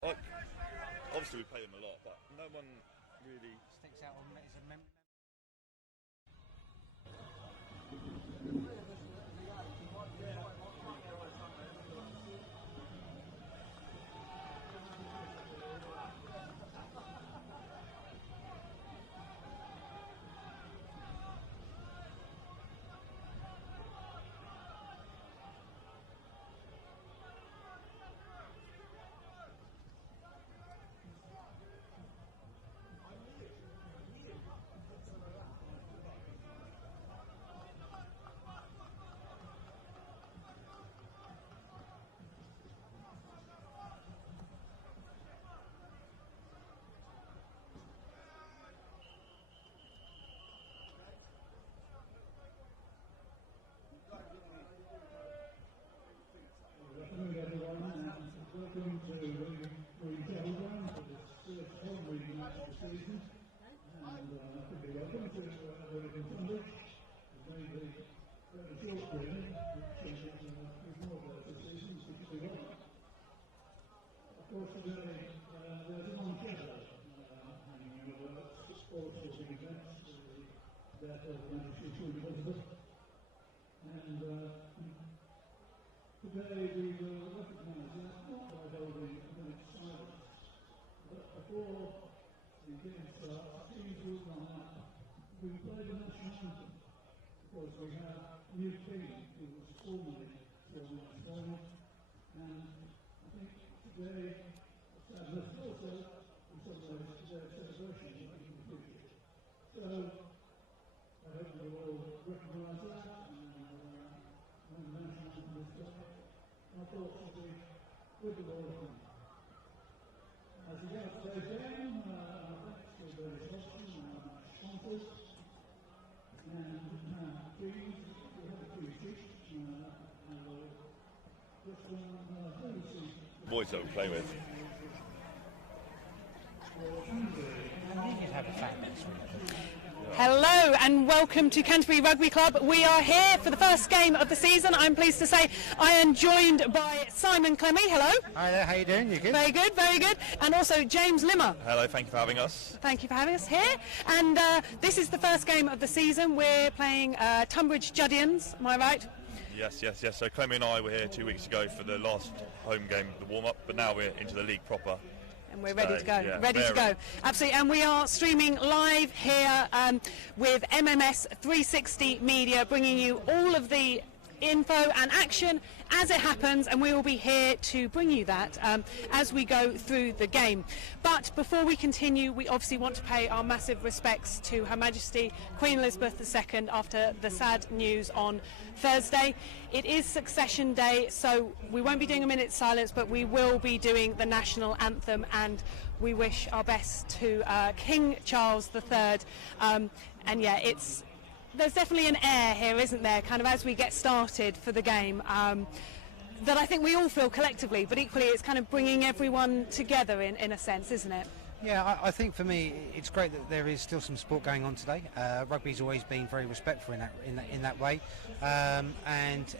Like, obviously we play them a lot, but no one really sticks out on it as a member. Welcome to the Juddians for this first home league match of the season, and welcome to Tonbridge. It's made a very short journey, which is more of the season, which is well. Of course, today there's a long shadow hanging over sports or big events that are truly positive. And today we will recognise that not by holding a minute's silence, but before the game starts, teams will line up. We play the national anthem because we have a new team who was formerly thrown in this final, and I think today, sadness also, in some ways, their celebration in the future. So, I hope you all recognise that, and when the national anthem is done, my thoughts will be with the Lord of them. As we get today's game, thanks to the reception and sponsors, and please, we have a few seats, and this one, please. boys that we play with. Hello and welcome to Canterbury Rugby Club. We are here for the first game of the season. I'm pleased to say I am joined by Simon Clemmy. Hello. Hi there, how you doing? You good? Very good, very good. And also James Limmer. Hello, thank you for having us. Thank you for having us here. And this is the first game of the season. We're playing Tonbridge Juddians, am I right? Yes. So Clemmy and I were here 2 weeks ago for the last home game, the warm-up, but now we're into the league proper. And we're ready to go, Yeah, absolutely. And we are streaming live here with MMS 360 Media, bringing you all of the info and action as it happens, and we will be here to bring you that as we go through the game. But before we continue, we obviously want to pay our massive respects to Her Majesty Queen Elizabeth II after the sad news on Thursday. It is Succession Day, so we won't be doing a minute's silence, but we will be doing the national anthem, and we wish our best to King Charles III. And yeah, there's definitely an air here, isn't there, kind of as we get started for the game, that I think we all feel collectively, but equally it's kind of bringing everyone together in a sense, isn't it? Yeah, I think for me it's great that there is still some sport going on today. Rugby's always been very respectful in that way, and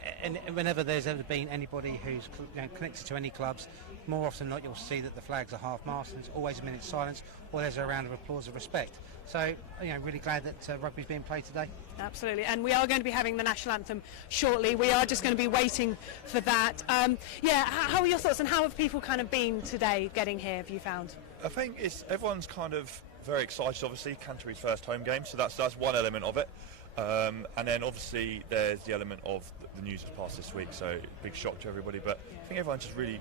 whenever there's ever been anybody who's connected to any clubs, more often than not you'll see that the flags are half-mast and there's always a minute's silence, or there's a round of applause of respect. So, really glad that rugby's being played today. Absolutely, and we are going to be having the national anthem shortly. We are just going to be waiting for that. How are your thoughts, and how have people kind of been today getting here, have you found? I think everyone's kind of very excited, obviously, Canterbury's first home game, so that's one element of it. And then obviously there's the element of the news that's passed this week, so big shock to everybody, but I think everyone's just really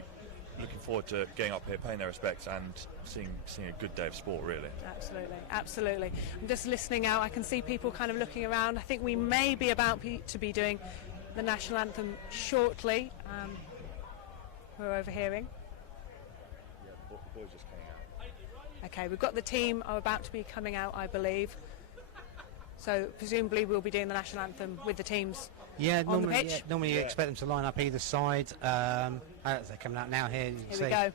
looking forward to getting up here, paying their respects, and seeing a good day of sport, really. Absolutely. I'm just listening out. I can see people kind of looking around. I think we may be about to be doing the national anthem shortly. We're overhearing. Yeah, the boys just came out. Okay, we've got the team are about to be coming out, I believe. So presumably we'll be doing the national anthem with the teams on the pitch. Normally you expect them to line up either side. They're coming out now here. Here we go. I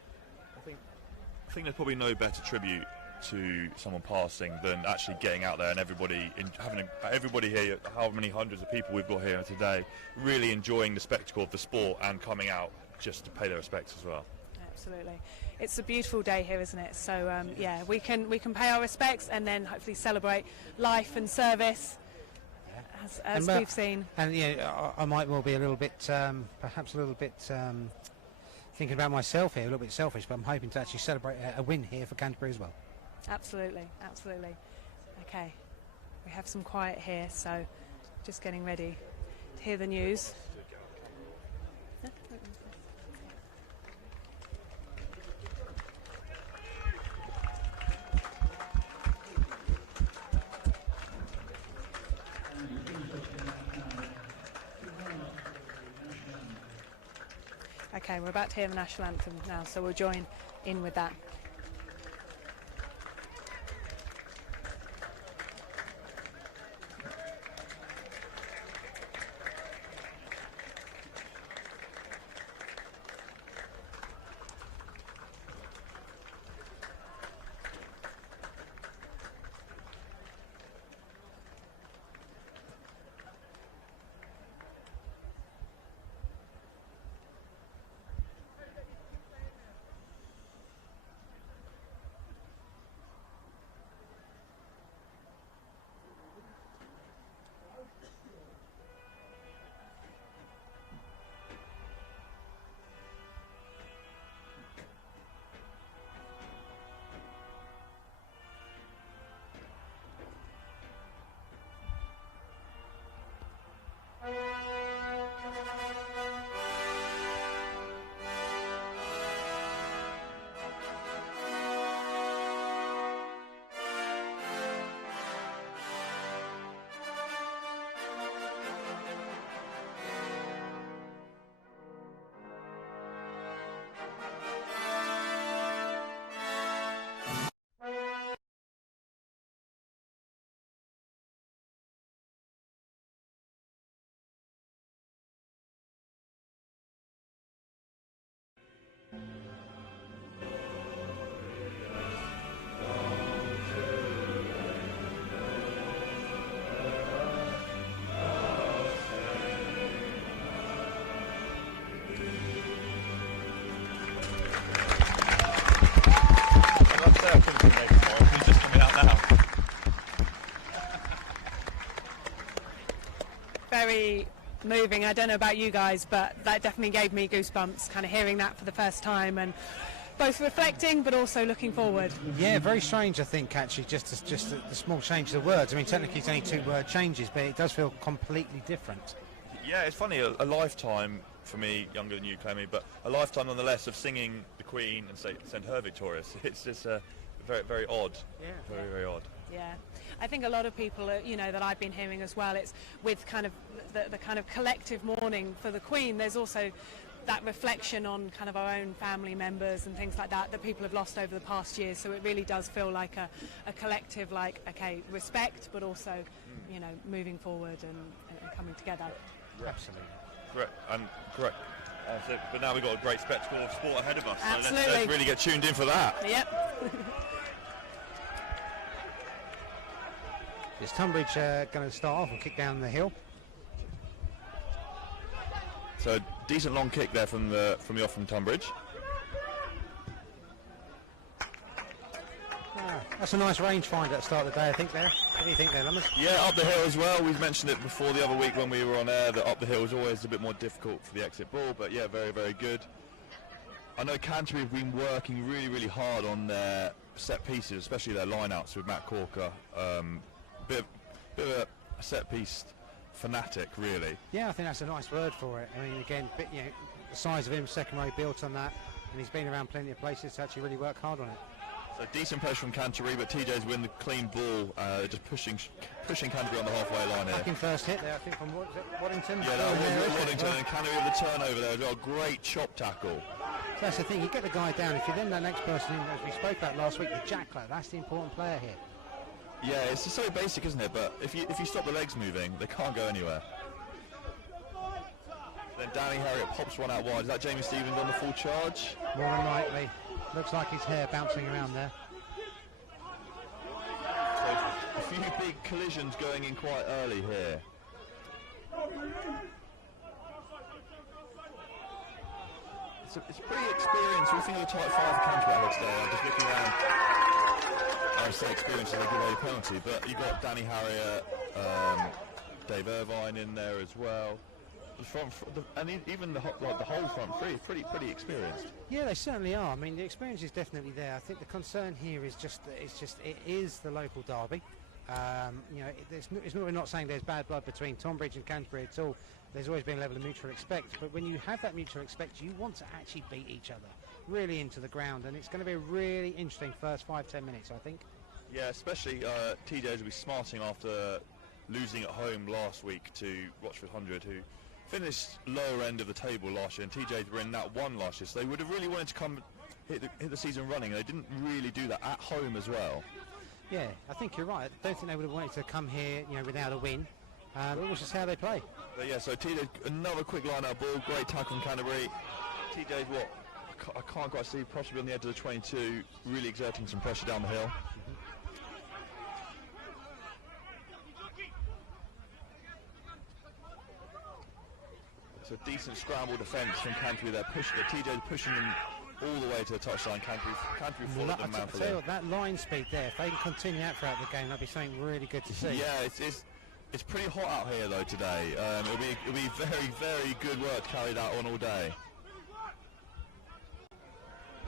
think there's probably no better tribute to someone passing than actually getting out there and everybody here, how many hundreds of people we've got here today, really enjoying the spectacle of the sport and coming out just to pay their respects as well. Absolutely. It's a beautiful day here, isn't it? So yeah, we can pay our respects and then hopefully celebrate life and service, as we've seen. And I might well be a little bit, perhaps a little bit thinking about myself here, a little bit selfish, but I'm hoping to actually celebrate a win here for Canterbury as well. Absolutely, absolutely. Okay, we have some quiet here, so just getting ready to hear the news. Okay, we're about to hear the national anthem now, so we'll join in with that. Very moving. I don't know about you guys, but that definitely gave me goosebumps, kind of hearing that for the first time, and both reflecting but also looking forward. Yeah, very strange, I think, actually, just the small change of the words. I mean, technically it's only 2 word changes, but it does feel completely different. Yeah, it's funny, a lifetime for me, younger than you, Clemmy, but a lifetime nonetheless of singing the Queen and send her victorious. It's just very, very odd. Yeah. Very, very odd. Yeah, I think a lot of people, that I've been hearing as well, it's with kind of the kind of collective mourning for the Queen. There's also that reflection on kind of our own family members and things like that people have lost over the past years. So it really does feel like a collective, respect, but also, moving forward and coming together. Absolutely. Correct. But now we've got a great spectacle of sport ahead of us. Absolutely. So let's really get tuned in for that. Yep. Is Tonbridge going to start off and kick down the hill? So decent long kick there from the off from Tonbridge. That's a nice rangefinder at the start of the day, I think, there. What do you think there, Lummers? Yeah, up the hill as well. We've mentioned it before the other week when we were on air that up the hill is always a bit more difficult for the exit ball, but yeah, very, very good. I know Canterbury have been working really, really hard on their set pieces, especially their line-outs with Matt Corker. Bit of a set-piece fanatic, really. Yeah, I think that's a nice word for it. I mean, again, the size of him, second row built on that, and he's been around plenty of places to actually really work hard on it. So decent pressure from Canterbury, but TJ's win the clean ball, just pushing Canterbury on the halfway line here. Back in first hit there, I think, from Waddington. Yeah, that was Waddington, and Canterbury with the turnover there as well. Great chop tackle. So that's the thing, you get the guy down. If you then the next person in, as we spoke about last week, the jackler, that's the important player here. Yeah, it's just so basic, isn't it? But if you stop the legs moving, they can't go anywhere. Then Danny Harriott pops one out wide. Is that Jamie Stevens on the full charge? More than likely. Looks like his hair bouncing around there. So a few big collisions going in quite early here. it's pretty experienced. We think of the tight five for Canterbury today. I'm just looking around. I say experience as they give away a penalty, but you've got Danny Harrier, Dave Irvine in there as well. Even the whole front three is pretty experienced. Yeah, they certainly are. I mean, the experience is definitely there. I think the concern here is it is the local derby. You know, we're not saying there's bad blood between Tonbridge and Canterbury at all. There's always been a level of mutual respect, but when you have that mutual respect, you want to actually beat each other really into the ground, and it's going to be a really interesting first 5-10 minutes, I think. Yeah, especially TJs will be smarting after losing at home last week to Rochford 100, who finished lower end of the table last year, and TJs were in that one last year, so they would have really wanted to come hit the season running, and they didn't really do that at home as well. Yeah, I think you're right. I don't think they would have wanted to come here, you know, without a win. It was just how they play. But yeah, so TJ, another quick line-out ball, great tackle from Canterbury. TJ's what? I can't quite see, possibly on the edge of the 22, really exerting some pressure down the hill. It's a decent scramble defence from Canterbury. TJ's pushing them all the way to the touchline. Canterbury followed them man for man. That line speed there, if they can continue that throughout the game, that'd be something really good to see. Yeah, it's pretty hot out here though today. It'll be very, very good work carried out on all day.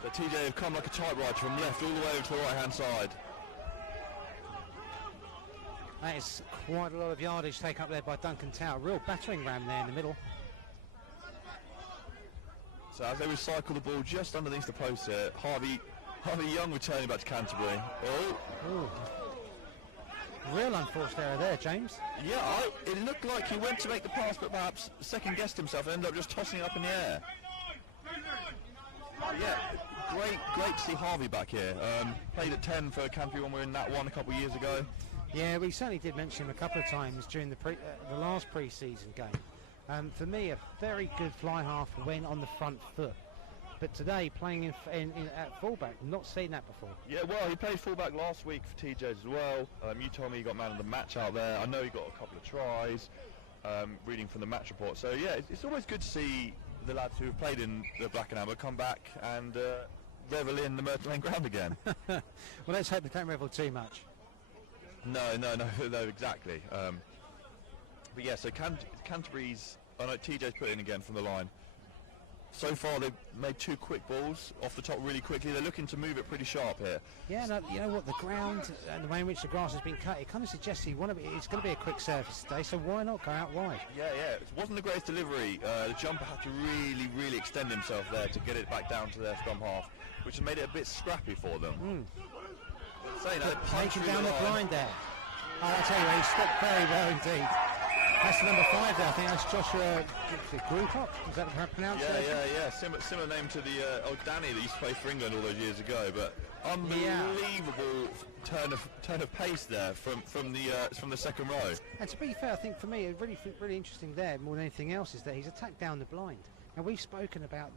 So TJ have come like a typewriter from left all the way over to the right hand side. That is quite a lot of yardage taken up there by Duncan Tower. Real battering ram there in the middle. So as they recycle the ball just underneath the post here, Harvey Young returning back to Canterbury. Ooh. Real unforced error there, James. Yeah, it looked like he went to make the pass, but perhaps second-guessed himself and ended up just tossing it up in the air. Yeah, great to see Harvey back here. Played at 10 for Canterbury when we were in that one a couple of years ago. Yeah, we certainly did mention him a couple of times during the last pre-season game. For me, a very good fly half went on the front foot. But today, playing at fullback, not seen that before. Yeah, well, he played fullback last week for TJs as well. You told me he got man of the match out there. I know he got a couple of tries, reading from the match report. So, yeah, it's always good to see the lads who have played in the Black and Amber come back and revel in the Myrtle Lane ground again. Well, let's hope they don't revel too much. No, exactly. But yeah, so Canterbury's... I know TJ's put in again from the line. So far, they've made 2 quick balls off the top really quickly. They're looking to move it pretty sharp here. Yeah, no, you know what? The ground and the way in which the grass has been cut, it kind of suggests it's going to be a quick surface today, so why not go out wide? Yeah, it wasn't the greatest delivery. The jumper had to really extend himself there to get it back down to their scrum half, which has made it a bit scrappy for them. Saying that, taking down the blind there. Oh, I tell you, he stopped very well indeed. That's the number 5 there, I think that's Joshua Grewcock, is that the pronunciation? Yeah. Similar name to the old Danny that used to play for England all those years ago, but unbelievable turn of pace there from the second row. And to be fair, I think for me, really interesting there more than anything else is that he's attacked down the blind. Now we've spoken about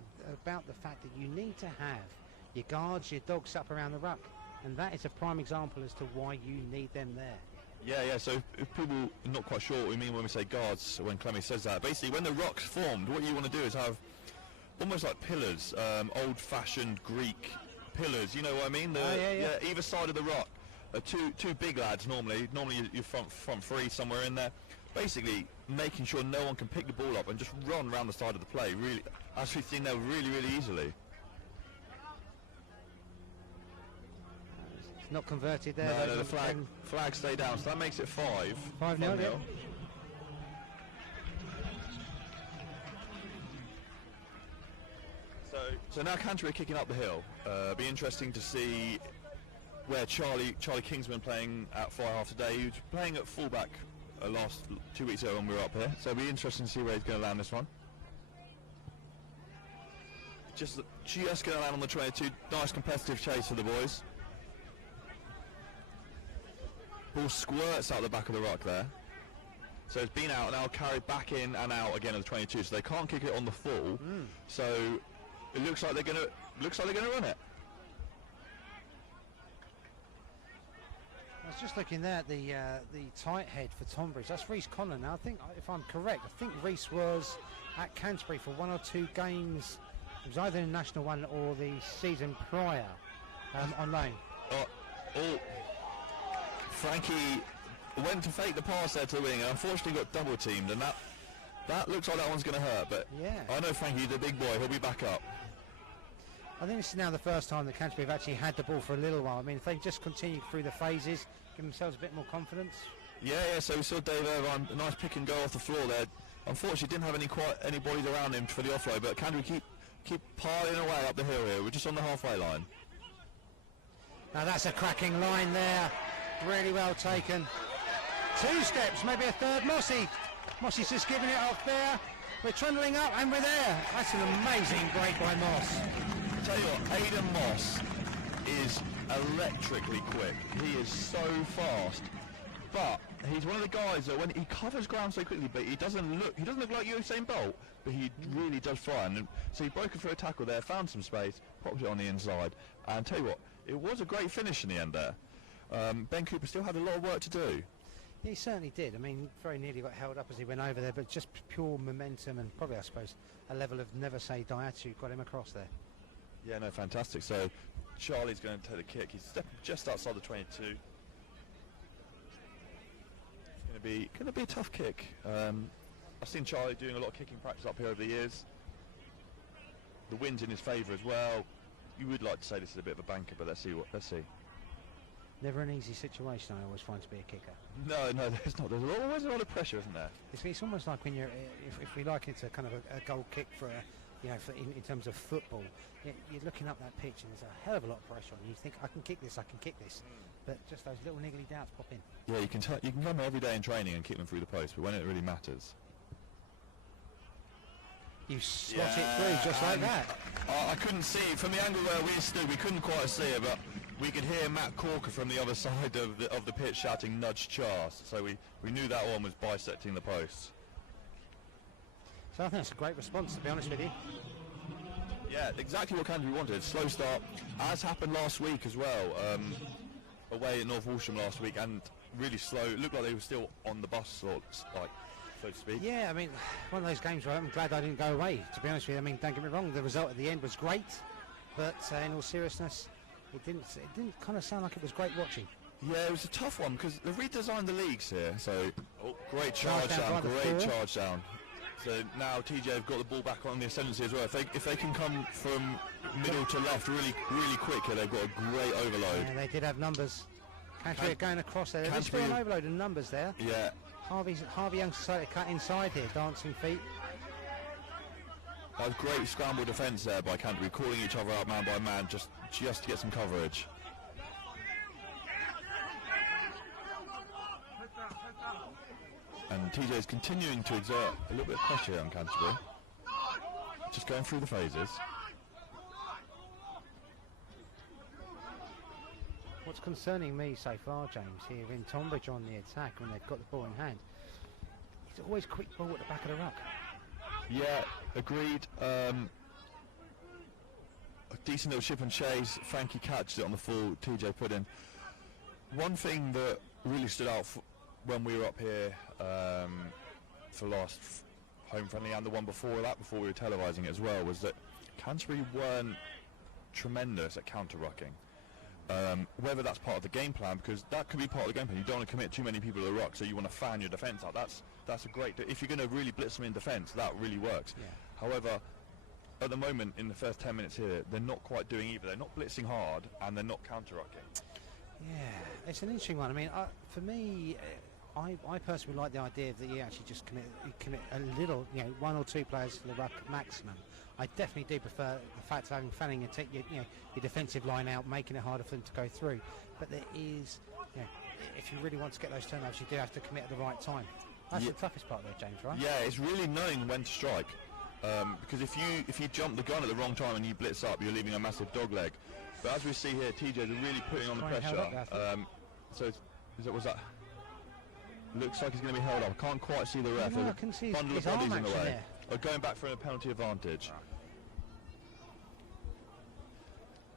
the fact that you need to have your guards, your dogs up around the ruck, and that is a prime example as to why you need them there. Yeah, so if people are not quite sure what we mean when we say guards, when Clemmy says that, basically when the rock's formed, what you want to do is have almost like pillars, old-fashioned Greek pillars, you know what I mean? Either side of the rock, two big lads normally your front 3 somewhere in there, basically making sure no one can pick the ball up and just run around the side of the play, really, as we've seen there really easily. Not converted there. No, the flag stay down, so that makes it 5. 5-0, yeah. So now Canterbury kicking up the hill. Be interesting to see where Charlie Kingsman playing at fly half today. He was playing at fullback last 2 weeks ago when we were up here. So it'll be interesting to see where he's going to land this one. Just going to land on the 22. Nice competitive chase for the boys. Ball squirts out the back of the ruck there. So it's been out and now carried back in and out again of the 22. So they can't kick it on the full. So it looks like they're going to run it. I was just looking there at the tight head for Tonbridge. That's Reece Conlon. Now I think, if I'm correct, I think Reece was at Canterbury for 1 or 2 games It was either in National 1 or the season prior on loan. Frankie went to fake the pass there to the wing and unfortunately got double teamed, and that looks like that one's going to hurt, but yeah. I know Frankie, the big boy, he'll be back up. I think this is now the first time that Canterbury have actually had the ball for a little while. I mean, if they just continue through the phases, give themselves a bit more confidence. Yeah, so we saw Dave Irvine, a nice pick and go off the floor there. Unfortunately didn't have any bodies around him for the offload, but Canterbury keep piling away up the hill here. We're just on the halfway line. Now that's a cracking line there. Really well taken. 2 steps, maybe a third. Mossie's just giving it off there. We're trundling up and we're there. That's an amazing break by Moss. Tell you what, Aidan Moss is electrically quick. He is so fast, but he's one of the guys that when he covers ground so quickly, but he doesn't look like Usain Bolt, but he really does fly. And so he broke through a tackle there, found some space, popped it on the inside, and tell you what, it was a great finish in the end there. Ben Cooper still had a lot of work to do. He certainly did. I mean, very nearly got held up as he went over there, but just pure momentum and probably, I suppose, a level of never say die attitude got him across there. Yeah, no, fantastic. So Charlie's going to take the kick. He's stepping just outside the 22. It's going to be a tough kick. I've seen Charlie doing a lot of kicking practice up here over the years. The wind's in his favour as well. You would like to say this is a bit of a banker, but let's see. Never an easy situation, I always find, to be a kicker. No, there's not. There's always a lot of pressure, isn't there? It's almost like when you're, if we like it, a kind of a goal kick for in terms of football, you're looking up that pitch and there's a hell of a lot of pressure on you. You think, I can kick this. But just those little niggly doubts pop in. Yeah, you can come every day in training and kick them through the post, but when it really matters, you slot it through just like that. I couldn't see from the angle where we stood. We couldn't quite see it, but we could hear Matt Corker from the other side of the pitch shouting "nudge Chas." So we knew that one was bisecting the post. So I think that's a great response, to be honest with you. Yeah, exactly what Canterbury wanted. Slow start, as happened last week as well. Away at North Walsham last week, and really slow. It looked like they were still on the bus, so to speak. Yeah, I mean, one of those games where I'm glad I didn't go away, to be honest with you. I mean, don't get me wrong, the result at the end was great, but in all seriousness, it didn't kind of sound like it was great watching. Yeah, it was a tough one because they've redesigned the leagues here. So, great charge down, great charge down. So now TJ have got the ball back on the ascendancy as well. If they can come from middle to left really quick here, they've got a great overload. Yeah, they did have numbers. Canterbury going across there. There's still an overload of numbers there. Yeah. Harvey Young's decided to cut inside here, dancing feet. That was great scramble defence there by Canterbury, calling each other out man by man just to get some coverage. And TJ is continuing to exert a little bit of pressure on Canterbury. Just going through the phases. What's concerning me so far, James, here in Tonbridge on the attack when they've got the ball in hand, it's always quick ball at the back of the ruck. Yeah, agreed. A decent little ship and chase. Frankie catches it on the full. TJ put in. One thing that really stood out when we were up here for last home friendly and the one before that, before we were televising it as well, was that Canterbury weren't tremendous at counter-rucking. Whether that's part of the game plan, because that could be part of the game plan. You don't want to commit too many people to the ruck, so you want to fan your defence out. That's a great. If you're going to really blitz them in defence, that really works. Yeah. However, at the moment in the first 10 minutes here, they're not quite doing either. They're not blitzing hard and they're not counter-rucking. Yeah, it's an interesting one. I mean, for me, I personally like the idea that you actually just commit a little, 1 or 2 players to the ruck maximum. I definitely do prefer the fact of fanning your defensive line out, making it harder for them to go through. But there is, if you really want to get those turnovers, you do have to commit at the right time. That's the toughest part there, James, right? Yeah, it's really knowing when to strike. Because if you jump the gun at the wrong time and you blitz up, you're leaving a massive dog leg. But as we see here, TJ's are really putting on the pressure. Was that? Looks like he's going to be held up. I can't quite see the ref. No, I can see bundle of bodies in the way. Going back for a penalty advantage.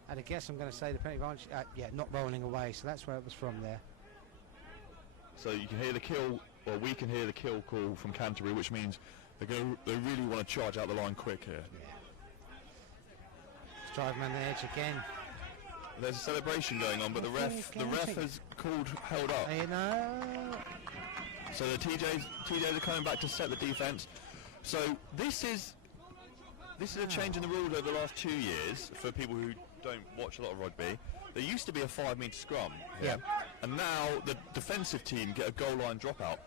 At a guess, I'm going to say the penalty advantage. Not rolling away. So that's where it was from there. So you can hear the kill, or we can hear the kill call from Canterbury, which means they really want to charge out the line quick here. drive him on the edge again. There's a celebration going on, but the ref has held up. You know. So the TJs are coming back to set the defence. So this is a change in the rules over the last 2 years for people who don't watch a lot of rugby. There used to be a 5-metre scrum here, and now the defensive team get a goal line dropout.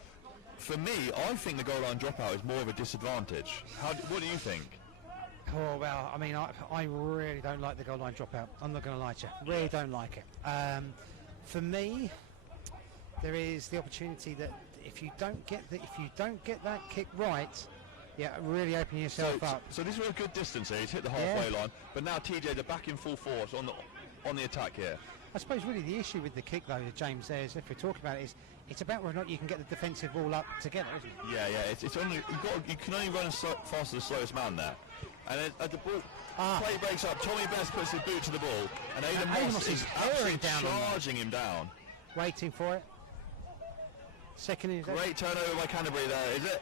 For me, I think the goal line dropout is more of a disadvantage. What do you think? Oh, well, I mean, I really don't like the goal line dropout. I'm not going to lie to you. Really don't like it. For me, there is the opportunity that if you don't get that kick right, really open yourself up. So this was a good distance here. He's hit the halfway line, but now TJ, they're back in full force on the attack here. I suppose really the issue with the kick, though, James, is if we're talking about it, it's about whether or not you can get the defensive ball up together, isn't it? Yeah. It's only you can only run as fast as the slowest man there. And as the ball play breaks up, Tommy Best puts his boot to the ball, and Aidan Moss is absolutely charging him down. Waiting for it. Second is great turnover by Canterbury there, is it?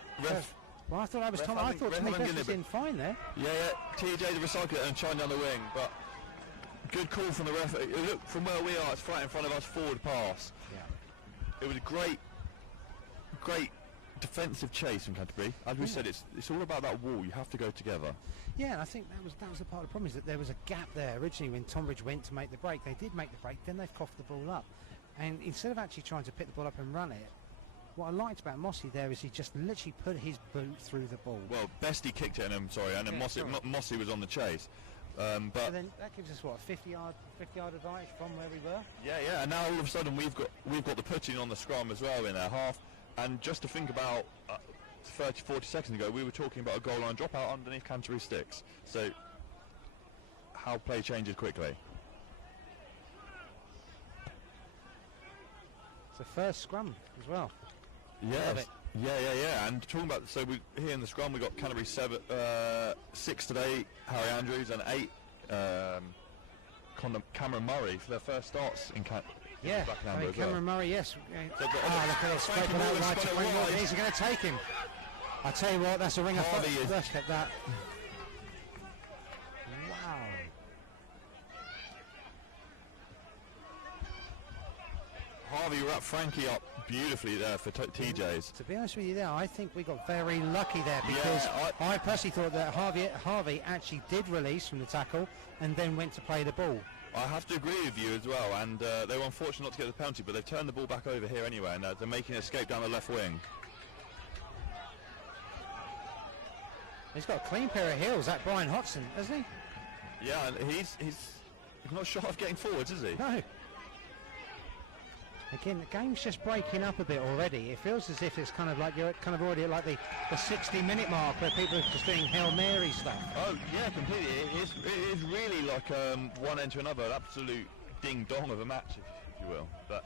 Well, I thought Tommy Best was in fine there. Yeah. TJ the recycler and shine down the wing, but good call from the ref. Look, from where we are, it's right in front of us, forward pass. Yeah. It was a great defensive chase from Canterbury. As we said, it's all about that wall. You have to go together. Yeah, and I think that was the part of the problem, is that there was a gap there originally when Tonbridge went to make the break. They did make the break, then they've coughed the ball up. And instead of actually trying to pick the ball up and run it, what I liked about Mossy there is he just literally put his boot through the ball. Well, Bestie kicked it, and then Mossy was on the chase. But so then that gives us what, a 50-yard advantage from where we were. Yeah, and now all of a sudden we've got the putting on the scrum as well in our half. And just to think about 30-40 seconds ago, we were talking about a goal line dropout underneath Canterbury sticks. So how play changes quickly. It's the first scrum as well. Yes. Yeah. And talking about, so we here in the scrum, we got Canterbury 6 today, Harry Andrews, and 8 Cameron Murray for their first starts in Cameron Murray, yes. Look at this, scraping out right to Ringwood. He's going to take him. I tell you what, that's a ring of fire. Look at that. Wow. Harvey wrapped Frankie up beautifully there for TJs. To be honest with you there, I think we got very lucky there, because I personally thought that Harvey actually did release from the tackle and then went to play the ball. I have to agree with you as well, and they were unfortunate not to get the penalty, but they've turned the ball back over here anyway, and they're making an escape down the left wing. He's got a clean pair of heels, that Brian Hodgson, hasn't he? Yeah, and he's not shy of getting forwards, is he? No. Again, the game's just breaking up a bit already. It feels as if it's kind of like you're kind of already at like the 60-minute mark, where people are just doing Hail Mary stuff. Oh yeah, completely. It is really like one end to another, an absolute ding-dong of a match, if you will. But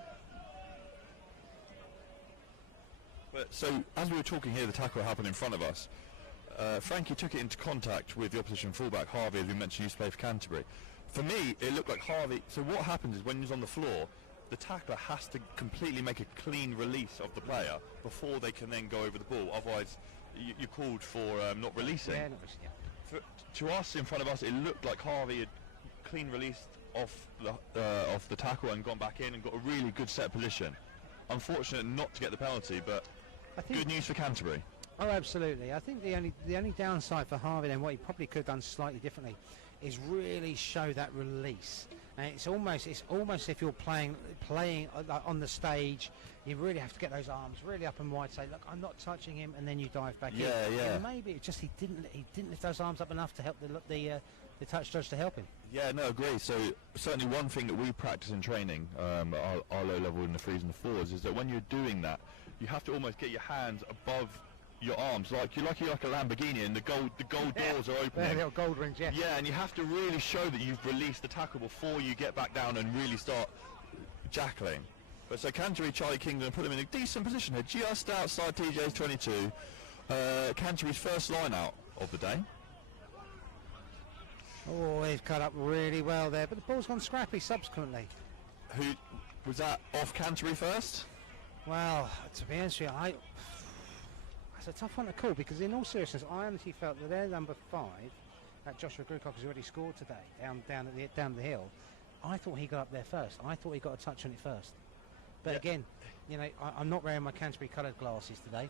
so as we were talking here, the tackle happened in front of us. Frankie took it into contact with the opposition fullback Harvey, as we mentioned, used to play for Canterbury. For me, it looked like Harvey. So what happens is when he's on the floor, the tackler has to completely make a clean release of the player before they can then go over the ball. Otherwise, you're called for not releasing. Yeah, To us, in front of us, it looked like Harvey had clean released off the tackle and gone back in and got a really good set position. Unfortunate not to get the penalty, but good news for Canterbury. Oh, absolutely. I think the only downside for Harvey, then, what he probably could have done slightly differently, is really show that release. And it's almost if you're playing on the stage, you really have to get those arms really up and wide. Say, look, I'm not touching him, and then you dive back in. Yeah. And maybe it's just he didn't lift those arms up enough to help the touch judge to help him. Yeah, no, agree. So certainly one thing that we practice in training, our low level in the threes and the fours, is that when you're doing that, you have to almost get your hands above your arms, like you're like a Lamborghini, and the gold doors are opening. Yeah, little gold rings, yeah. Yeah, and you have to really show that you've released the tackle before you get back down and really start jackling. But so Canterbury, Charlie Kingdom put them in a decent position here, just outside TJ's 22. Canterbury's first line out of the day. Oh, they've cut up really well there, but the ball's gone scrappy subsequently. Who was that? Off Canterbury first? Well, to be honest with you, it's a tough one to call, because in all seriousness, I honestly felt that their number 5 that Joshua Grewcock has already scored today down the hill. I thought he got up there first. I thought he got a touch on it first. But again, you know, I'm not wearing my Canterbury coloured glasses today.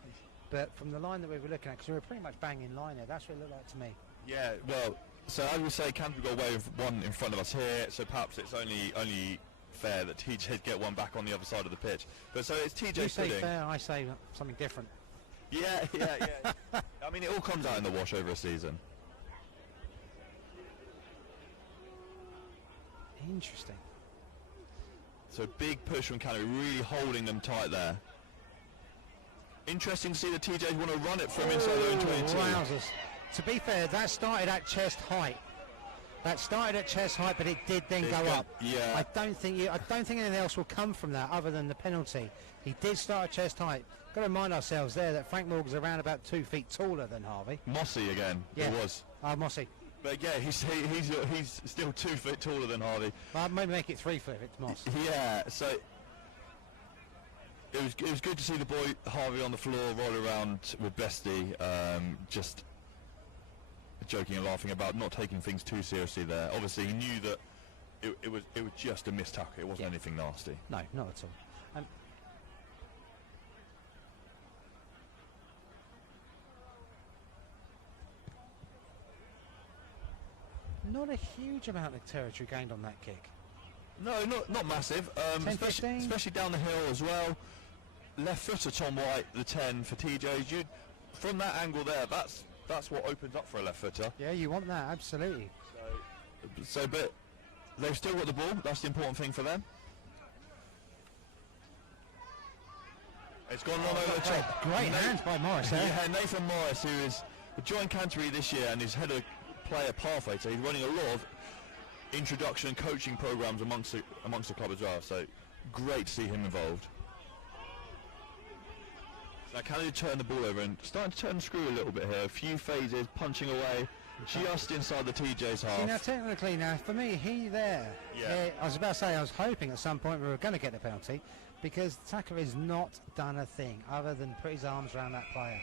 But from the line that we were looking at, because we were pretty much bang in line there, that's what it looked like to me. Yeah, well, so as we say, Canterbury got away with one in front of us here, so perhaps it's only fair that TJ get one back on the other side of the pitch. But so it's TJ You say pudding. fair, I say something different. Yeah. I mean, it all comes out in the wash over a season. Interesting. So big push from Canterbury, really holding them tight there. Interesting to see the TJs want to run it from inside their own 22. Wowzers. To be fair, that started at chest height. But it did then go up. Yeah. I don't think anything else will come from that other than the penalty. He did start at chest height. Got to remind ourselves there that Frank Morgan's around about 2 feet taller than Harvey. Mossy again. Yeah. It was. Mossy. But yeah, he's still 2 feet taller than Harvey. Well, maybe make it 3 foot if it's Moss. Yeah. So it was good to see the boy Harvey on the floor roll around with Bestie, just joking and laughing about not taking things too seriously there. Obviously he knew that it was just a missed tackle. It wasn't anything nasty. No, not at all. Not a huge amount of territory gained on that kick. No, not massive. 10, 15? Especially down the hill as well. Left footer Tom White, the 10 for TJ. From that angle there, that's what opens up for a left footer. Yeah, you want that, absolutely. But they've still got the ball. That's the important thing for them. It's gone long over the top. Great hands by Morris there. Yeah, Nathan Morris, who is joined Canterbury this year and is head of player pathway, so he's running a lot of introduction and coaching programs amongst the club as well. So great to see him involved. So Canada turn the ball over and starting to turn the screw a little bit here. A few phases, punching away, just inside the TJ's half. See, now technically, for me, I was about to say I was hoping at some point we were going to get the penalty, because the tackler has not done a thing other than put his arms around that player.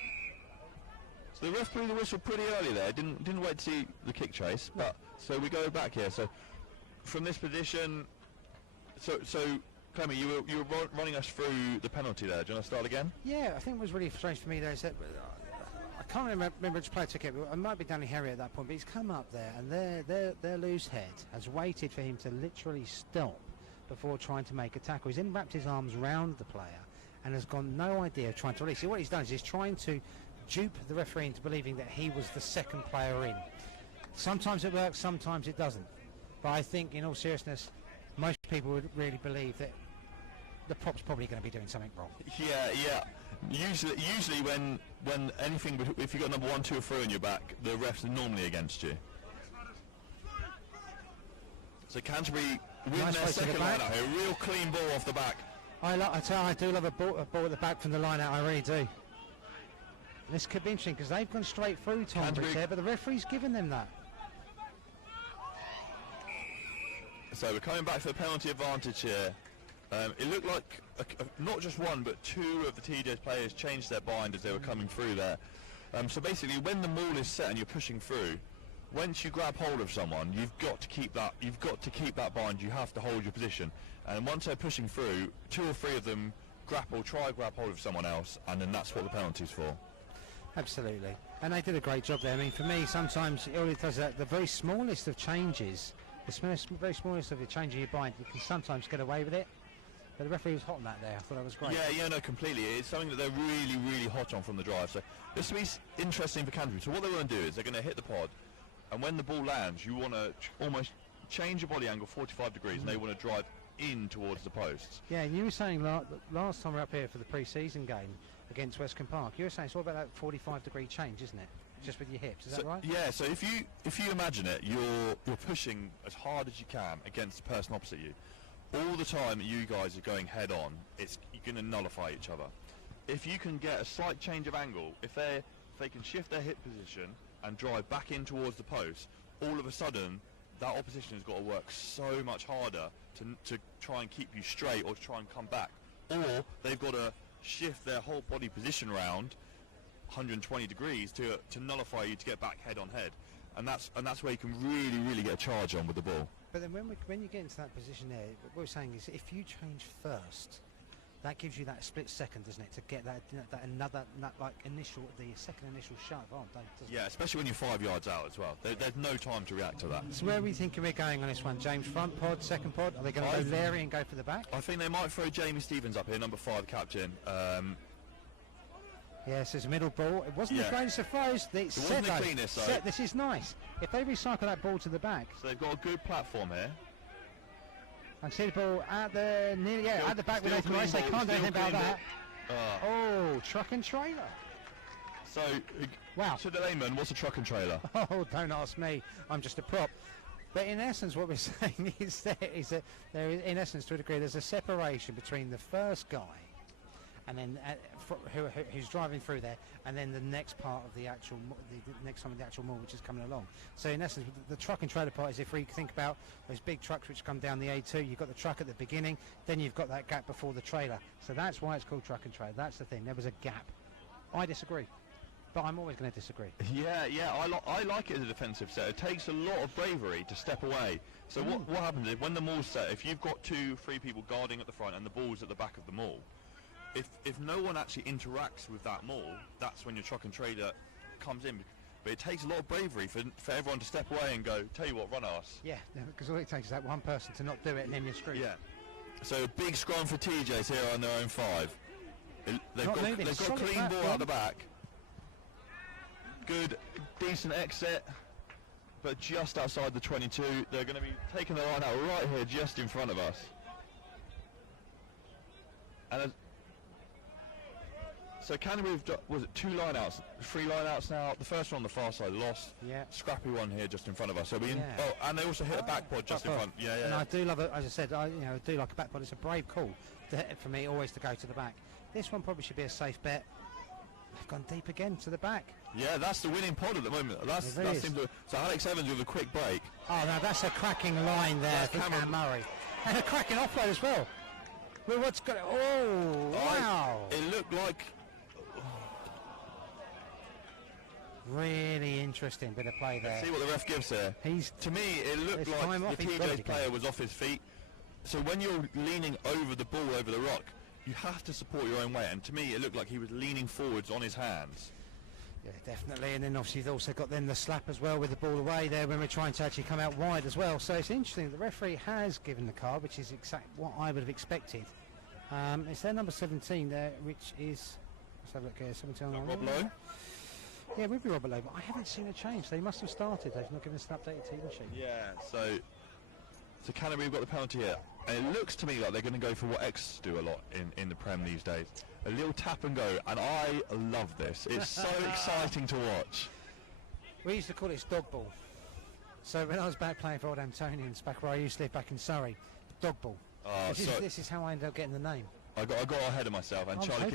So the ref blew the whistle pretty early there. Didn't wait to see the kick chase. But so we go back here. So from this position, so Clemmy, you were running us through the penalty there. Do you want to start again? Yeah, I think what was really strange for me there is that I can't remember which player took it. It might be Danny Harry at that point, but he's come up there and their loose head has waited for him to literally stop before trying to make a tackle. He's then wrapped his arms round the player and has got no idea of trying to release. See, what he's done is he's trying to dupe the referee into believing that he was the second player in. Sometimes it works, sometimes it doesn't. But I think, in all seriousness, most people would really believe that the prop's probably going to be doing something wrong. Yeah. Usually when anything, if you've got number 1, 2 or 3 on your back, the refs are normally against you. So Canterbury win Nice their race to the second back. line out here. A real clean ball off the back. I do love a ball at the back from the line out, I really do. This could be interesting because they've gone straight through Tonbridge there, but the referee's given them that. So we're coming back for the penalty advantage here. It looked like not just one, but 2 of the TJ's players changed their bind as they were coming through there. So basically, when the maul is set and you're pushing through, once you grab hold of someone, you've got to keep that. You've got to keep that bind. You have to hold your position. And once they're pushing through, 2 or 3 of them grab hold of someone else, and then that's what the penalty's for. Absolutely, and they did a great job there. I mean, for me, sometimes it only does that. The very smallest of changes, very smallest of the change in your bind, you can sometimes get away with it. But the referee was hot on that there. I thought that was great. Yeah, no, completely. It's something that they're really, really hot on from the drive. So this will be interesting for Canterbury. So what they're going to do is they're going to hit the pod, and when the ball lands, you want to almost change your body angle 45 degrees, and they want to drive in towards the posts. Yeah, and you were saying last time we were up here for the pre-season game against Westcombe Park, you were saying it's all about that 45-degree change, isn't it? Just with your hips, is that right? Yeah, so if you imagine it, you're pushing as hard as you can against the person opposite you. All the time that you guys are going head on, you're going to nullify each other. If you can get a slight change of angle, if they can shift their hip position and drive back in towards the post, all of a sudden that opposition has got to work so much harder to try and keep you straight or to try and come back. Or they've got to shift their whole body position around 120 degrees to nullify you to get back head on head. and that's where you can really get a charge on with the ball. But then when you get into that position there, what we're saying is if you change first, that gives you that split second, doesn't it, to get that second initial shove on, doesn't Yeah, it? especially when you're 5 yards out as well. There's no time to react to that. So where are we thinking we're going on this one, James? Front pod, second pod? Are they going to go Larry and go for the back? I think they might throw Jamie Stevens up here, number 5 captain. Yes, it's a middle ball. It wasn't the greatest of throws. It wasn't the cleanest, though. This is nice. If they recycle that ball to the back. So they've got a good platform here. I see the ball at the at the back with Nathan Rice. They can't do anything about that. Oh, truck and trailer. So, wow. To the layman, what's a truck and trailer? Oh, don't ask me. I'm just a prop. But in essence, what we're saying is that there is, in essence, to a degree, there's a separation between the first guy and then who's driving through there, and then the next part of the actual, the next time of the actual mall, which is coming along. So in essence, the truck and trailer part is if we think about those big trucks which come down the A2, you've got the truck at the beginning, then you've got that gap before the trailer. So that's why it's called truck and trailer. That's the thing. There was a gap. I disagree, but I'm always going to disagree. Yeah, I like it as a defensive set. It takes a lot of bravery to step away. So what happens is when the mall's set, if you've got 2-3 people guarding at the front and the ball's at the back of the mall, if no one actually interacts with that mall, that's when your truck and trailer comes in. But it takes a lot of bravery for everyone to step away and go, tell you what, run us. Yeah, because all it takes is that one person to not do it and then you're screwed. Yeah. So a big scrum for TJs here on their own 5. They've got clean ball out the back. Good, decent exit, but just outside the 22. They're going to be taking the line out right here, just in front of us. And so Canterbury was it 2 line-outs, 3 line-outs now? The first one on the far side lost. Yeah. Scrappy one here just in front of us. So and they also hit a back pod just in front. Yeah. And I do love it, as I said, I do like a back pod. It's a brave call for me always to go to the back. This one probably should be a safe bet. They've gone deep again to the back. Yeah, that's the winning pod at the moment. So Alex Evans with a quick break. Oh, now that's a cracking line there for Cam Murray. And a cracking offload as well. Well, what's got it? Oh, wow. It looked like... Really interesting bit of play there. Let's see what the ref gives here. To me, it looked like the TJ's player was off his feet. So when you're leaning over the ball, over the rock, you have to support your own weight. And to me, it looked like he was leaning forwards on his hands. Yeah, definitely. And then obviously you've also got then the slap as well with the ball away there when we're trying to actually come out wide as well. So it's interesting. The referee has given the card, which is exactly what I would have expected. It's their number 17 there, which is... Let's have a look here. 17 on Rob Lowe? Yeah, it would be Robert Lowe, but I haven't seen a change. They must have started. They've not given us an updated team sheet. Yeah, so Canterbury have got the penalty here. And it looks to me like they're going to go for what X do a lot in the Prem these days. A little tap and go, and I love this. It's so exciting to watch. We used to call it dog ball. So when I was back playing for Old Antonians, back where I used to live back in Surrey, dog ball. This is how I ended up getting the name. I got ahead of myself, and Charlie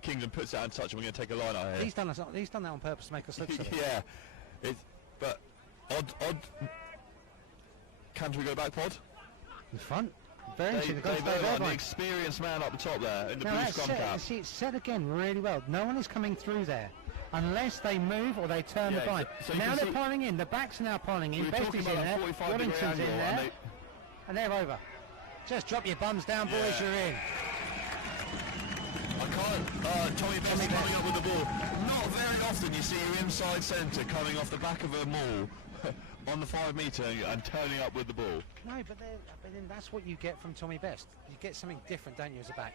Kingston puts it out in touch, and we're going to take a line out here. He's done that on purpose to make us look silly. Yeah, but odd. Canterbury go back pod? In front. Very interesting. The experienced man up the top there in the blue scrum cap. See, it's set again really well. No one is coming through there unless they move or they turn the blind. So now they're piling in. The backs are now piling in. Besty's in there. Wellington's in there. And they're over. Just drop your bums down, boys. You're in. I can't. Tommy Best coming up with the ball. Not very often you see your inside centre coming off the back of a maul on the 5 metre and turning up with the ball. No, but then that's what you get from Tommy Best. You get something different, don't you, as a back?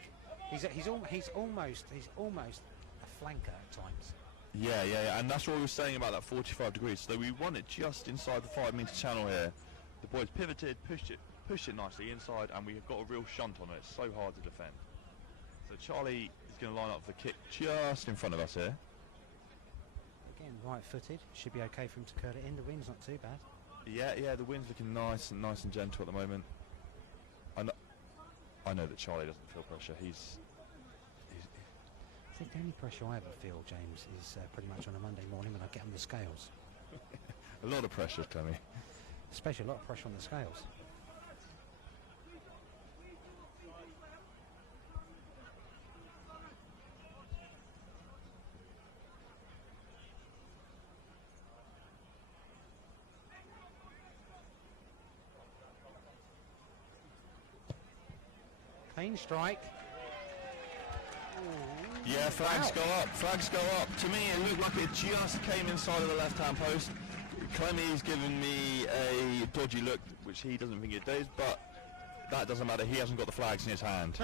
He's almost a flanker at times. Yeah, and that's what we were saying about that 45 degrees. So we won it just inside the 5 metre channel here. The boys pivoted, pushed it nicely inside, and we have got a real shunt on it. It's so hard to defend. So Charlie is going to line up the kick just in front of us here. Again, right-footed. Should be okay for him to curl it in. The wind's not too bad. Yeah, the wind's looking nice and gentle at the moment. I know that Charlie doesn't feel pressure. I think the only pressure I ever feel, James, is pretty much on a Monday morning when I get on the scales. A lot of pressure's coming. Especially a lot of pressure on the scales. Clean strike. Yeah, flags Wow. go up, flags go up. To me, it looked like it just came inside of the left-hand post. Clemmy's given me a dodgy look, which he doesn't think it does, but that doesn't matter. He hasn't got the flags in his hand.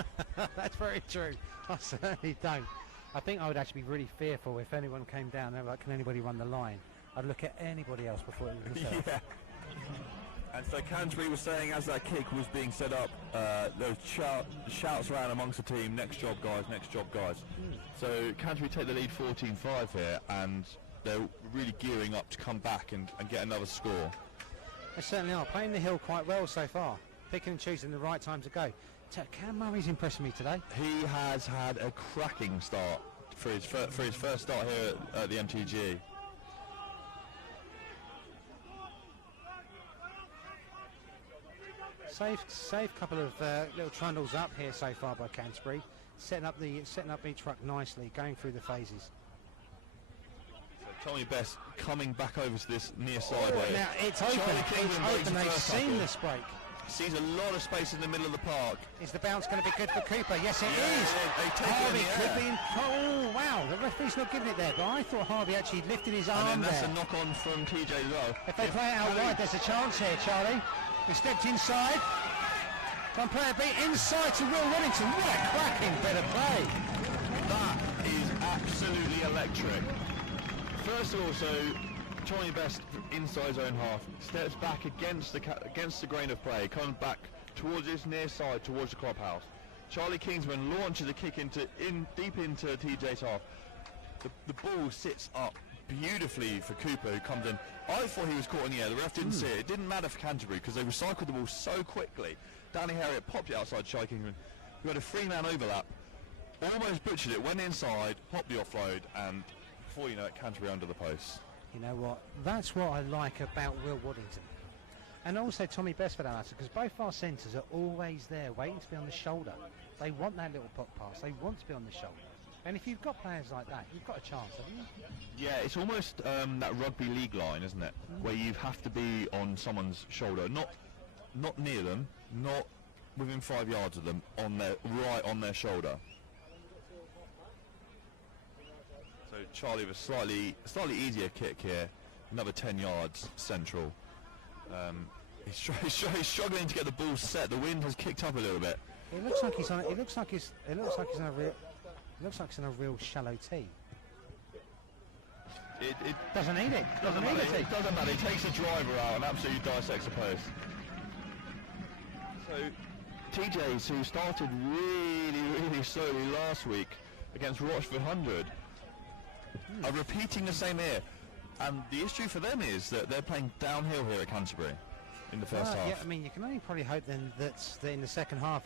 That's very true. I certainly don't. I think I would actually be really fearful if anyone came down and like, can anybody run the line? I'd look at anybody else before it was myself. Yeah. And so Canterbury was saying as that kick was being set up, there was shouts around amongst the team, next job guys, next job guys. So Canterbury take the lead 14-5 here, and they're really gearing up to come back and get another score. They certainly are. Playing the hill quite well so far. Picking and choosing the right time to go. Cam Murray's impressing me today. He has had a cracking start for his first start here at the MTG. Safe couple of little trundles up here so far by Canterbury, setting up each ruck nicely, going through the phases. So Tommy Best coming back over to this near side here. Now it's open. They've seen this break. Sees a lot of space in the middle of the park. Is the bounce going to be good for Cooper? Yes, it Yeah, is. they take it in Harvey the could air. be in. Oh wow! The referee's not giving it there, but I thought Harvey actually lifted his And arm then that's there. a knock on from TJ as well. If they play it out wide, there's a chance here, Charlie. He stepped inside. One player beat inside to Will Wellington. What a cracking bit of play. That is absolutely electric. First of all, so Tommy Best inside his own half, steps back against the grain of play, comes back towards his near side, towards the clubhouse. Charlie Kingsman launches a kick deep into TJ's half. The ball sits up beautifully for Cooper, who comes in. I thought he was caught in the air. The ref didn't see it. It didn't matter for Canterbury because they recycled the ball so quickly. Danny Harriott popped it outside Charlie Kingsman, who had a 3-man overlap, almost butchered it, went inside, popped the offload, and before you know it, Canterbury under the post. You know what? That's what I like about Will Waddington. And also Tommy Best for that matter, because both our centres are always there waiting to be on the shoulder. They want that little pop pass. They want to be on the shoulder. And if you've got players like that, you've got a chance, haven't you? Yeah, it's almost that rugby league line, isn't it? Where you have to be on someone's shoulder, not near them, not within 5 yards of them, right on their shoulder. So Charlie with a slightly easier kick here, another 10 yards central. He's struggling to get the ball set. The wind has kicked up a little bit. It looks like he's on. It looks like he's in a real shallow tee. It Doesn't need it. doesn't matter. It doesn't matter. He takes the driver out and absolutely dissects the post. So TJs, who started really slowly last week against Rochford 100, are repeating the same here. And the issue for them is that they're playing downhill here at Canterbury in the first half. Yeah, I mean, you can only probably hope then that in the second half,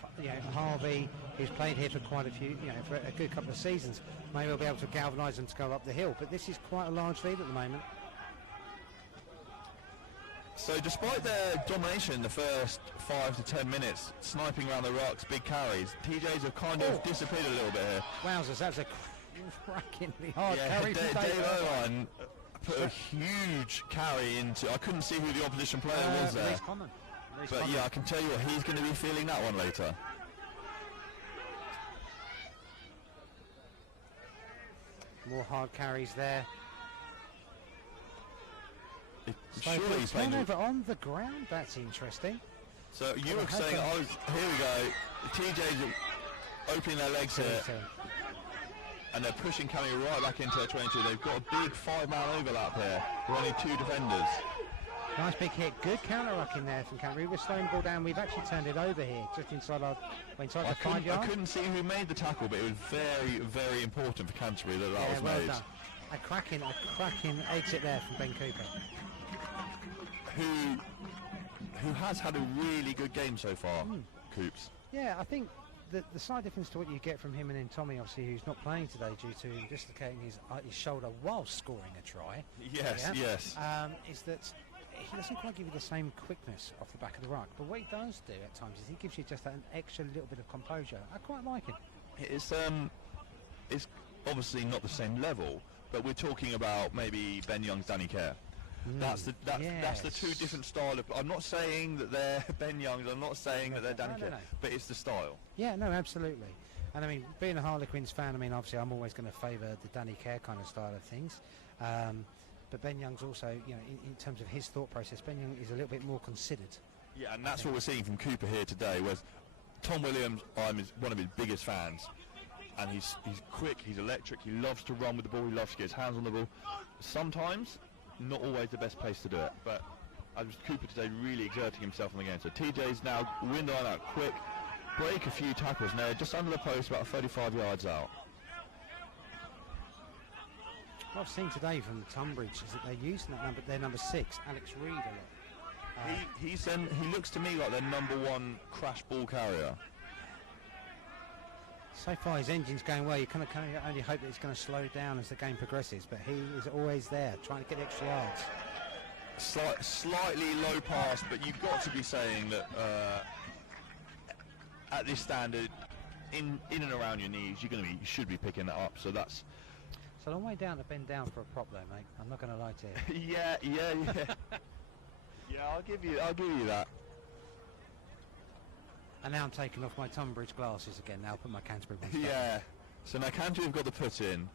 Harvey, who's played here for quite a few, for a good couple of seasons, may well be able to galvanise them to go up the hill. But this is quite a large lead at the moment. So despite their domination in the first 5 to 10 minutes, sniping around the rucks, big carries, TJs have kind of disappeared a little bit here. Wowzers, that was a crackingly hard carry from Dave Irvine put a huge carry into. I couldn't see who the opposition player was there. But yeah, I can tell you what, he's going to be feeling that one later. More hard carries there. Surely he's playing. Turnover on the ground. That's interesting. So you were saying, here we go. The TJs are opening their legs here, and they're pushing Cammy right back into their 22. They've got a big 5-man overlap here. With only 2 defenders. Nice big hit. Good counter ruck in there from Canterbury. We're slowing the ball down. We've actually turned it over here, just inside the 5 yard. I couldn't see who made the tackle, but it was very, very important for Canterbury that was well made. done. A cracking exit there from Ben Cooper. Who has had a really good game so far, Coops. Yeah, I think the slight difference to what you get from him and then Tommy, obviously, who's not playing today due to dislocating his shoulder while scoring a try. Yes. Is that he doesn't quite give you the same quickness off the back of the ruck, but what he does do at times is he gives you just an extra little bit of composure. I quite like him. It's obviously not the same level, but we're talking about maybe Ben Young's Danny Kerr. That's the two different style of. I'm not saying that they're Ben Youngs. I'm not saying that they're Danny Kerr, but it's the style. Yeah, no, absolutely. And I mean, being a Harlequins fan, I mean, obviously, I'm always going to favour the Danny Kerr kind of style of things. But Ben Young's also, you know, in terms of his thought process, Ben Young is a little bit more considered. Yeah, and that's what we're seeing from Cooper here today. Whereas Tom Williams, I'm one of his biggest fans, and he's quick, he's electric, he loves to run with the ball, he loves to get his hands on the ball. Sometimes, not always the best place to do it, but Cooper today really exerting himself in the game. So TJ's now win the line out quick, break a few tackles, now just under the post, about 35 yards out. What I've seen today from Tonbridge is that they're using their number 6, Alex Reid, a lot. He looks to me like their number 1 crash ball carrier. So far his engine's going well. You kind of only hope that it's going to slow down as the game progresses, but he is always there trying to get extra yards. Slightly low pass, but you've got to be saying that at this standard, in and around your knees, you should be picking that up. So that's. It's a long way down to bend down for a prop, though, mate. I'm not going to lie to you. Yeah. Yeah, I'll give you that. And now I'm taking off my Tonbridge glasses again. Now I'll put my Canterbury ones back. Yeah. So now Canterbury have got the put in.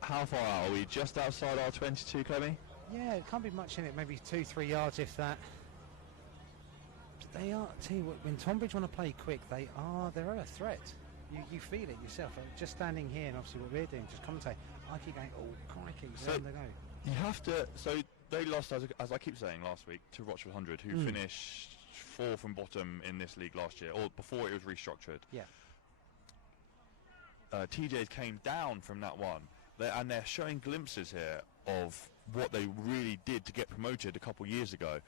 How far out are we? Just outside our 22, Clemmy? Yeah, it can't be much in it. Maybe 2-3 yards, if that. But they are. Tell you what, when Tonbridge want to play quick, they're a threat. You feel it yourself. Just standing here, and obviously what we're doing, just commentate. I keep going, oh crikey, so there they go. You have to. So they lost, as I keep saying, last week to Rochford 100, who finished 4th from bottom in this league last year, or before it was restructured. Yeah. TJs came down from that one, and they're showing glimpses here of what they really did to get promoted a couple years ago.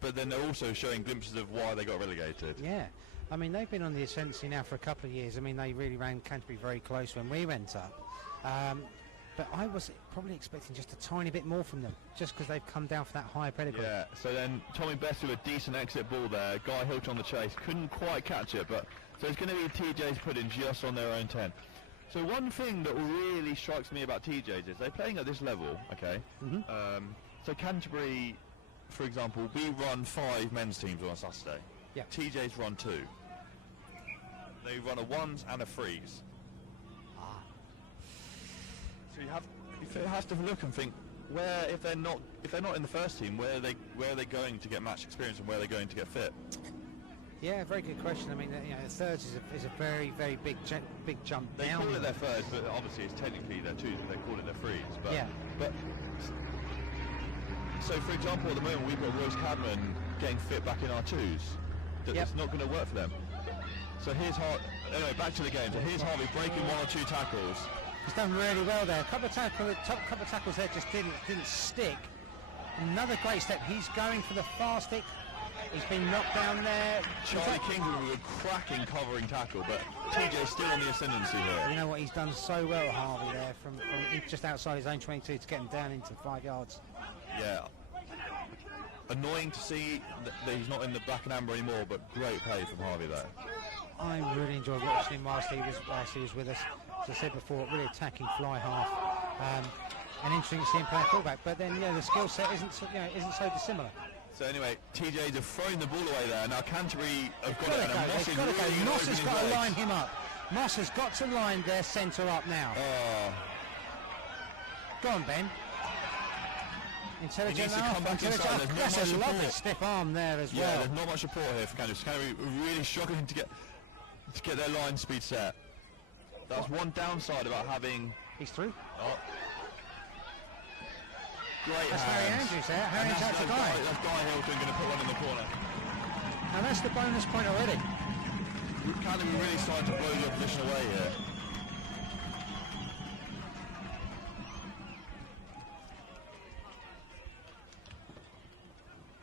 But then they're also showing glimpses of why they got relegated. Yeah. I mean, they've been on the ascendancy now for a couple of years. I mean, they really ran Canterbury very close when we went up. But I was probably expecting just a tiny bit more from them, just because they've come down for that higher pedigree. Yeah, so then Tommy Best with a decent exit ball there. Guy Hilton on the chase, couldn't quite catch it, but so it's going to be TJ's put in just on their own 10. So one thing that really strikes me about TJ's is they're playing at this level, okay? So Canterbury, for example, we run 5 men's teams on a Saturday. Yeah. TJ's run 2. They run a 1s and a 3s. So you have to look and think where, if they're not in the first team, where are they going to get match experience and where are they going to get fit? Yeah, very good question. I mean, you know, thirds is a very, very big jump They down. call it their thirds, but obviously it's technically their 2s, but they call it their 3s. But, yeah. But so, for example, at the moment we've got Rose Cadman getting fit back in our 2s. It's not going to work for them. So here's Harvey. Anyway, back to the game. So here's Harvey breaking 1 or 2 tackles. He's done really well there. A couple of tackles there just didn't stick. Another great step. He's going for the fast stick. He's been knocked down there. Charlie King with a cracking covering tackle, but TJ's still on the ascendancy here. You know what? He's done so well, Harvey, there from just outside his own 22 to get him down into 5 yards. Yeah. Annoying to see that he's not in the black and amber anymore, but great play from Harvey there. I really enjoyed watching him whilst he was with us. As I said before, really attacking fly half, and interesting to see him play fullback. But then, the skill set isn't so dissimilar. So anyway, TJs have thrown the ball away there. Now Canterbury have got it. Moss has got to line him up. Moss has got to line their centre up now. Go on, Ben. Intelligent enough. That's a lovely stiff arm there as well. Yeah, there's not much support here for Canterbury. Canterbury really struggling to get their line speed set. That's one downside about having. He's through. Oh. Great that's hands. Harry Andrews there. Harry Andrews the guy. That's Guy Hilton going to put one in the corner. Now that's the bonus point already. Canterbury really starting to blow the opposition away here.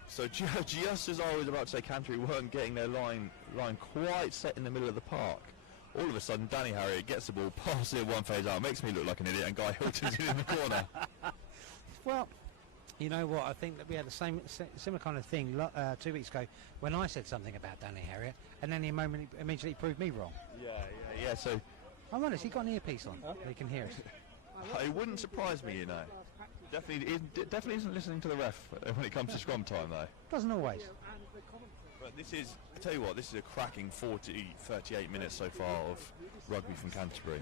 So just as I was about to say Canterbury weren't getting their line quite set in the middle of the park, all of a sudden Danny Harriott gets the ball, passes it 1 phase out, makes me look like an idiot, and Guy Hilton's in the corner. Well, you know what? I think that we had the similar kind of thing 2 weeks ago when I said something about Danny Harriott, and then he immediately proved me wrong. Yeah. So I'm honest, he got an earpiece on, so he can hear us. It wouldn't surprise me, Definitely isn't listening to the ref when it comes to scrum time, though. Doesn't always. But this is, I tell you what, this is a cracking 38 minutes so far of rugby from Canterbury.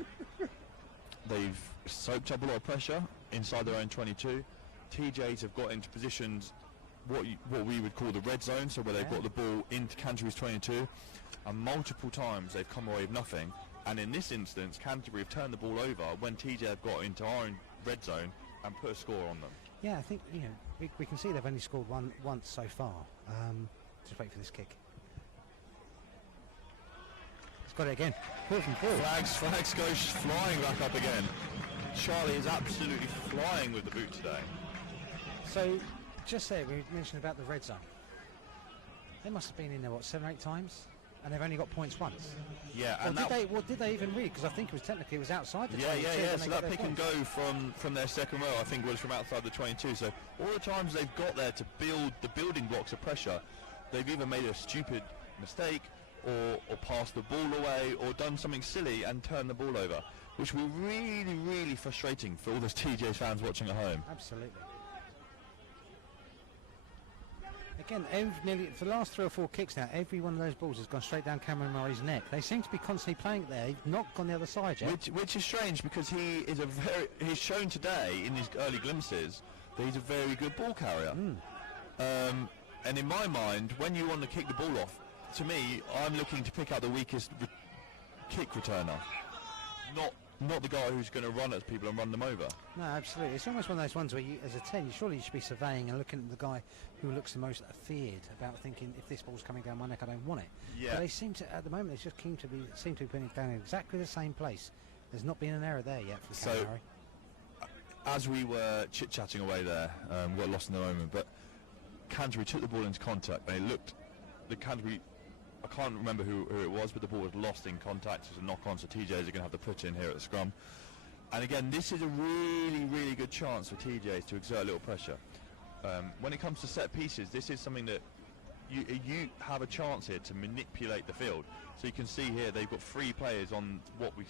They've soaked up a lot of pressure inside their own 22. TJs have got into positions what we would call the red zone, so where they've got the ball into Canterbury's 22, and multiple times they've come away with nothing. And in this instance, Canterbury have turned the ball over when TJ have got into our own red zone and put a score on them. Yeah, I think we can see they've only scored once so far. Just wait for this kick. It's got it again. Flags goes flying back up again. Charlie is absolutely flying with the boot today. So, just there, we mentioned about the red zone. They must have been in there, 7 or 8 times? And they've only got points once. Yeah, and did they even read? Because I think it was outside the 22. Yeah. So that pick and go from their second row, I think, was from outside the 22. So all the times they've got there to build the building blocks of pressure, they've either made a stupid mistake or passed the ball away or done something silly and turned the ball over, which will be really, really frustrating for all those TJ fans watching at home. Absolutely. Again, nearly for the last 3 or 4 kicks now, every one of those balls has gone straight down Cameron Murray's neck. They seem to be constantly playing it there. He's not gone the other side yet. Which is strange, because he's shown today in his early glimpses that he's a very good ball carrier. And in my mind, when you want to kick the ball off, to me, I'm looking to pick out the weakest kick returner, not the guy who's going to run at people and run them over. No, absolutely. It's almost one of those ones where you, as a 10, you should be surveying and looking at the guy who looks the most feared, about thinking, if this ball's coming down my neck, I don't want it. Yeah. But they seem to, at the moment, they just seem to be putting it down in exactly the same place. There's not been an error there yet for Canterbury. As we were chit-chatting away there, we got lost in the moment, but Canterbury took the ball into contact. They looked, the Canterbury, I can't remember who it was, but the ball was lost in contact. It was a knock-on, so TJs are going to have to put in here at the scrum. And again, this is a really, really good chance for TJs to exert a little pressure. When it comes to set pieces, this is something that you have a chance here to manipulate the field. So you can see here they've got 3 players on what we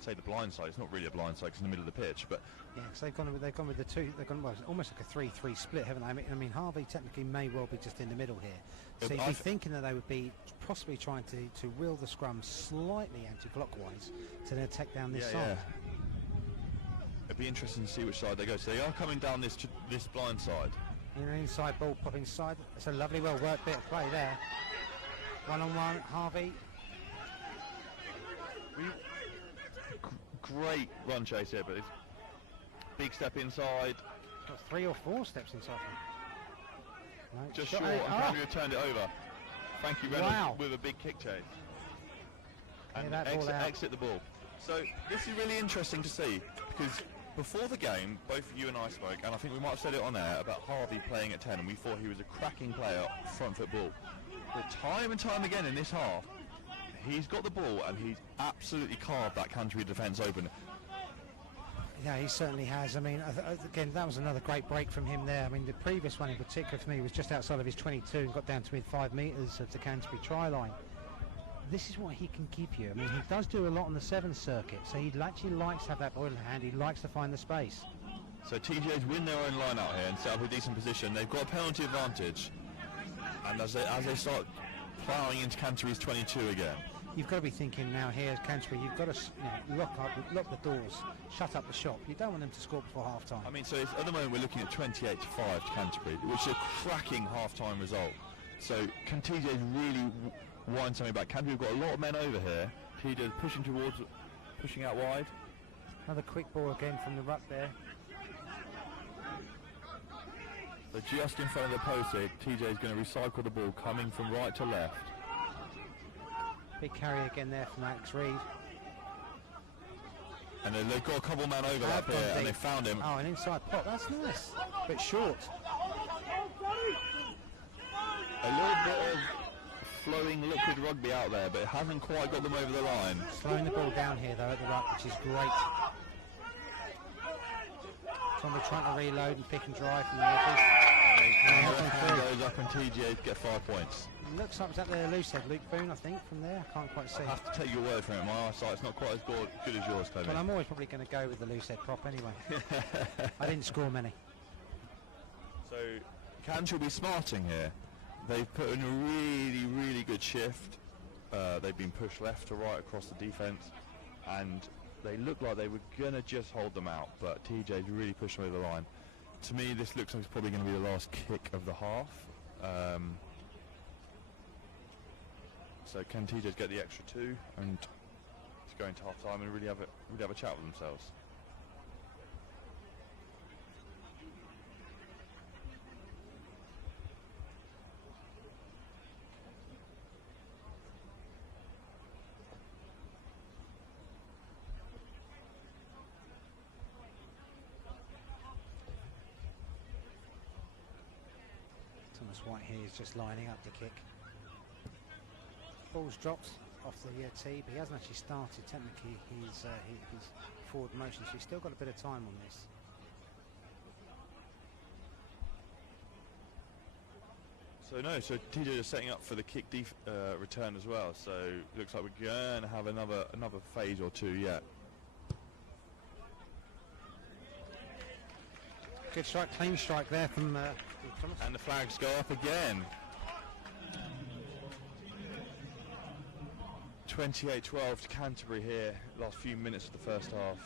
say the blind side. It's not really a blind side, 'cause it's in the middle of the pitch, but yeah, because they've gone with the 2. They've gone almost like a 3-3 split, haven't they? I mean, Harvey technically may well be just in the middle here. So you'd be thinking that they would be possibly trying to wheel the scrum slightly anti-clockwise to then attack down this side. It'd be interesting to see which side they go. So they are coming down this blind side. And an inside ball pop inside. It's a lovely, well-worked bit of play there. One-on-one, Harvey. Great run chase here, but it's big step inside. Got 3 or 4 steps inside him. No, just short, and Canterbury turned it over. Frankie Reynolds with a big kick chase. And exit the ball. So this is really interesting to see, because before the game, both you and I spoke, and I think we might have said it on air, about Harvey playing at 10, and we thought he was a cracking player, front foot ball. But time and time again in this half, he's got the ball and he's absolutely carved that Canterbury defence open. Yeah, he certainly has. I mean, again, that was another great break from him there. I mean, the previous one in particular for me was just outside of his 22 and got down to within 5 metres of the Canterbury try line. This is what he can give you. I mean, he does do a lot on the 7 circuit, so he actually likes to have that ball in hand. He likes to find the space. So TJs win their own line out here and set up a decent position. They've got a penalty advantage, and as they start ploughing into Canterbury's 22 again. You've got to be thinking now here, Canterbury, you've got to lock the doors, shut up the shop. You don't want them to score before half-time. I mean, so at the moment we're looking at 28-5 to Canterbury, which is a cracking half-time result. So can TJ really wind something back? Canterbury have got a lot of men over here. TJ's pushing out wide. Another quick ball again from the ruck there. So just in front of the post here, TJ's going to recycle the ball, coming from right to left. Big carry again there from Alex Reid. And they've got a couple man overlap here, and they found him. Oh, an inside pop, that's nice. Bit short. A little bit of flowing liquid rugby out there, but it hasn't quite got them over the line. Slowing the ball down here though at the ruck, which is great. Tonbridge trying to reload and pick and drive from the edges. And goes up and TJ get 5 points. Looks like it's at the loose head, Luke Boone, I think, from there. I can't quite see. I have to take your word for it. My eyesight's not quite as good as yours, Clement. Well, I'm always probably going to go with the loose head prop anyway. I didn't score many. Canterbury will be smarting here. They've put in a really, really good shift. They've been pushed left to right across the defence, and they look like they were going to just hold them out, but TJ's really pushed them over the line. To me, this looks like it's probably going to be the last kick of the half. So can TJ's get the extra 2 and to go into half time and really have a chat with themselves? Thomas White here is just lining up the kick. Ball's dropped off the tee, but he hasn't actually started. Technically, he's forward motion, so he's still got a bit of time on this. So TJ is setting up for the kick return as well. So looks like we're going to have another phase or 2 yet. Good strike, clean strike there from Thomas. And the flags go up again. 28-12 to Canterbury here, last few minutes of the first half.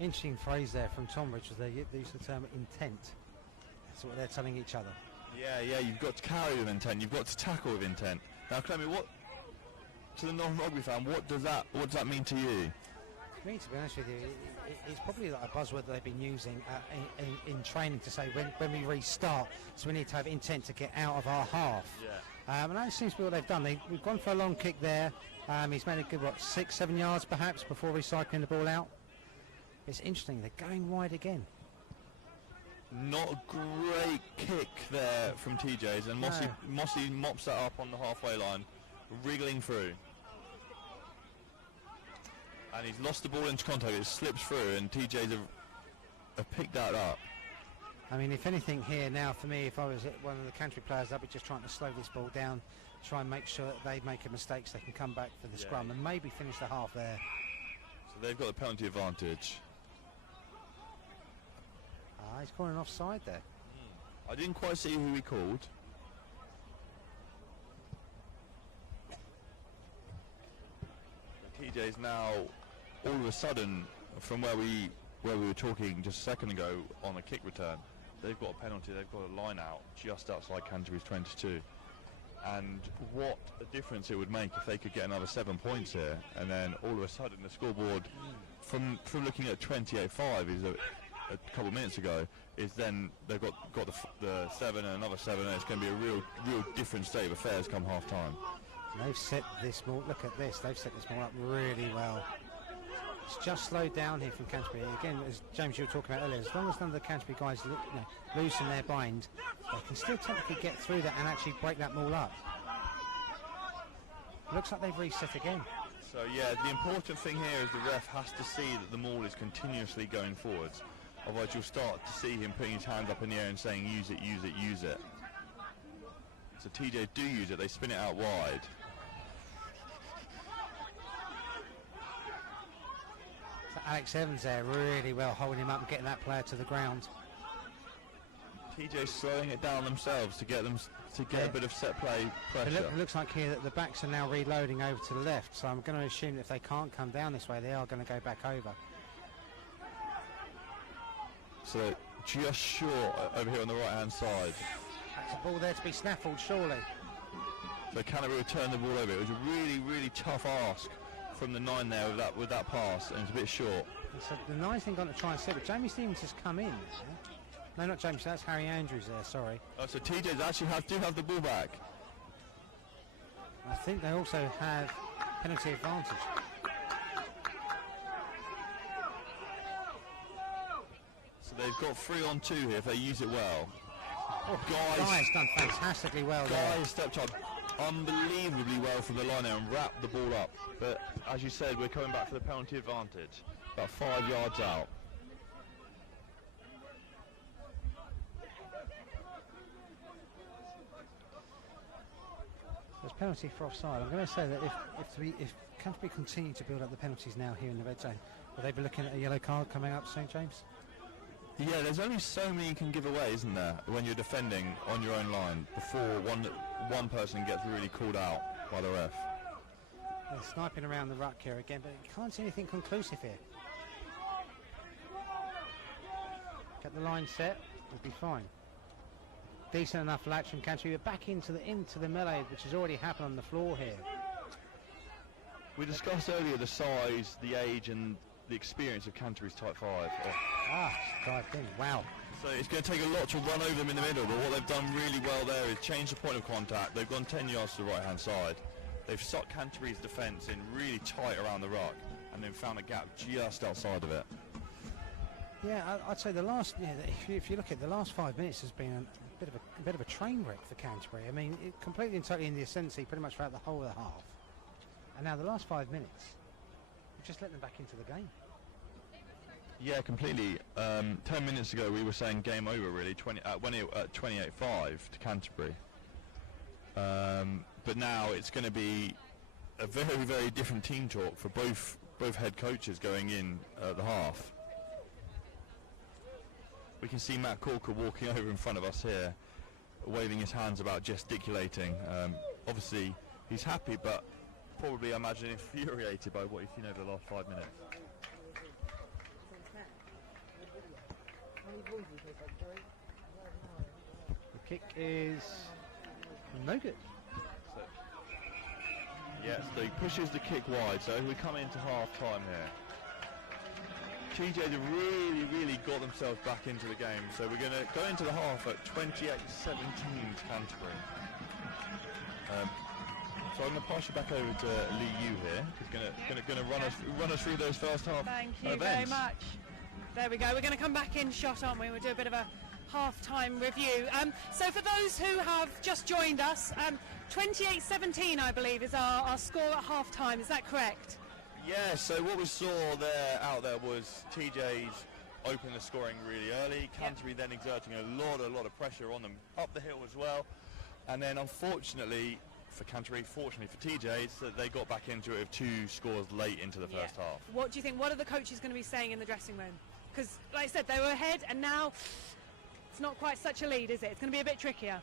Interesting phrase there from Tonbridge, was they use the term intent. That's what they're telling each other. Yeah, you've got to carry with intent, you've got to tackle with intent. Now Clemmy, what, to the non-rugby fan, what does that mean to you? To me, to be honest with you, it's probably like a buzzword that they've been using in training to say when we restart, so we need to have intent to get out of our half. Yeah. And that seems to be what they've done. We've gone for a long kick there. He's made a good, 6-7 yards perhaps before recycling the ball out. It's interesting, they're going wide again. Not a great kick there from TJ's, and Mossy mops that up on the halfway line, wriggling through. And he's lost the ball into contact, it slips through, and TJ's have picked that up. I mean, if anything here now, for me, if I was one of the Canterbury players, I'd be just trying to slow this ball down, try and make sure that they make a mistake so they can come back for the scrum and maybe finish the half there. So they've got the penalty advantage. He's calling offside there. I didn't quite see who he called. TJ's now, all of a sudden, from where we were talking just a second ago on a kick return, they've got a penalty, they've got a line out just outside Canterbury's 22. And what a difference it would make if they could get another 7 points here, and then all of a sudden the scoreboard, from looking at 28-5 is a couple of minutes ago, is then they've got the 7 and another 7, and it's going to be a real different state of affairs come half time. They've set this ball, look at this, they've set this ball up really well. It's just slowed down here from Canterbury. Again, as James, you were talking about earlier, as long as none of the Canterbury guys loosen their bind, they can still technically get through that and actually break that ball up. Looks like they've reset again. So yeah, the important thing here is the ref has to see that the maul is continuously going forwards. Otherwise you'll start to see him putting his hands up in the air and saying use it, use it, use it. So TJ do use it, they spin it out wide. So Alex Evans there really well holding him up and getting that player to the ground. TJ slowing it down themselves to get them to get a bit of set play pressure. It looks like here that the backs are now reloading over to the left, so I'm going to assume that if they can't come down this way, they are going to go back over. So just short over here on the right hand side. That's a ball there to be snaffled, surely. So Canterbury returned the ball over. It was a really tough ask from the 9 there with that pass, and it's a bit short. And so the 9's thing got to try and sit, but Jamie Stevens has come in. No, not James, that's Harry Andrews there, sorry. Oh, so TJ's actually do have the ball back. I think they also have penalty advantage. So they've got 3-on-2 here if they use it well. Oh, Guy's done fantastically well there. Guy stepped up unbelievably well from the line there and wrapped the ball up. But as you said, we're coming back for the penalty advantage. About 5 yards out. There's penalty for offside. I'm going to say that if Canterbury continue to build up the penalties now here in the red zone, will they be looking at a yellow card coming up soon, James? Yeah, there's only so many you can give away, isn't there, when you're defending on your own line before one person gets really called out by the ref. They're sniping around the ruck here again, but you can't see anything conclusive here. Get the line set, we'll be fine. Decent enough latch from Canterbury. We're back into the melee, which has already happened on the floor here. We discussed earlier the size, the age and the experience of Canterbury's type 5. Dived in, wow. So it's going to take a lot to run over them in the middle, but what they've done really well there is change the point of contact. They've gone 10 yards to the right hand side. They've sucked Canterbury's defence in really tight around the ruck and then found a gap just outside of it. Yeah, I'd say the last, if you look at the last 5 minutes has been a bit of a train wreck for Canterbury. I mean, completely and totally in the ascendancy pretty much throughout the whole of the half. And now the last 5 minutes, we've just let them back into the game. Yeah, completely. 10 minutes ago we were saying game over really, 28-5 to Canterbury. But now it's going to be a very, very different team talk for both head coaches going in at the half. We can see Matt Corker walking over in front of us here, waving his hands about, gesticulating. Obviously he's happy, but probably, I imagine, infuriated by what he's seen over the last 5 minutes. The kick is no good. So he pushes the kick wide, so we come into half-time here. TJ have really got themselves back into the game, so we're going to go into the half at 28-17 Canterbury. So I'm going to pass you back over to Lee Yu here, who's going to run us through those first half Thank you events. very much. There we go. We're going to come back in shot, aren't we? We'll do a bit of a half-time review. So for those who have just joined us, 28-17, I believe, is our score at half-time. Is that correct? Yeah, so what we saw out there was TJ's open the scoring really early, Canterbury then exerting a lot of pressure on them up the hill as well, and then unfortunately for Canterbury, fortunately for TJ's, that they got back into it with 2 scores late into the first half. What do you think? What are the coaches going to be saying in the dressing room? Because, like I said, they were ahead, and now it's not quite such a lead, is it? It's going to be a bit trickier.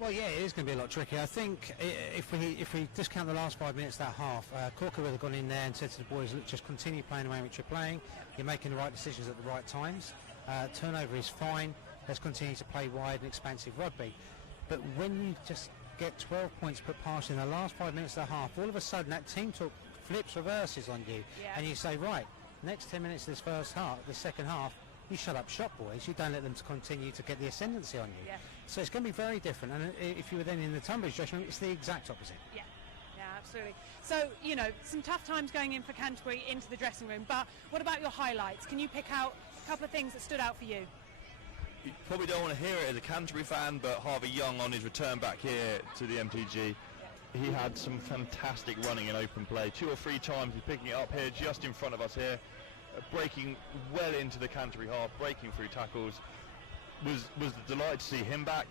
Well, yeah, it is going to be a lot trickier. I think if we discount the last 5 minutes, that half, Corker would have gone in there and said to the boys, look, just continue playing the way which you're playing. You're making the right decisions at the right times. Turnover is fine. Let's continue to play wide and expansive rugby. But when you just get 12 points put past you in the last 5 minutes of the half, all of a sudden that team talk flips, reverses on you, and you say, right, next 10 minutes of this second half, you shut up shop, boys. You don't let them to continue to get the ascendancy on you. So it's going to be very different. And if you were then in the Tonbridge dressing room, it's the exact opposite. Yeah, absolutely. So, some tough times going in for Canterbury into the dressing room. But what about your highlights? Can you pick out a couple of things that stood out for you? You probably don't want to hear it as a Canterbury fan, but Harvey Young on his return back here to the MTG, he had some fantastic running in open play. 2 or 3 times he's picking it up here just in front of us here. Breaking well into the Canterbury half, breaking through tackles. Was delighted to see him back.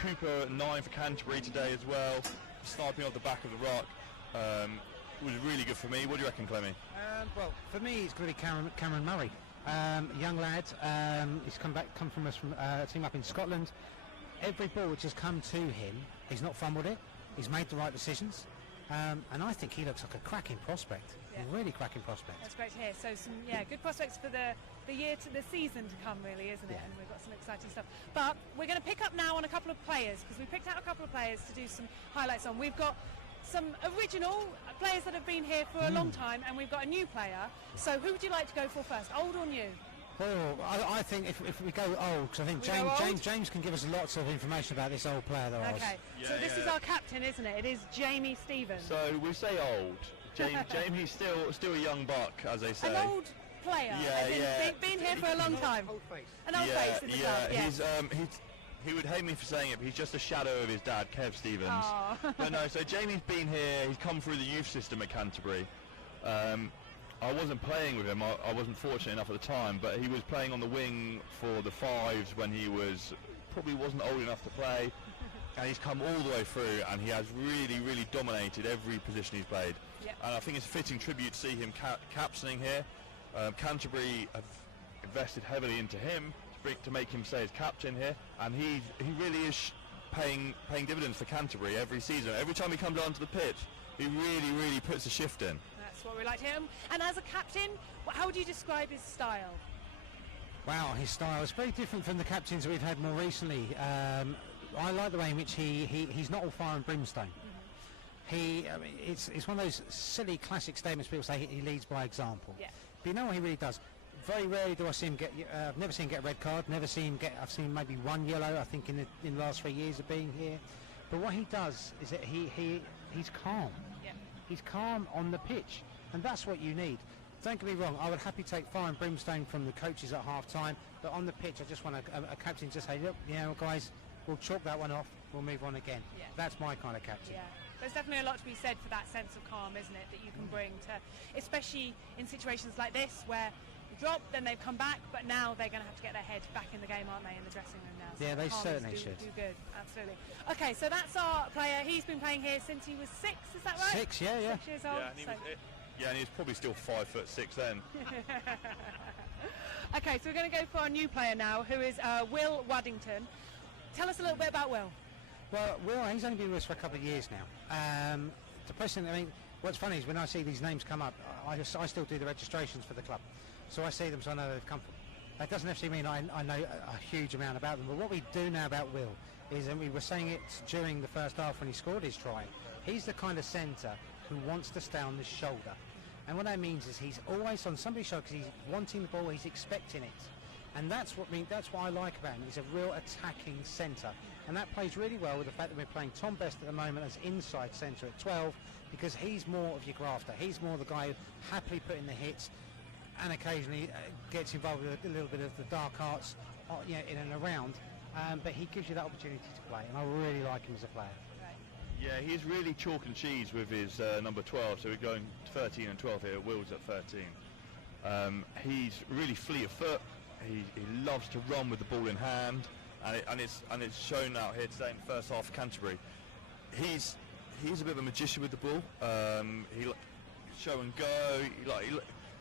Cooper 9 for Canterbury today as well, sniping off the back of the ruck. Was really good for me. What do you reckon, Clemmy? Well, for me, it's going to be Cameron Murray. Young lad, he's come from us from a team up in Scotland. Every ball which has come to him, he's not fumbled it. He's made the right decisions. And I think he looks like a cracking prospect, a really cracking prospect. That's great to hear. So some good prospects for the season to come, really, isn't it? And we've got some exciting stuff. But we're going to pick up now on a couple of players, because we picked out a couple of players to do some highlights on. We've got some original players that have been here for a long time, and we've got a new player. So who would you like to go for first, old or new? Oh, I think if we go old, because I think James can give us lots of information about this old player that Okay, so this is our captain, isn't it? It is Jamie Stevens. So we say old. Jamie's still a young buck, as they say. An old player. Been here for a long time. An old face in the club. He would hate me for saying it, but he's just a shadow of his dad, Kev Stevens. But no, so Jamie's been here. He's come through the youth system at Canterbury. I wasn't playing with him, I wasn't fortunate enough at the time, but he was playing on the wing for the 5s when he probably wasn't old enough to play, and he's come all the way through, and he has really dominated every position he's played. Yep. And I think it's a fitting tribute to see him captaining here. Canterbury have invested heavily into him to make him stay as captain here, and he really is paying dividends for Canterbury every season. Every time he comes onto the pitch, he really puts a shift in. That's what we like to hear. And as a captain, how would you describe his style? Wow, his style is very different from the captains we've had more recently. I like the way in which he's not all fire and brimstone. It's one of those silly classic statements people say he leads by example. Yeah. But you know what he really does? Very rarely do I see him get. I've never seen him get a red card. Never seen him get. I've seen maybe one yellow. I think in the last 3 years of being here. But what he does is that he's calm. Yeah. He's calm on the pitch, and that's what you need. Don't get me wrong. I would happily take fire and brimstone from the coaches at half time, but on the pitch, I just want a captain to say, look, guys, we'll chalk that one off. We'll move on again. Yeah. That's my kind of captain. Yeah. There's definitely a lot to be said for that sense of calm, isn't it, that you can bring to, especially in situations like this where you drop, then they've come back, but now they're going to have to get their head back in the game, aren't they, in the dressing room now? So yeah, they calmness certainly should. Do good, absolutely. Okay, so that's our player. He's been playing here since he was 6, is that right? 6, yeah. 6 years old. And he was probably still 5'6" then. Okay, so we're going to go for our new player now, who is Will Waddington. Tell us a little bit about Will. Well, Will, he's only been with us for a couple of years now. Depressing. I mean, what's funny is when I see these names come up, I still do the registrations for the club, so I see them, so I know they've come from. That doesn't necessarily mean I know a huge amount about them, but what we do know about Will is, and we were saying it during the first half when he scored his try, he's the kind of centre who wants to stay on the shoulder. And what that means is he's always on somebody's shoulder because he's wanting the ball, he's expecting it. And that's what I like about him. He's a real attacking centre. And that plays really well with the fact that we're playing Tom Best at the moment as inside centre at 12, because he's more of your grafter. He's more the guy who happily putting the hits and occasionally gets involved with a little bit of the dark arts in and around. But he gives you that opportunity to play, and I really like him as a player. Yeah, he's really chalk and cheese with his number 12, so we're going 13 and 12 here. Will's at 13. He's really fleet of foot. He loves to run with the ball in hand, and it's shown out here today in the first half of Canterbury. He's a bit of a magician with the ball. He show and go.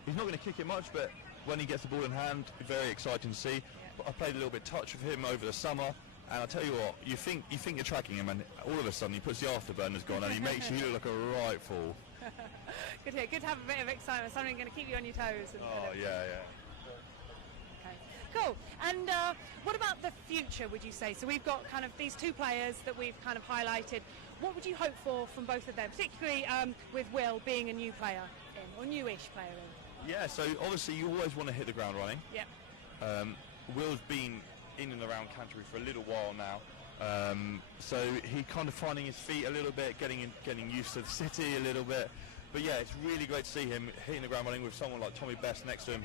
He's not going to kick it much, but when he gets the ball in hand, very exciting to see. Yeah. I played a little bit touch with him over the summer. And I'll tell you what, you think you're tracking him, and all of a sudden he puts the afterburners on, and he makes you look like a right fool. Good to have a bit of excitement, something going to keep you on your toes. Yeah. Okay, cool. And what about the future, would you say? So we've got kind of these two players that we've kind of highlighted. What would you hope for from both of them, particularly with Will being a new player in, or newish player in? Yeah, so obviously you always want to hit the ground running. Yeah. Will's been in and around Canterbury for a little while now, so he kind of finding his feet a little bit, getting used to the city a little bit. But yeah, it's really great to see him hitting the ground running with someone like Tommy Best next to him,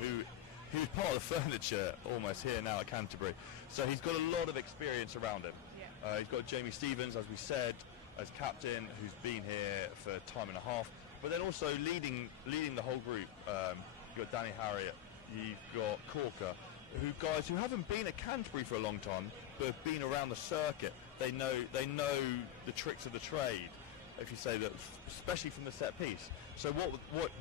who's part of the furniture almost here now at Canterbury. So he's got a lot of experience around him. Yeah. He's got Jamie Stevens, as we said, as captain, who's been here for time and a half, but then also leading the whole group. You've got Danny Harriott, you've got Corker, guys who haven't been at Canterbury for a long time, but have been around the circuit. They know the tricks of the trade, if you say that, especially from the set piece. So what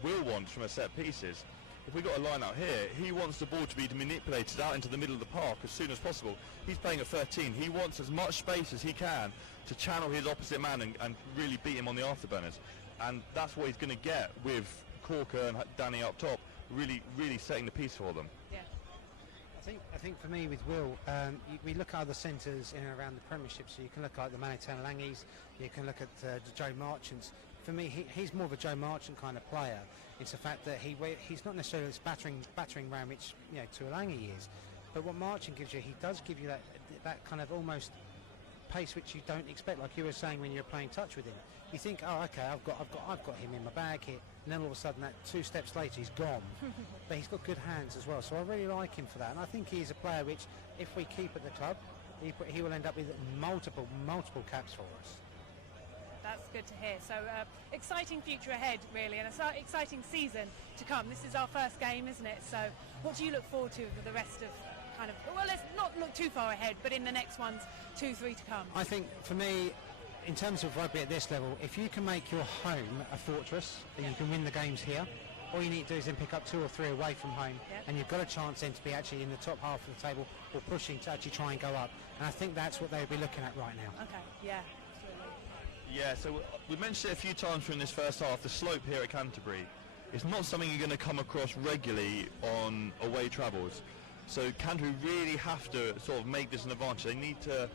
Will wants from a set piece is, if we've got a line out here, he wants the ball to be manipulated out into the middle of the park as soon as possible. He's playing at 13. He wants as much space as he can to channel his opposite man and really beat him on the afterburners. And that's what he's going to get with Corker and Danny up top, really setting the piece for them. Yeah. I think for me with Will, we look at other centres in and around the Premiership, so you can look at the Manitan Langis, you can look at the Joe Marchants. For me, he's more of a Joe Marchant kind of player. It's the fact that he's not necessarily this battering ram which Tuolangi is, but what Marchant gives you, he does give you that kind of almost pace which you don't expect, like you were saying when you're playing touch with him. You think, oh, okay, I've got him in my bag here, and then all of a sudden, that 2 steps later, he's gone. But he's got good hands as well, so I really like him for that. And I think he's a player which, if we keep at the club, he will end up with multiple caps for us. That's good to hear. So exciting future ahead, really, and an exciting season to come. This is our first game, isn't it? So what do you look forward to for the rest of kind of, well, let's not look too far ahead, but in the next ones, 2-3 to come? I think for me, in terms of rugby at this level, if you can make your home a fortress, then you can win the games here. All you need to do is then pick up 2 or 3 away from home, and you've got a chance then to be actually in the top half of the table or pushing to actually try and go up. And I think that's what they'll be looking at right now. Okay, yeah, absolutely. Yeah, so we mentioned it a few times during this first half, the slope here at Canterbury. It's not something you're going to come across regularly on away travels. So Canterbury really have to sort of make this an advantage. They need to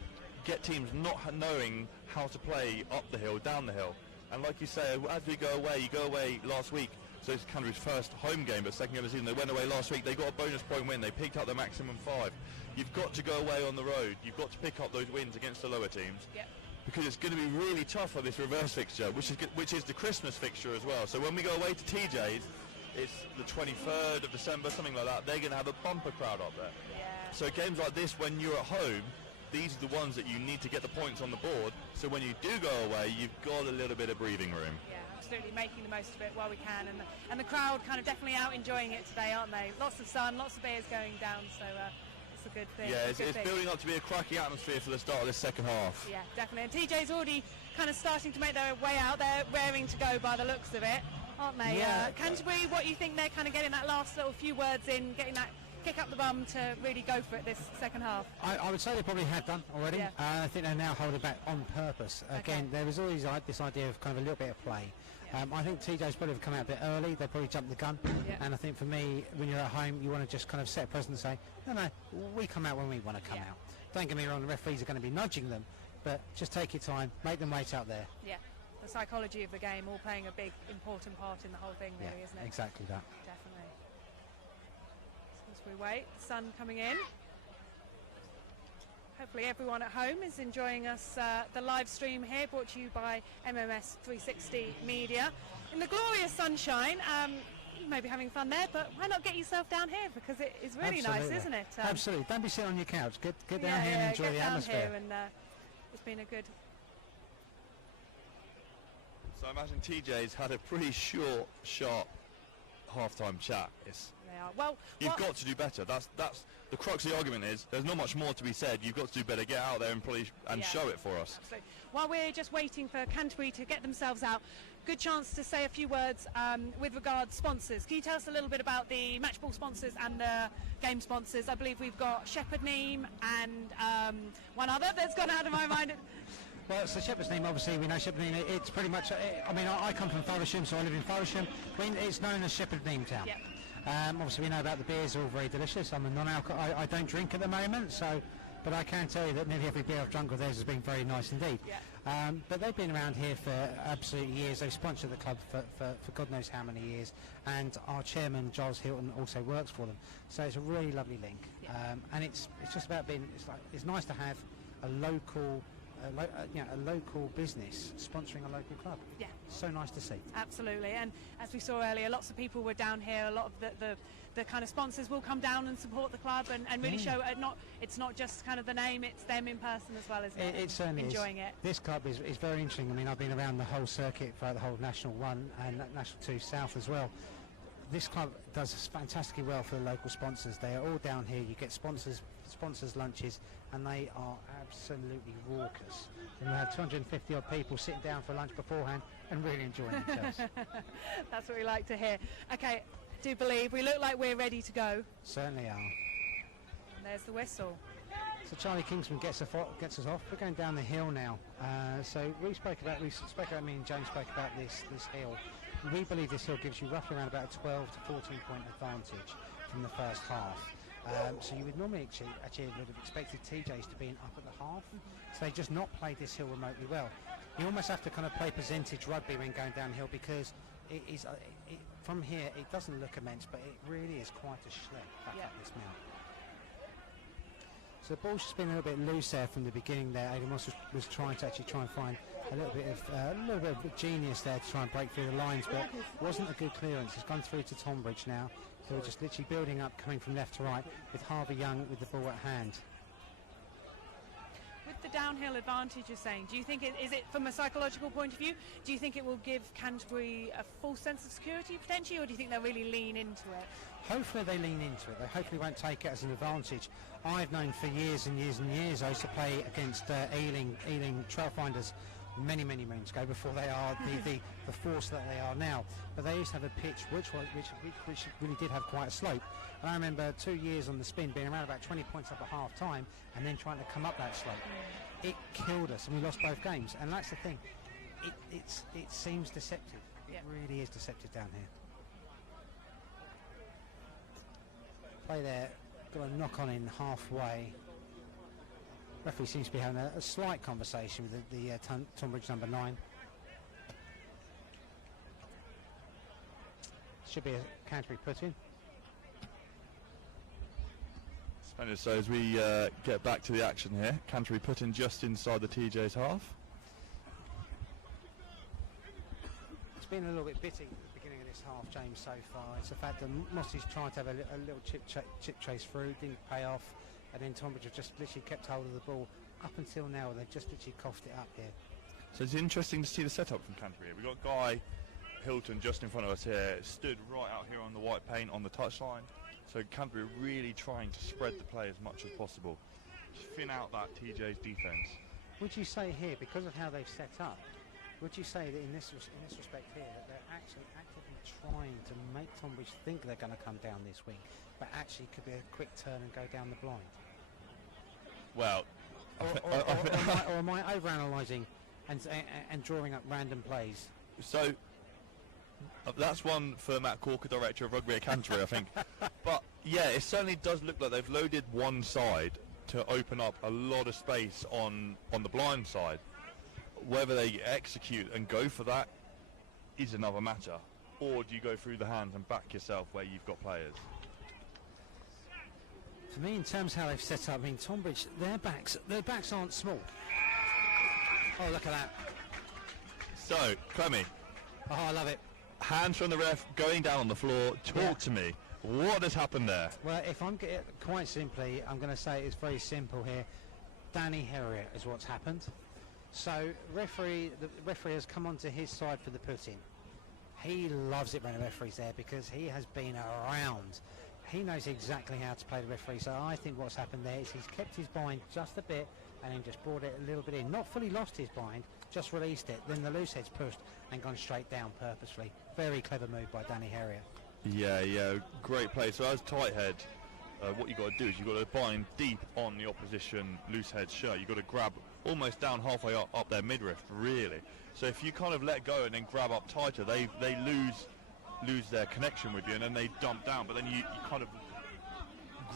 get teams not knowing how to play up the hill, down the hill. And like you say, as we go away, you go away last week, so it's Canterbury's first home game, but second game of the season. They went away last week, they got a bonus point win, they picked up the maximum 5. You've got to go away on the road, you've got to pick up those wins against the lower teams. Yep. Because it's going to be really tough for this reverse fixture, which is the Christmas fixture as well. So when we go away to TJ's, it's the 23rd of December, something like that. They're going to have a bumper crowd up there. Yeah. So games like this, when you're at home, these are the ones that you need to get the points on the board. So when you do go away, you've got a little bit of breathing room. Yeah, absolutely, making the most of it while we can, and the crowd kind of definitely out enjoying it today, aren't they? Lots of sun, lots of beers going down, so it's a good thing. Yeah, it's building up to be a cracking atmosphere for the start of this second half. Yeah, definitely. And TJ's already kind of starting to make their way out. They're raring to go by the looks of it, aren't they? Yeah. Canterbury, what do you think they're kind of getting that last little few words in, getting that kick up the bum to really go for it this second half? I would say they probably have done already. Yeah. I think they're now holding back on purpose. Again, there was always this idea of kind of a little bit of play. I think TJ's probably have come out a bit early. They probably jumped the gun. Yeah. And I think for me, when you're at home, you want to just kind of set a precedent and say, no, we come out when we want to come out. Don't get me wrong, the referees are going to be nudging them, but just take your time, make them wait out there. Yeah, the psychology of the game all playing a big, important part in the whole thing, really, isn't it? Exactly that. Definitely. As we wait, the sun coming in. Hopefully everyone at home is enjoying us, the live stream here, brought to you by MMS 360 Media. In the glorious sunshine, you may be having fun there, but why not get yourself down here, because it is really Absolutely. Nice, isn't it? Absolutely. Don't be sitting on your couch. Get down here and enjoy get the down atmosphere. Here and, it's been a good... So I imagine TJ's had a pretty short, sharp half-time chat. They are. Well, You've got to do better. That's the crux of the argument is there's not much more to be said. You've got to do better. Get out there and show it for us. Absolutely. While we're just waiting for Canterbury to get themselves out, good chance to say a few words with regard to sponsors. Can you tell us a little bit about the match ball sponsors and the game sponsors? I believe we've got Shepherd Neame and one other that's gone out of my mind. Well, it's the Shepherd's Neame, obviously. We know Shepherd Neame. It's pretty much, I come from Faversham, so I live in Faversham. It's known as Shepherd Neame Town. Yep. Obviously, we know about the beers, all very delicious. I'm a non-alcohol. I don't drink at the moment, but I can tell you that nearly every beer I've drunk of theirs has been very nice indeed. Yeah. But they've been around here for absolute years. They've sponsored the club for God knows how many years, and our chairman Giles Hilton also works for them. So it's a really lovely link, and it's just about being. It's nice to have a local. A local business sponsoring a local club. Yeah, so nice to see. Absolutely, and as we saw earlier, lots of people were down here. A lot of the kind of sponsors will come down and support the club and really show it's not just kind of the name, it's them in person as well, isn't it? It certainly enjoying it. This club is very interesting. I mean, I've been around the whole circuit for the whole National 1 and National 2 South as well. This club does fantastically well for the local sponsors. They are all down here. You get sponsors lunches, and they are absolutely raucous. And we have 250 odd people sitting down for lunch beforehand and really enjoying themselves. That's what we like to hear. Okay, I do believe we look like we're ready to go. Certainly are. And there's the whistle. So Charlie Kingsman gets us off. We're going down the hill now. So me and James spoke about this hill. We believe this hill gives you roughly around about a 12 to 14 point advantage from the first half. So you would normally actually would have expected TJ's to be up at the half. So they just not played this hill remotely well. You almost have to kind of play percentage rugby when going downhill, because it is from here it doesn't look immense, but it really is quite a schlep back up this mount. So the ball's just been a little bit loose there from the beginning there. Aidan Moss was trying to find a little bit of genius there to try and break through the lines, but it wasn't a good clearance. It's gone through to Tonbridge now. So we're just literally building up, coming from left to right, with Harvey Young with the ball at hand. With the downhill advantage you're saying, do you think is it from a psychological point of view? Do you think it will give Canterbury a false sense of security potentially, or do you think they'll really lean into it? Hopefully they lean into it. They hopefully won't take it as an advantage. I've known for years and years and years, I used to play against Ealing Trailfinders many moons ago, before they are the force that they are now. But they used to have a pitch which really did have quite a slope. And I remember 2 years on the spin being around about 20 points up at half time and then trying to come up that slope. It killed us and we lost both games. And that's the thing. It seems deceptive. It really is deceptive down here. Play there, got a knock on in halfway. Referee seems to be having a slight conversation with the Tonbridge number 9. Should be a Canterbury put in. Splendid. So as we get back to the action here, Canterbury put in just inside the TJ's half. It's been a little bit bitty at the beginning of this half, James, so far. It's the fact that Mossy's tried to have a little chip chase through, didn't pay off. And then Tonbridge have just literally kept hold of the ball up until now. They've just literally coughed it up here. So it's interesting to see the setup from Canterbury. We've got Guy Hilton just in front of us here, stood right out here on the white paint on the touchline. So Canterbury really trying to spread the play as much as possible, thin out that TJ's defence. Would you say here, because of how they've set up, would you say that in this respect here, that they're actually actively trying to make Tonbridge think they're going to come down this week, but actually could be a quick turn and go down the blind? Well, or am I overanalyzing and drawing up random plays? So that's one for Matt Corker, director of rugby at Canterbury, I think. But yeah, it certainly does look like they've loaded one side to open up a lot of space on the blind side. Whether they execute and go for that is another matter, or do you go through the hands and back yourself where you've got players? For me, in terms of how they've set up, I mean, Tonbridge, their backs aren't small. Oh, look at that. So, Clemmy. Oh, I love it. Hands from the ref going down on the floor. Talk to me. What has happened there? Well, if I'm quite simply, I'm going to say it's very simple here. Danny Herrier is what's happened. So, the referee has come onto his side for the put-in. He loves it when the referee's there because he has been around. He knows exactly how to play the referee. So I think what's happened there is he's kept his bind just a bit and then just brought it a little bit in. Not fully lost his bind, just released it. Then the loose head's pushed and gone straight down purposely. Very clever move by Danny Herrier. Yeah, great play. So as tight head, what you've got to do is you've got to bind deep on the opposition loose head shirt. You've got to grab almost down halfway up their midriff, really. So if you kind of let go and then grab up tighter, they lose their connection with you and then they dump down. But then you kind of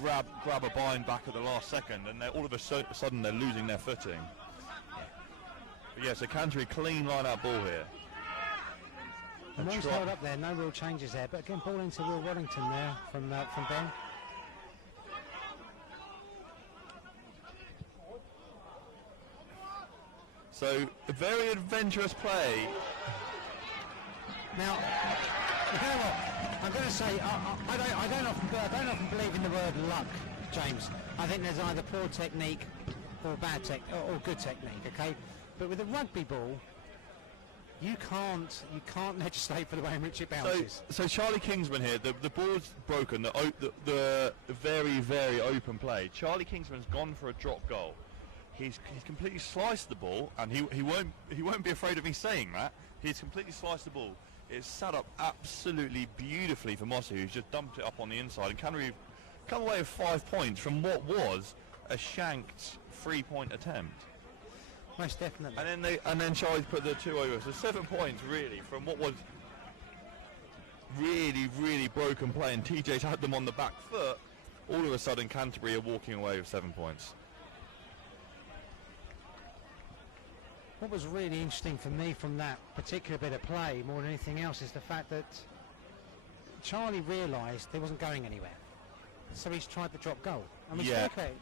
grab a bind back at the last second and all of a sudden they're losing their footing. But yeah, so Canterbury clean line-out ball here. And one's held up there, no real changes there. But again, ball into Will Waddington there from Ben. So a very adventurous play. Now, you know what? I'm going to say I don't often believe in the word luck, James. I think there's either poor technique or bad or good technique. Okay, but with a rugby ball, you can't legislate for the way in which it bounces. So Charlie Kingsman here, the ball's broken. The very, very open play. Charlie Kingsman's gone for a drop goal. He's completely sliced the ball, and he won't be afraid of me saying that. He's completely sliced the ball. It's set up absolutely beautifully for Mossy, who's just dumped it up on the inside. And Canterbury come away with 5 points from what was a shanked 3-point attempt. Most definitely. And then Charlie's put the 2 over. So 7 points really from what was really, really broken play. And TJ's had them on the back foot. All of a sudden, Canterbury are walking away with 7 points. What was really interesting for me from that particular bit of play, more than anything else, is the fact that Charlie realised they wasn't going anywhere. So he's tried the drop goal. And we spoke about it.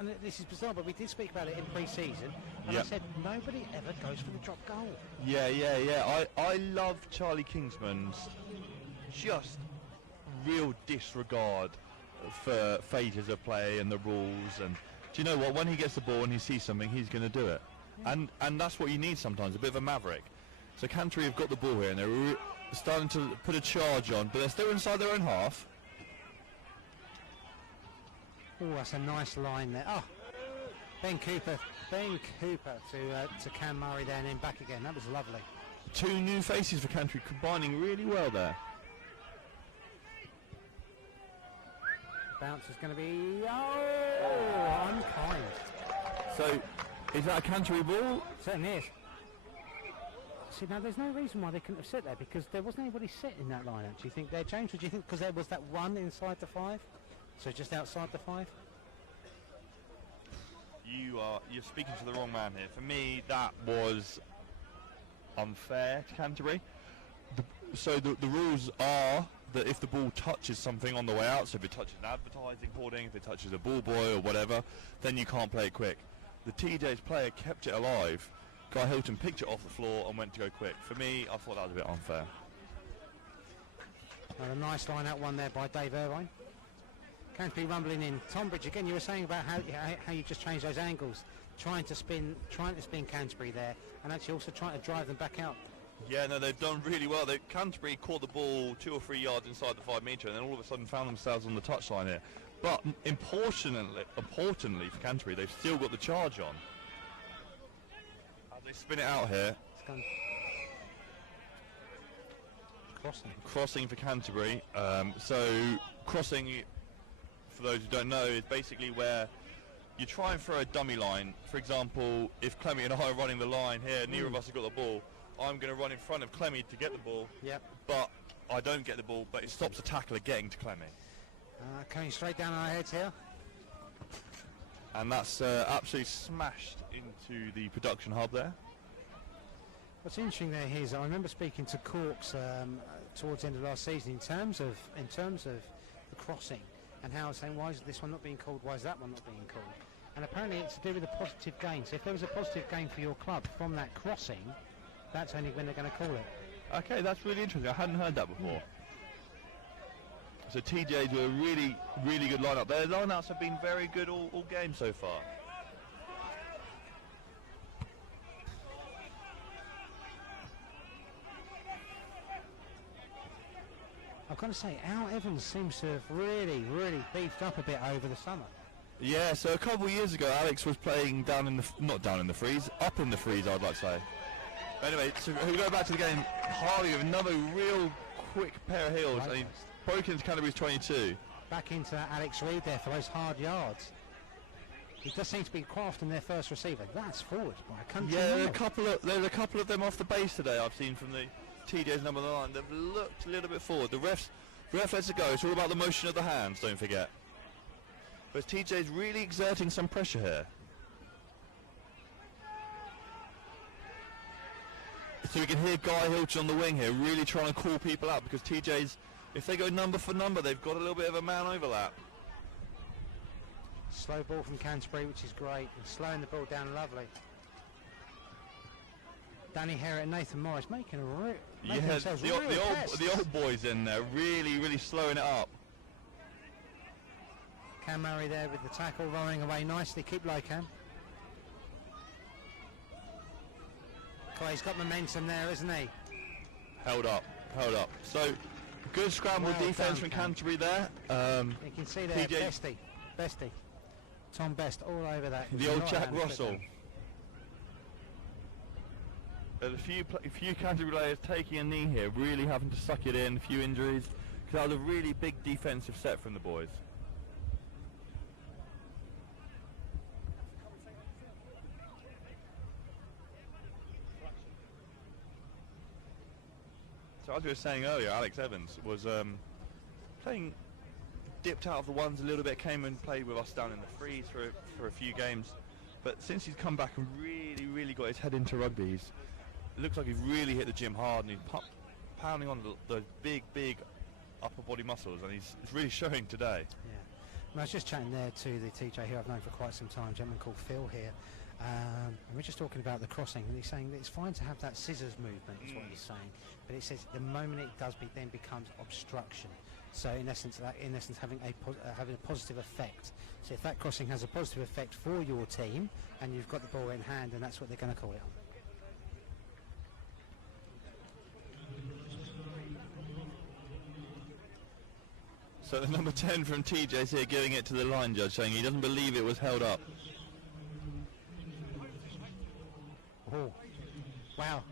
And this is bizarre, but we did speak about it in pre-season. And I said, nobody ever goes for the drop goal. Yeah. I love Charlie Kingsman's just real disregard for phases of play and the rules, and do you know what? When he gets the ball and he sees something, he's going to do it. Yeah. And that's what you need sometimes, a bit of a maverick. So Canterbury have got the ball here and they're starting to put a charge on, but they're still inside their own half. Oh, that's a nice line there. Oh, Ben Cooper to Cam Murray there and then back again. That was lovely. Two new faces for Canterbury combining really well there. Bounce is going to be unkind. So is that a Canterbury ball? Certainly is. See, now there's no reason why they couldn't have sit there because there wasn't anybody sit in that lineup. Do you think there, James? Or do you think because there was that one inside the 5? So just outside the 5? You're speaking to the wrong man here. For me, that was unfair to Canterbury. The rules are that if the ball touches something on the way out, so if it touches an advertising hoarding, if it touches a ball boy or whatever, then you can't play it quick. The TJ's player kept it alive. Guy Hilton picked it off the floor and went to go quick. For me, I thought that was a bit unfair. Well, a nice line out one there by Dave Irvine. Canterbury rumbling in. Tonbridge, again, you were saying about how you just changed those angles, trying to spin Canterbury there, and actually also trying to drive them back out. Yeah, no, they've done really well. Canterbury caught the ball 2 or 3 yards inside the 5 metre, and then all of a sudden found themselves on the touchline here. But importantly for Canterbury, they've still got the charge on. As they spin it out here. Crossing for Canterbury. So crossing, for those who don't know, is basically where you try and throw a dummy line. For example, if Clemmy and I are running the line here, neither of us have got the ball. I'm going to run in front of Clemmy to get the ball. Yep. But I don't get the ball, but it stops the tackler getting to Clemmy. Coming straight down our heads here. And that's absolutely smashed into the production hub there. What's interesting there is I remember speaking to Corks towards the end of last season in terms of the crossing and how I was saying, why is this one not being called, why is that one not being called? And apparently it's to do with a positive gain. So if there was a positive gain for your club from that crossing, that's only when they're going to call it. Okay, that's really interesting. I hadn't heard that before. So TJ do a really, really good lineup. Their lineups have been very good all game so far. I've got to say, Al Evans seems to have really, really beefed up a bit over the summer. Yeah, so a couple of years ago, Alex was playing not down in the freeze, up in the freeze, I'd like to say. Anyway, so we go back to the game. Harley with another real quick pair of heels. Right, and he broke into Canterbury's 22. Back into Alex Reid there for those hard yards. He does seem to be quite often their first receiver. That's forward by a country. Yeah, there's a couple of them off the base today I've seen from the TJ's number 9. They've looked a little bit forward. The ref lets it go. It's all about the motion of the hands, don't forget. But TJ's really exerting some pressure here. So we can hear Guy Hilton on the wing here really trying to call people out because TJ's, if they go number for number, they've got a little bit of a man overlap. Slow ball from Canterbury, which is great, and slowing the ball down, lovely. Danny Herriott and Nathan Morris making the old boys in there, really, really slowing it up. Cam Murray there with the tackle, rolling away nicely. Keep low, Cam. Oh, he's got momentum there, isn't he? Held up. So, good scramble defence from Canterbury there. You can see there, Bestie. Tom Best all over that. The old Jack Russell. There's a few Canterbury players taking a knee here, really having to suck it in, a few injuries, because that was a really big defensive set from the boys. So as we were saying earlier, Alex Evans was dipped out of the ones a little bit, came and played with us down in the freeze for a few games. But since he's come back and really got his head into rugby, it looks like he's really hit the gym hard and he's pounding on the big upper body muscles, and it's really showing today. Yeah. I was just chatting there to the TJ who I've known for quite some time, a gentleman called Phil here. And we're just talking about the crossing, and he's saying that it's fine to have that scissors movement, is what he's saying. But it says the moment it does then becomes obstruction. So in essence, having a positive effect. So if that crossing has a positive effect for your team, and you've got the ball in hand, and that's what they're going to call it. So the number 10 from TJ's here giving it to the line judge, saying he doesn't believe it was held up. Oh, wow.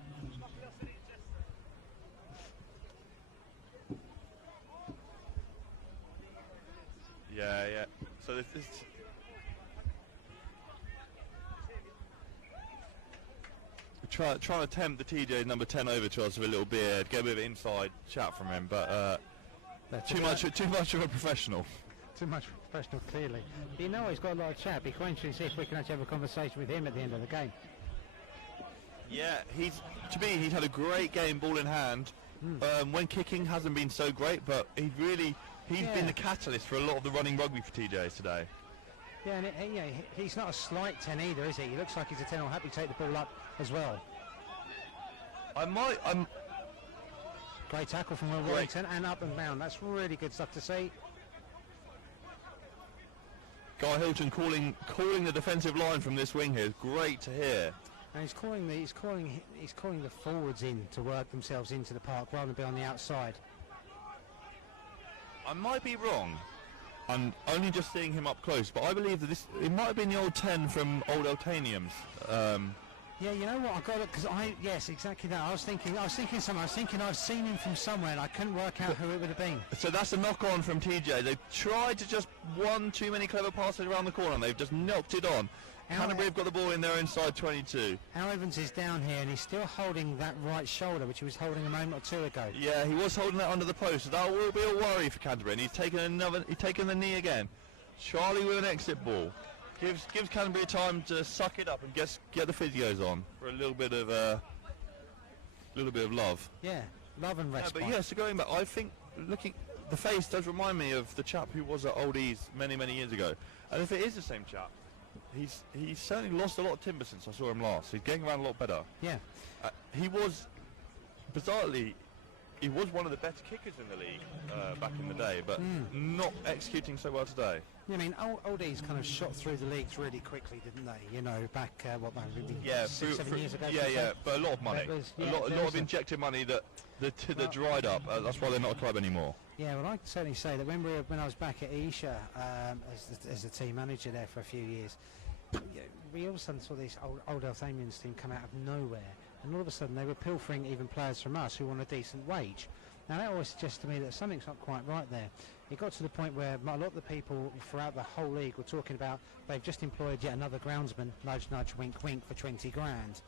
Yeah. So this trying to tempt the TJ number 10 over to us with a little beard, get a bit of inside chat from him, but too much of a professional. Too much professional, clearly. But you know he's got a lot of chat. It'd be quite interesting to see if we can actually have a conversation with him at the end of the game. Yeah, he's had a great game, ball in hand. When kicking hasn't been so great, but he's been the catalyst for a lot of the running rugby for TJ today. Yeah, and he's not a slight 10 either, is he? He looks like he's a 10. I'm happy to take the ball up as well. Great tackle from Will Warrington and up and down. That's really good stuff to see. Guy Hilton calling the defensive line from this wing here is great to hear. And he's calling the forwards in to work themselves into the park rather than be on the outside. I might be wrong. I'm only just seeing him up close, but I believe that it might have been the old 10 from old Eltaniums. Yeah, you know what? I got it because yes, exactly that. I was thinking something. I was thinking I've seen him from somewhere, and I couldn't work out who it would have been. So that's a knock-on from TJ. They tried to just one too many clever passes around the corner, and they've just knocked it on. Canterbury have got the ball in their inside 22. Al Evans is down here, and he's still holding that right shoulder, which he was holding a moment or two ago. Yeah, he was holding that under the post. So that will be a worry for Canterbury, and he's taken the knee again. Charlie with an exit ball. Gives Canterbury time to suck it up and get the physios on for a little bit of love. Yeah, love and respite. But yeah, so going back, I think the face does remind me of the chap who was at Old Ease many years ago. And if it is the same chap, he's certainly lost a lot of timber since I saw him last. He's getting around a lot better. Yeah. He was bizarrely. He was one of the best kickers in the league back in the day, but not executing so well today. Yeah, I mean, Old Ease kind of shot through the leagues really quickly, didn't they? You know, back, maybe 6-7 years ago? Yeah, but a lot of money. A lot of injected money that dried up. That's why they're not a club anymore. Yeah, well, I can certainly say that when I was back at Isha as the team manager there for a few years, we all of a sudden saw this old Elthamians team come out of nowhere. And all of a sudden they were pilfering even players from us who want a decent wage. Now that always suggests to me that something's not quite right there. It got to the point where a lot of the people throughout the whole league were talking about they've just employed yet another groundsman, nudge, nudge, wink, wink, for 20 grand.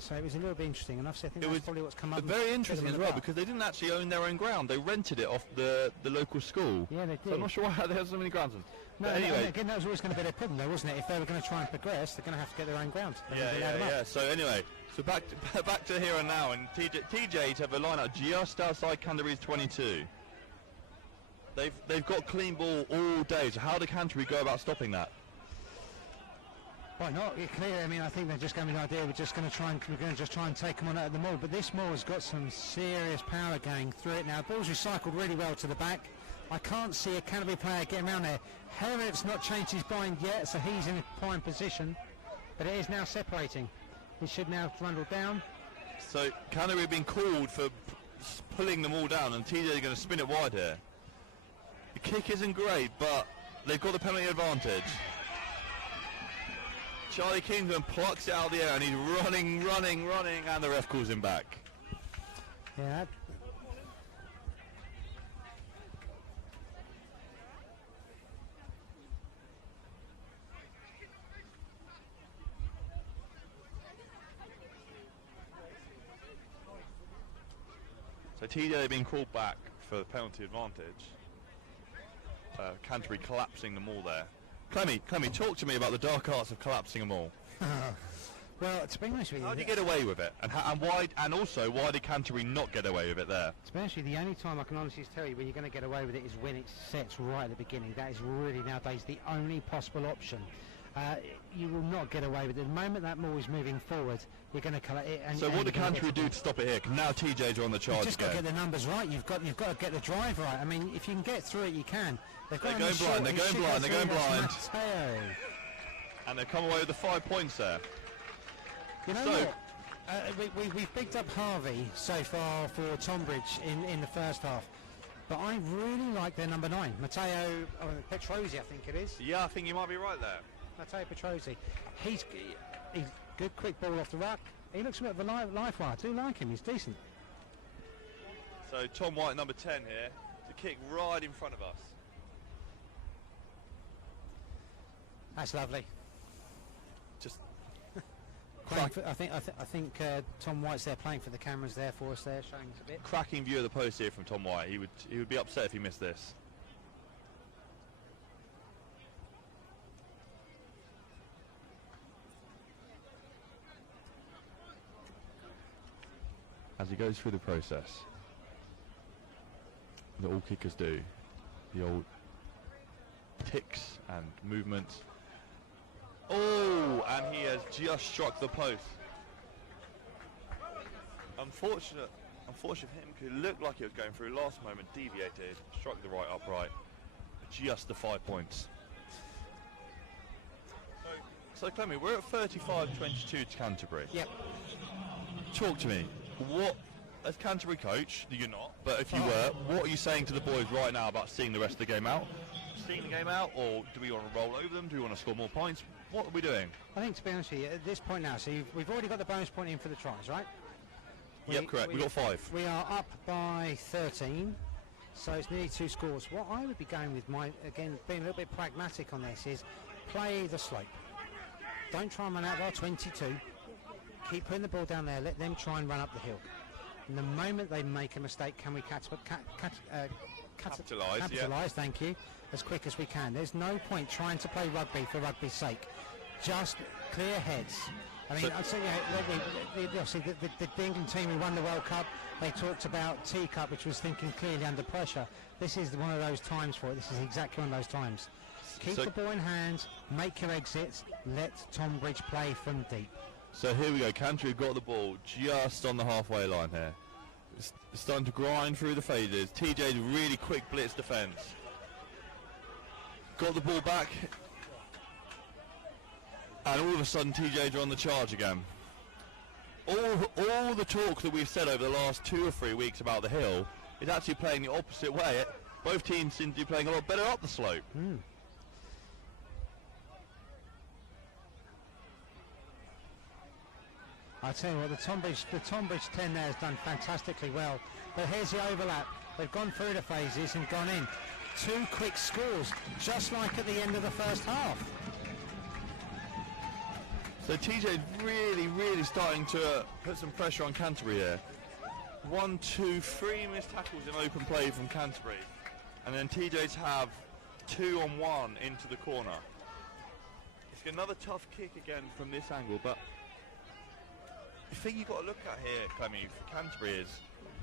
So it was a little bit interesting, and obviously I think that's probably what's come up. Very interesting as well, because they didn't actually own their own ground. They rented it off the local school. Yeah, they did. So I'm not sure why they have so many groundsmen. No, but anyway, again, that was always going to be their problem, though, wasn't it? If they were going to try and progress, they're going to have to get their own ground. Yeah. So anyway, back to here and now, and TJ have a line out just outside Canterbury's 22. They've got clean ball all day. So how do Canterbury go about stopping that? Why not? Clearly, I mean, I think they're just going with the idea we're going to just try and take them on out of the maul. But this maul has got some serious power going through it now. Ball's recycled really well to the back. I can't see a Canterbury player getting around there. Herriot's not changed his bind yet, so he's in a prime position. But it is now separating. He should now trundle down. So Canterbury have been called for pulling them all down, and TJ are going to spin it wide here. The kick isn't great, but they've got the penalty advantage. Charlie Kingsman plucks it out of the air, and he's running, and the ref calls him back. Yeah. So TJ have been called back for the penalty advantage. Canterbury collapsing them all there. Clemmy, talk to me about the dark arts of collapsing them all. Well, to be honest with you, how did you get away with it, and why? And also, why did Canterbury not get away with it there? To be honest with you, the only time I can honestly tell you when you're going to get away with it is when it sets right at the beginning. That is really nowadays the only possible option. you will not get away with it. The moment that ball is moving forward, you're going to collect it. So what do Canterbury do to stop it here? Now TJ's are on the charge. You've just got to again. get the numbers right. You've got to get the drive right. I mean, if you can get through it, you can. They're going blind. They're going blind. They're going blind. And they've come away with the 5 points there. You know what? We've picked up Harvey so far for Tonbridge in the first half, but I really like their number 9, Matteo Petrosi, I think it is. Yeah, I think you might be right there. Matteo Petrosi. He's good, quick ball off the ruck. He looks a bit of a life wire. I do like him. He's decent. So Tom White, number 10 here, to kick right in front of us. That's lovely. Just I think Tom White's there playing for the cameras there for us there, showing us a bit. cracking view of the post here from Tom White. He would be upset if he missed this. As he goes through the process that all kickers do, the old ticks and movements. Oh, and he has just struck the post. Unfortunate for him, because it looked like he was going through. Last moment, deviated, struck the right upright. Just the 5 points. So Clemmy, we're at 35-22 to Canterbury. Yep. Talk to me. What, as Canterbury coach, you're not, but if you were, what are you saying to the boys right now about seeing the rest of the game out? Seeing the game out, or do we want to roll over them? Do we want to score more points? What are we doing? I think, to be honest with you, at this point now, so we've already got the bonus point in for the tries, right? Yep, correct. We've got 5. We are up by 13, so it's nearly 2 scores. What I would be going with, again, being a little bit pragmatic on this, is play the slope. Don't try and run out of our 22. Keep putting the ball down there. Let them try and run up the hill. And the moment they make a mistake, can we capitalise, thank you, as quick as we can. There's no point trying to play rugby for rugby's sake. Just clear heads. I mean, the England team who won the World Cup, they talked about Teacup, which was thinking clearly under pressure. This is one of those times for it. This is exactly one of those times. Keep the ball in hand, make your exits, let Tonbridge play from deep. So here we go. Canterbury got the ball just on the halfway line here. It's starting to grind through the phases. TJ's really quick blitz defence. Got the ball back. And all of a sudden TJ's are on the charge again. All the talk that we've said over the last 2 or 3 weeks about the hill is actually playing the opposite way. Both teams seem to be playing a lot better up the slope. I tell you what, the Tonbridge 10 there has done fantastically well. But here's the overlap. They've gone through the phases and gone in. 2 quick scores, just like at the end of the first half. So TJ's really starting to put some pressure on Canterbury here. 1, 2, 3 missed tackles in open play from Canterbury. And then TJ's have 2 on 1 into the corner. It's another tough kick again from this angle, but the thing you've got to look at here, Clemmy, for Canterbury is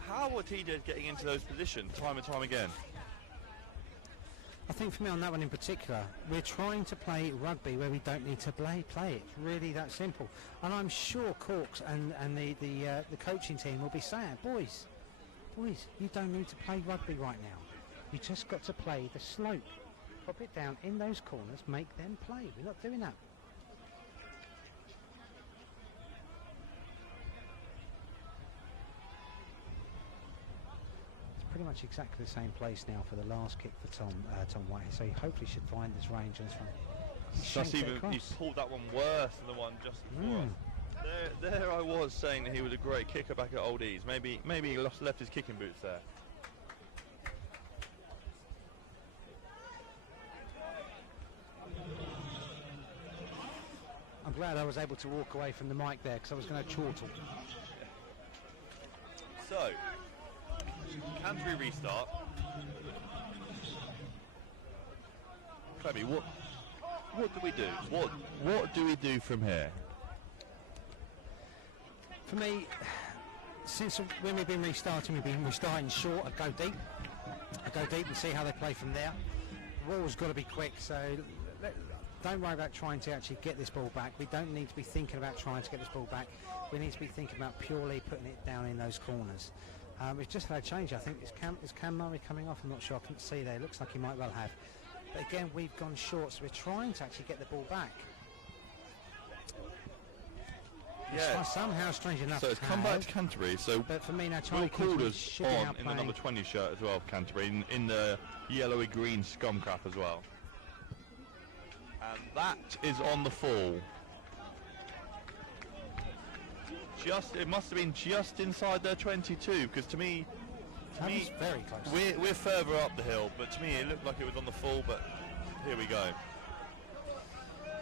how are TJs getting into those positions time and time again? I think for me on that one in particular, we're trying to play rugby where we don't need to play it. Really that simple. And I'm sure Corks and the coaching team will be saying, boys, you don't need to play rugby right now. You just got to play the slope. Pop it down in those corners, make them play. We're not doing that. Pretty much exactly the same place now for the last kick for Tom White, so he hopefully should find his range on this one. He's pulled that one worse than the one just before us. There I was saying that he was a great kicker back at Old Ease. Maybe he left his kicking boots there. I'm glad I was able to walk away from the mic there because I was going to chortle. So Canterbury restart. Clemmy, what do we do? What do we do from here? For me, since when we've been restarting, we've been restarting short. I go deep and see how they play from there. The ball's got to be quick. So don't worry about trying to actually get this ball back. We don't need to be thinking about trying to get this ball back. We need to be thinking about purely putting it down in those corners. We've just had a change. I think is Cam Murray coming off? I'm not sure. I couldn't see there. It looks like he might well have. But again, we've gone short, so we're trying to actually get the ball back. Yeah. Somehow, strange enough. So it's come back to Canterbury. So but for me now, Will Charlie Calder's should be now on in the playing. number 20 shirt as well for Canterbury, in the yellowy green scum cap as well. And that is on the full. It must have been just inside their 22, because to me, That was very close. we're further up the hill, but to me it looked like it was on the full. But here we go.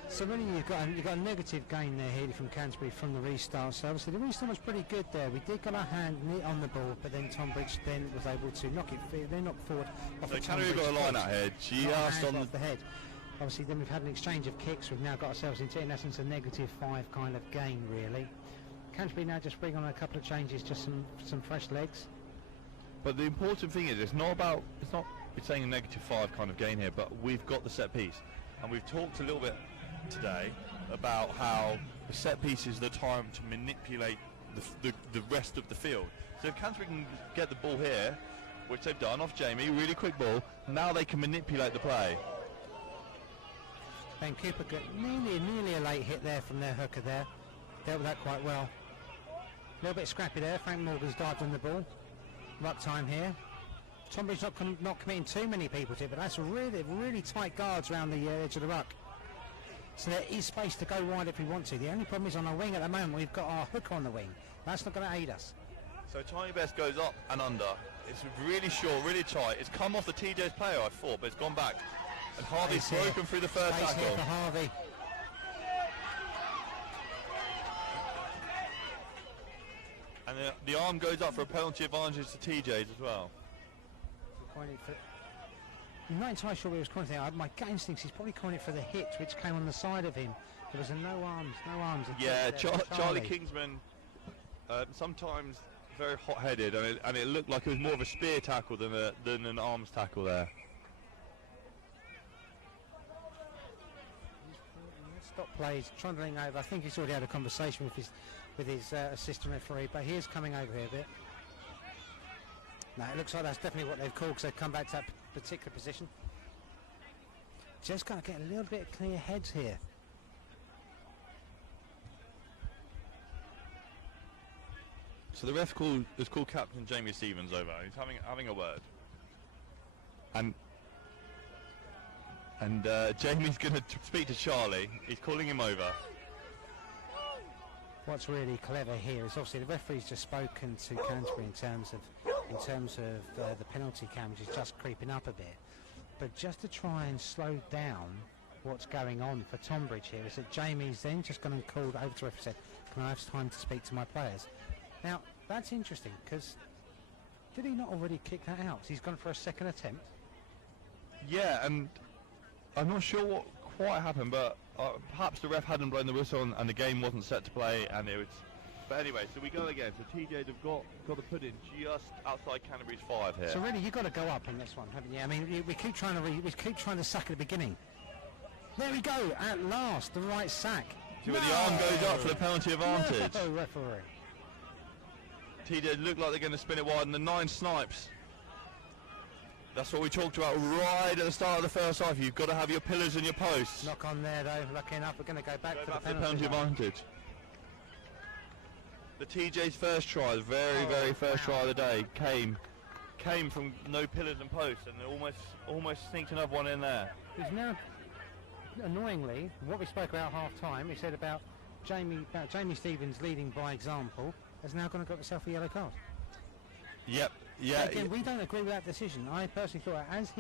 So really you've got a negative gain there, Healy, from Canterbury from the restart. So obviously the restart was pretty good there. We did get our hand on the ball, but then Tonbridge then was able to knock it. They knocked forward. Off So the Canterbury got a Tonbridge line post. out here, Not a just hand on off the head. Obviously then we've had an exchange of kicks. We've now got ourselves into, in essence, a -5 kind of gain, really. Canterbury now just bring on a couple of changes, just some fresh legs. But the important thing is, it's not saying a -5 kind of gain here, but we've got the set piece, and we've talked a little bit today about how the set piece is the time to manipulate the rest of the field. So if Canterbury can get the ball here, which they've done off Jamie, really quick ball, now they can manipulate the play. Ben Cooper got nearly a late hit there from their hooker there. Dealt with that quite well. A little bit scrappy there. Frank Morgan's dived on the ball. Ruck time here. Tonbridge not committing too many people to it, but that's really tight guards around the edge of the ruck. So there is space to go wide if we want to. The only problem is on our wing at the moment, we've got our hooker on the wing. That's not going to aid us. So Tiny Best goes up and under. It's really short, really tight. It's come off the TJ's player, I thought, but it's gone back. And Harvey's Space here. broken through the first Space here tackle. for Harvey. And the arm goes up for a penalty advantage to TJ's as well. I'm not entirely sure where he was calling it. My gut instincts, he's probably calling it for the hit which came on the side of him. There was a no arms. Yeah, Charlie. Charlie Kingsman, sometimes very hot-headed, and it looked like it was more of a spear tackle than an arms tackle there. Stop plays, trundling over. I think he's already had a conversation with his assistant referee, but he is coming over here a bit. No, it looks like that's definitely what they've called, because they've come back to that particular position. Just got to get a little bit of clear heads here. So the ref has called Captain Jamie Stevens over. He's having a word, and Jamie's going to speak to Charlie. He's calling him over. What's really clever here is obviously the referee's just spoken to Canterbury in terms of the penalty count, which is just creeping up a bit. But just to try and slow down what's going on for Tonbridge here is that Jamie's then just gone and called over to the referee and said, "Can I have time to speak to my players?" Now that's interesting, because did he not already kick that out? He's gone for a second attempt. Yeah, and I'm not sure what quite happened, but perhaps the ref hadn't blown the whistle and the game wasn't set to play, and it was. But anyway, so we go again. So TJ's have got to put in just outside Canterbury's 5 here. So really, you've got to go up on this one, haven't you? I mean, we keep trying to sack at the beginning. There we go. At last, the right sack. See where the arm goes up for the penalty advantage. No, referee. TJ look like they're going to spin it wide, and the 9 snipes. That's what we talked about right at the start of the first half. You've got to have your pillars and your posts. Knock on there though. Lucky enough, we're going to go back for the penalty advantage. The TJ's first try, the very first try of the day, came from no pillars and posts, and almost sneaked another one in there. He's now, annoyingly, what we spoke about half time, we said about Jamie Stevens leading by example, has now going to got himself a yellow card. Yep. Yeah. Again, we don't agree with that decision. I personally thought as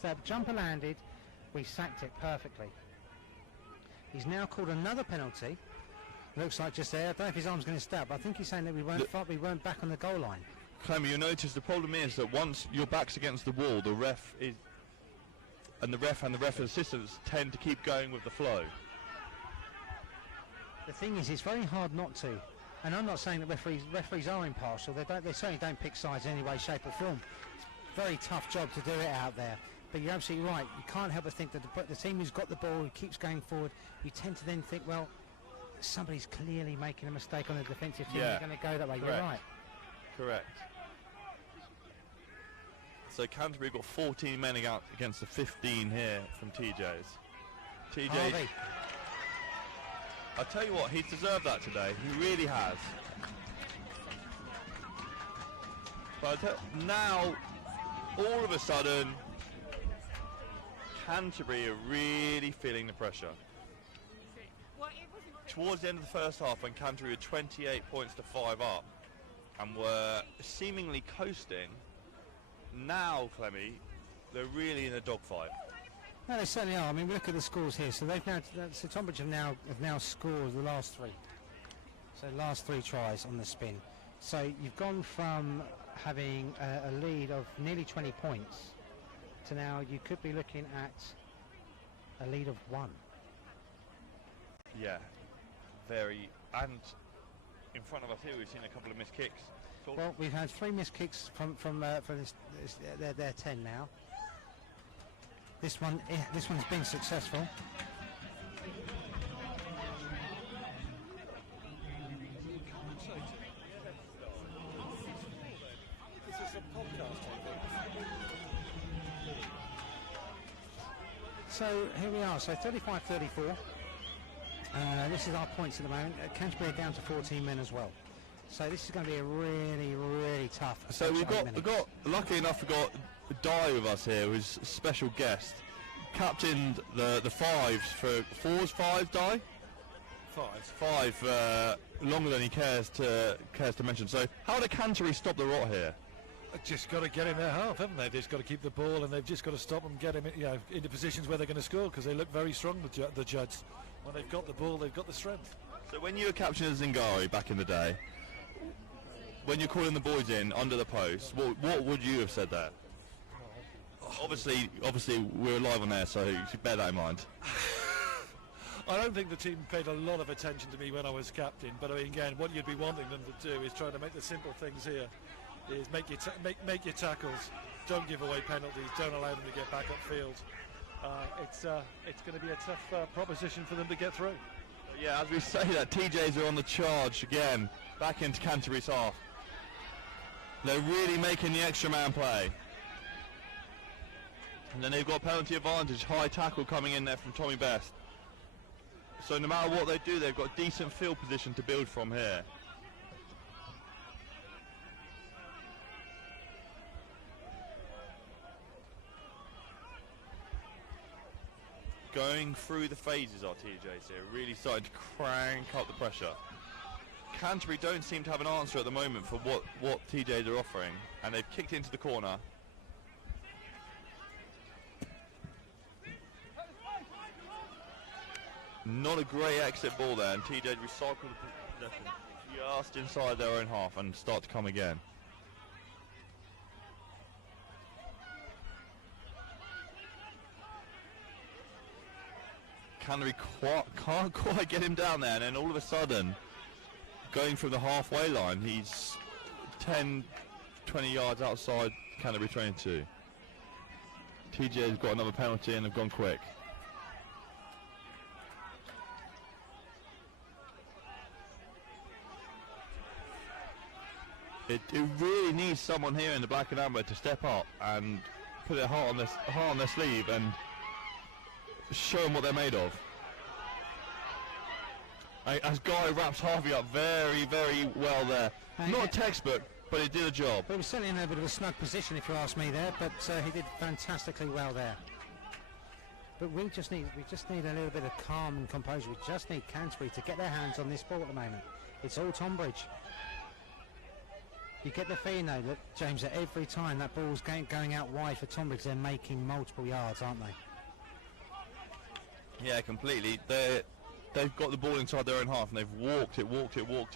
that jumper landed, we sacked it perfectly. He's now called another penalty. Looks like just there. I don't know if his arm's going to stop, but I think he's saying that we weren't back on the goal line. Clemmy, you'll notice the problem is that once your back's against the wall, the ref and the ref assistants tend to keep going with the flow. The thing is, it's very hard not to. And I'm not saying that referees are impartial. They certainly don't pick sides in any way, shape or form. It's a very tough job to do it out there. But you're absolutely right. You can't help but think that the team who's got the ball, who keeps going forward, you tend to then think, well, somebody's clearly making a mistake on the defensive team. They're going to go that way. Correct. You're right. Correct. So Canterbury got 14 men against the 15 here from TJ's. Harvey. I tell you what, he's deserved that today. He really has. But now, all of a sudden, Canterbury are really feeling the pressure. Towards the end of the first half, when Canterbury were 28 points to 5 up and were seemingly coasting, now, Clemmy, they're really in a dogfight. No, they certainly are. I mean, we look at the scores here. So they've now, so Tonbridge have now scored the last 3. So last 3 tries on the spin. So you've gone from having a lead of nearly 20 points to now you could be looking at a lead of 1. Yeah, very. And in front of us here, we've seen a couple of missed kicks. Well, we've had 3 missed kicks for this. They're 10 now. This one's been successful. So here we are. So 35-34. This is our points at the moment. Canterbury are down to 14 men as well. So this is going to be a really, really tough. So we've got, luckily enough, we've got Di with us here, who's a special guest. Captained the 5s for 4s, 5, Di? 5, longer than he cares to mention. So how did Canterbury stop the rot here? Just got to get in their half, haven't they? They've just got to keep the ball, and they've just got to stop them, get him, into positions where they're going to score, because they look very strong. The Judds, when they've got the ball, they've got the strength. So when you were captain of Zingari back in the day, when you're calling the boys in under the post, what would you have said there? Obviously we're live on air, so you should bear that in mind. I don't think the team paid a lot of attention to me when I was captain, but I mean, again, what you'd be wanting them to do is try to make the simple things here. Is make your tackles, don't give away penalties, don't allow them to get back upfield. It's going to be a tough proposition for them to get through. Yeah, as we say that, TJs are on the charge again, back into Canterbury's half. They're really making the extra man play. And then they've got penalty advantage, high tackle coming in there from Tommy Best. So no matter what they do, they've got decent field position to build from here. Going through the phases are TJs here, really starting to crank up the pressure. Canterbury don't seem to have an answer at the moment for what TJs are offering, and they've kicked into the corner. Not a great exit ball there, and TJs recycle the possession just inside their own half and start to come again. Canterbury can't quite get him down there, and then all of a sudden, going from the halfway line, he's 10-20 yards outside Canterbury 22. TJ's got another penalty and have gone quick. It really needs someone here in the black and amber to step up and put their heart on their sleeve and show them what they're made of. As Guy wraps Harvey up very, very well there. Not a textbook, but he did a job. He was certainly in a bit of a snug position, if you ask me, there, but he did fantastically well there. But we just need a little bit of calm and composure. We just need Canterbury to get their hands on this ball at the moment. It's all Tonbridge. You get the feeling, though, that, James, that every time that ball's going out wide for Tonbridge, they're making multiple yards, aren't they? Yeah, completely. They've got the ball inside their own half, and they've walked it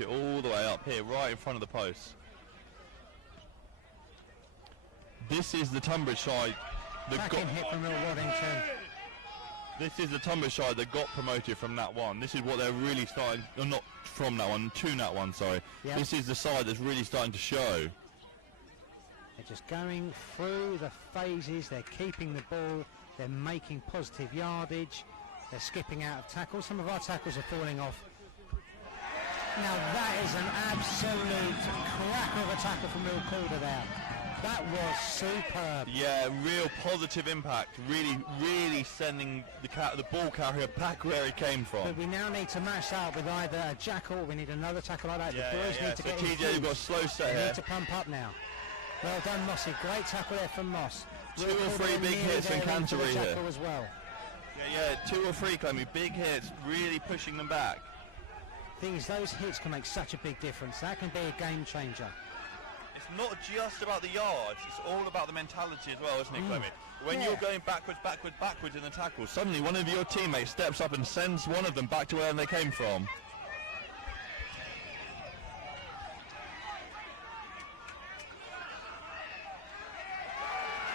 all the way up here, right in front of the post. This is the Tonbridge side. Backing hit from Will Waddington. This is the Tonbridge side that got promoted from Nat 1. This is what they're really starting, or not from Nat 1, to Nat 1, sorry. Yep. This is the side that's really starting to show. They're just going through the phases, they're keeping the ball, they're making positive yardage, they're skipping out of tackles. Some of our tackles are falling off. Now that is an absolute cracker of a tackle from Will Calder there. That was superb. Yeah, real positive impact. Really sending the ball carrier back where he came from. But we now need to match that up with either a jackal, or we need another tackle like that. Yeah, the boys need to so get TJ, you've got a slow set They here. need to pump up now. Well done, Mossy. Great tackle there from Moss. 2 or 3 big hits from Canterbury here. As well. Yeah, 2 or 3, Clemmy. Big hits, really pushing them back. Thing is, those hits can make such a big difference. That can be a game changer. It's not just about the yards, it's all about the mentality as well, isn't it, Clemmy? When you're going backwards in the tackle, suddenly one of your teammates steps up and sends one of them back to where they came from.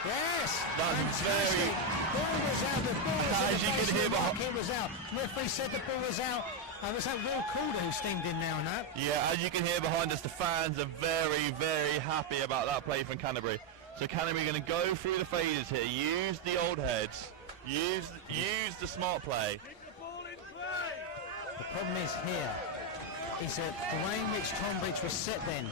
Yes! That's fantastic. very... Ball was out, the ball was As in the you face can hear of the mark, behind- it was out. Referee said the ball was out. Was that Will Calder who steamed in now and that? Yeah, as you can hear behind us, the fans are very happy about that play from Canterbury. So Canterbury are going to go through the faders here, use the old heads, use the smart play. The problem is here is that the way in which Tonbridge was set then,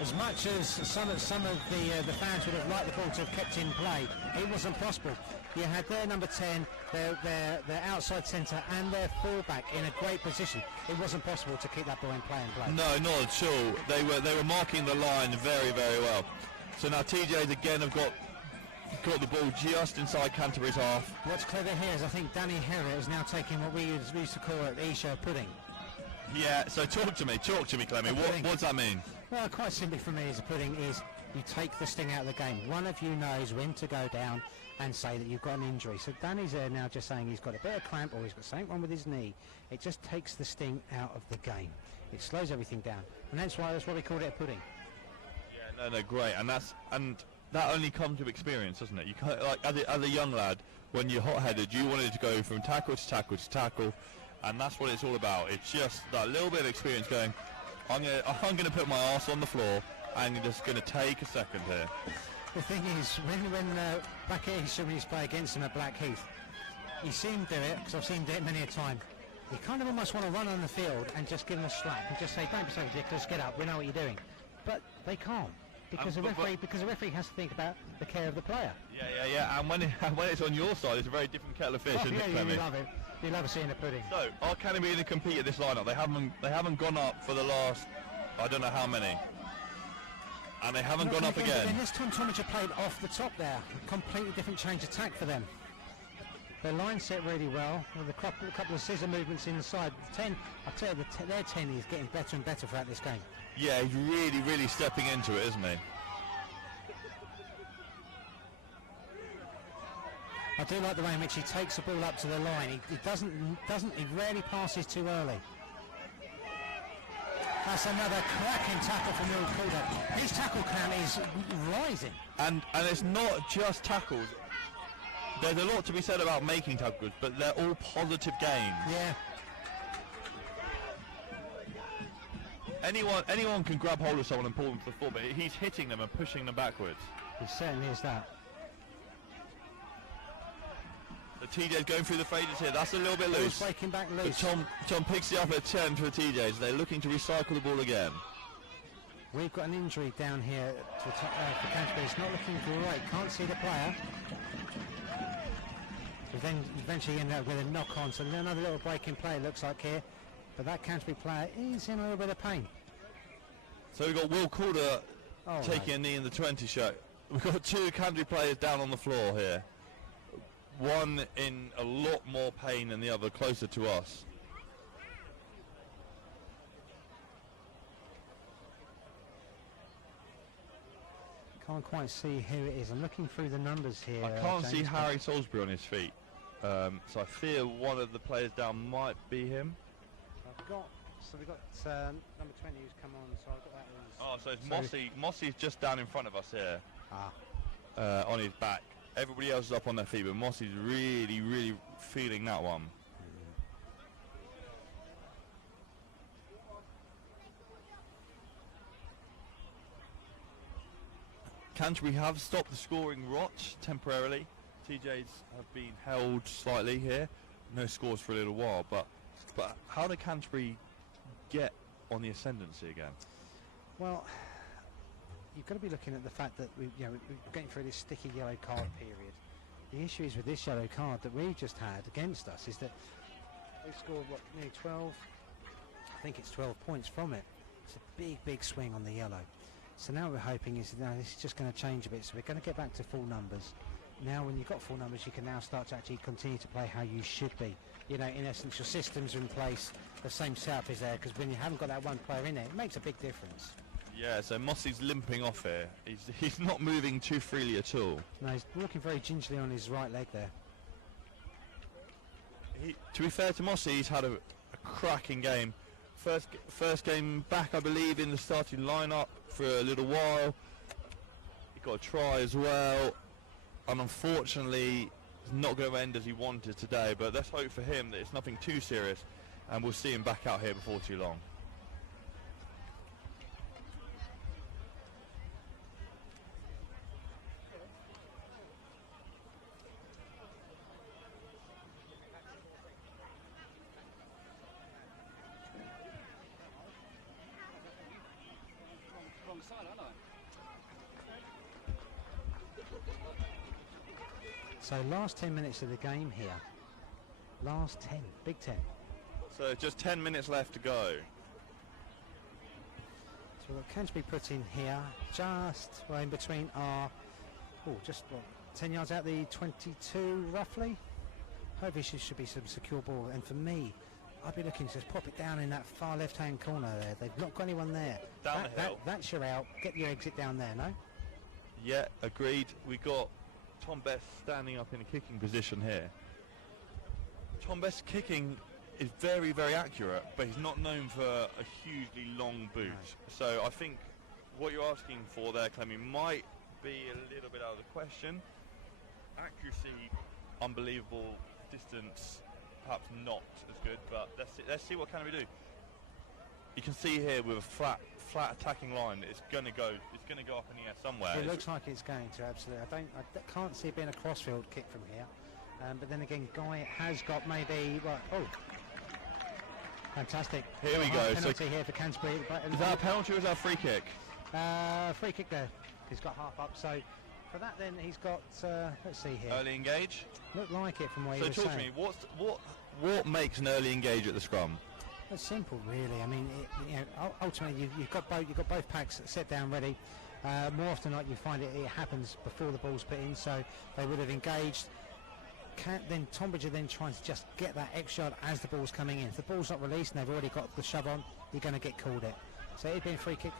as much as some of the fans would have liked the ball to have kept in play, it wasn't possible. You had their number 10, their outside centre and their fullback in a great position. It wasn't possible to keep that ball in play and play. No, not at all. They were marking the line very well. So now TJs again have got the ball just inside Canterbury's half. What's clever here is I think Danny Herriot is now taking what we used to call it Isha pudding. Yeah, so talk to me, Clemmy. What does that mean? Well, quite simply for me as a pudding is you take the sting out of the game. One of you knows when to go down and say that you've got an injury. So Danny's there now just saying he's got a bit of cramp or he's got something wrong with his knee. It just takes the sting out of the game. It slows everything down. And that's why we called it a pudding. Yeah, no, great. And that only comes with experience, doesn't it? You can't, like as a young lad, when you're hot-headed, you wanted to go from tackle to tackle to tackle, and that's what it's all about. It's just that little bit of experience going, I'm gonna put my arse on the floor and I'm just gonna take a second here. The thing is, when back at Eastern when you play against him at Blackheath, you see him do it, because I've seen him do it many a time. You kind of almost want to run on the field and just give him a slap and just say, don't be so ridiculous, get up, we know what you're doing. But they can't, because the referee has to think about the care of the player. Yeah. And when it's on your side, it's a very different kettle of fish, isn't it, Clemmy? You love it. You love seeing a pudding. So, are Canterbury going to compete at this lineup? They haven't gone up for the last, I don't know how many. And they haven't gone up again. Then this time Tonbridge played off the top there. Completely different change of tack for them. Their line set really well, with a couple of scissor movements inside. 10, I'll tell you, their 10 is getting better and better throughout this game. Yeah, he's really stepping into it, isn't he? I do like the way in which he takes the ball up to the line. He rarely passes too early. That's another cracking tackle from Will Calder. His tackle count is rising. And it's not just tackles. There's a lot to be said about making tackles, but they're all positive gains. Yeah. Anyone can grab hold of someone and pull them to the floor, but he's hitting them and pushing them backwards. It certainly is that. The TJ's going through the faders here. That's a little bit loose. Breaking back But loose. Tom picks it up at 10 for the TJs. They're looking to recycle the ball again. We've got an injury down here for Canterbury. It's not looking great. Can't see the player. We then eventually end up with a knock on. So another little break in play it looks like here. But that Canterbury player is in a little bit of pain. So we've got Will Calder taking a knee in the 20 shirt. We've got 2 Canterbury players down on the floor here. One in a lot more pain than the other, closer to us. Can't quite see who it is. I'm looking through the numbers here. I can't see James, Harry Salisbury on his feet. So I fear one of the players down might be him. We've got number 20 who's come on, so I've got that as... Oh, so it's Mossy. Mossy's just down in front of us here. On his back. Everybody else is up on their feet, but Mossy's really feeling that one. Canterbury have stopped the scoring rot temporarily. TJs have been held slightly here. No scores for a little while, but how did Canterbury get on the ascendancy again? Well, you've got to be looking at the fact that we're getting through this sticky yellow card period. The issue is with this yellow card that we just had against us is that we scored nearly 12. I think it's 12 points from it. It's a big swing on the yellow. So now we're hoping this is just going to change a bit. So we're going to get back to full numbers. Now, when you've got full numbers, you can now start to actually continue to play how you should be. In essence, your systems are in place. The same setup is there, because when you haven't got that one player in there, it makes a big difference. Yeah, so Mossy's limping off here. He's not moving too freely at all. No, he's walking very gingerly on his right leg there. To be fair to Mossy, he's had a cracking game. First game back, I believe, in the starting lineup for a little while. He got a try as well, and unfortunately, it's not going to end as he wanted today. But let's hope for him that it's nothing too serious, and we'll see him back out here before too long. So last 10 minutes of the game here. Last 10, big 10. So just 10 minutes left to go. So we've got Canterbury put in here, just in between our, 10 yards out the 22 roughly. Hopefully should be some secure ball. And for me, I'd be looking to just pop it down in that far left-hand corner there. They've not got anyone there. Down the hill. That's your out. Get your exit down there, no? Yeah, agreed. We got Tom Best standing up in a kicking position here. Tom Best's kicking is very, very accurate, but he's not known for a hugely long boot. No. So I think what you're asking for there, Clemmy, might be a little bit out of the question. Accuracy, unbelievable. Distance, perhaps not as good, but let's see what Canterbury do. You can see here with a flat attacking line, it's going to go up in the air somewhere. It looks like it's going to, absolutely. I can't see it being a crossfield kick from here. But then again, Guy has got maybe, fantastic. Here we go. Penalty here for Canterbury. Is that a penalty or is that a free kick? Free kick there. He's got half up. So for that, then he's got. Let's see here. Early engage. Looked like it from where he was saying. So talk to me. What makes an early engage at the scrum? It's simple, really. I mean, ultimately, you've got both packs set down ready. More often than not, you find it happens before the ball's put in, so they would have engaged. Then Tonbridge are then trying to just get that extra yard as the ball's coming in. If the ball's not released and they've already got the shove on, you're going to get called it. So it'd been a free kick.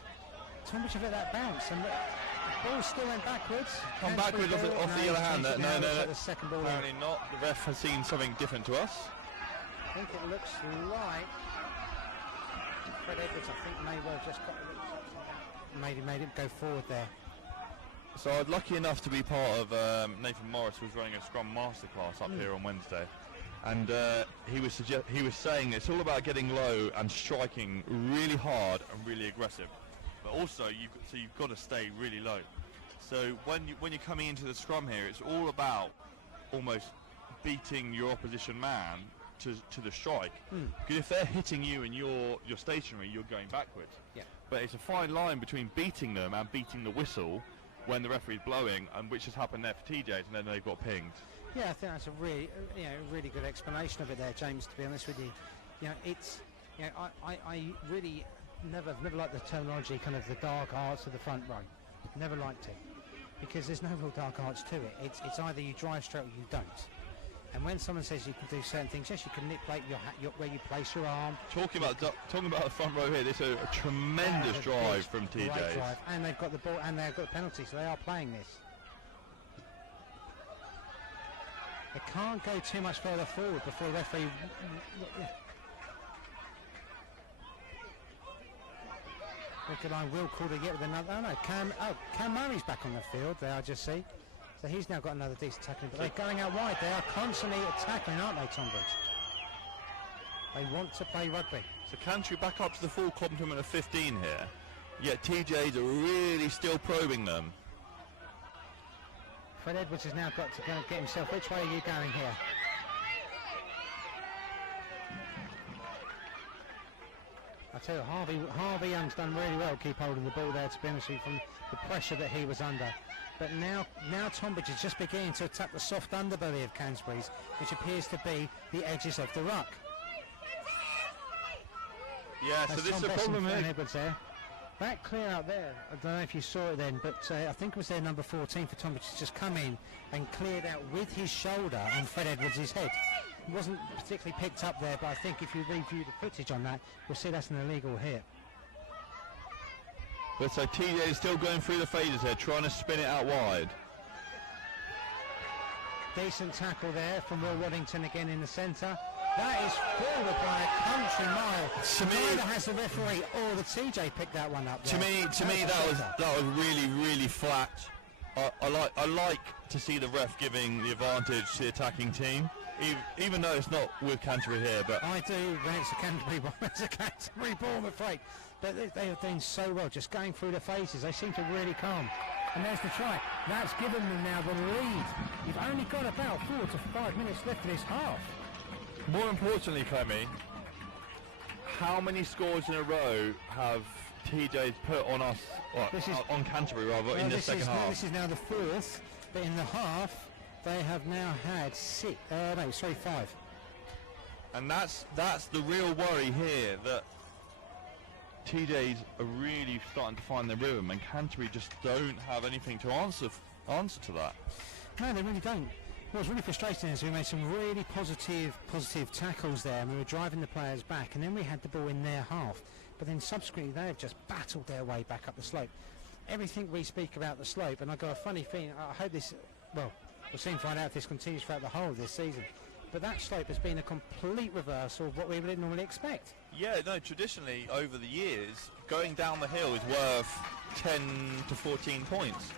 Tonbridge have let that bounce, and the ball still went backwards. Come backwards off the other hand. No. The second ball apparently not. The ref has seen something different to us. I think it looks like Fred Edwards, I think, may well just got made it go forward there. So I was lucky enough to be part of Nathan Morris, who was running a Scrum Masterclass up here on Wednesday, and he was saying it's all about getting low and striking really hard and really aggressive, but also you've got to stay really low. So when you're coming into the scrum here, it's all about almost beating your opposition man to the strike, because if they're hitting you and you're stationary, you're going backwards. Yeah. But it's a fine line between beating them and beating the whistle when the referee's blowing, and which has happened there for TJs, and then they've got pinged. Yeah, I think that's a really good explanation of it there, James. To be honest with you, I really never liked the terminology, kind of the dark arts of the front row. Never liked it, because there's no real dark arts to it. It's either you drive straight or you don't. And when someone says you can do certain things, yes, you can manipulate where you place your arm. Talking about the front row here, this is a tremendous drive from TJ. Great drive, and they've got the ball, and they've got the penalty, so they are playing this. They can't go too much further forward before the referee. Line will call to get with another. Cam Murray's back on the field there, I just see. So he's now got another decent tackling, but they're going out wide. They are constantly attacking, aren't they, Tonbridge? They want to play rugby. So Canterbury back up to the full complement of 15 here, yet TJs are really still probing them. Fred Edwards has now got to go and get himself. Which way are you going here? I tell you, Harvey Young's done really well keep holding the ball there, to be honest with you, from the pressure that he was under. But now Tonbridge is just beginning to attack the soft underbelly of Canterbury's, which appears to be the edges of the ruck. Yeah, so this is the problem here. Edwards there. Back clear out there. I don't know if you saw it then, but I think it was their number 14 for Tonbridge has just come in and cleared out with his shoulder on Fred Edwards' head. It wasn't particularly picked up there, but I think if you review the footage on that, you'll see that's an illegal hit. But so TJ is still going through the phases here, trying to spin it out wide. Decent tackle there from Will Waddington again in the centre. That is forward by a country mile. Neither has the referee or the TJ picked that one up. To me, that was really flat. I like to see the ref giving the advantage to the attacking team, even though it's not with Canterbury here. But I do when it's a Canterbury ball. It's a Canterbury ball, I'm afraid. But they are doing so well, just going through the phases. They seem to really calm. And there's the try. That's given them now the lead. You've only got about 4 to 5 minutes left of this half. More importantly, Clemmy, how many scores in a row have TJ put on us, on Canterbury rather, in the second half? This is now the 4th, but in the half they have now had 5. And that's the real worry here, that TJs are really starting to find their rhythm, and Canterbury just don't have anything to answer to that. No, they really don't. What was really frustrating is we made some really positive tackles there, and we were driving the players back, and then we had the ball in their half. But then subsequently they have just battled their way back up the slope. Everything we speak about the slope, and I've got a funny feeling, I hope this, well, we'll soon find out if this continues throughout the whole of this season. But that slope has been a complete reversal of what we would normally expect. Yeah, no, traditionally over the years, going down the hill is worth 10 to 14 points.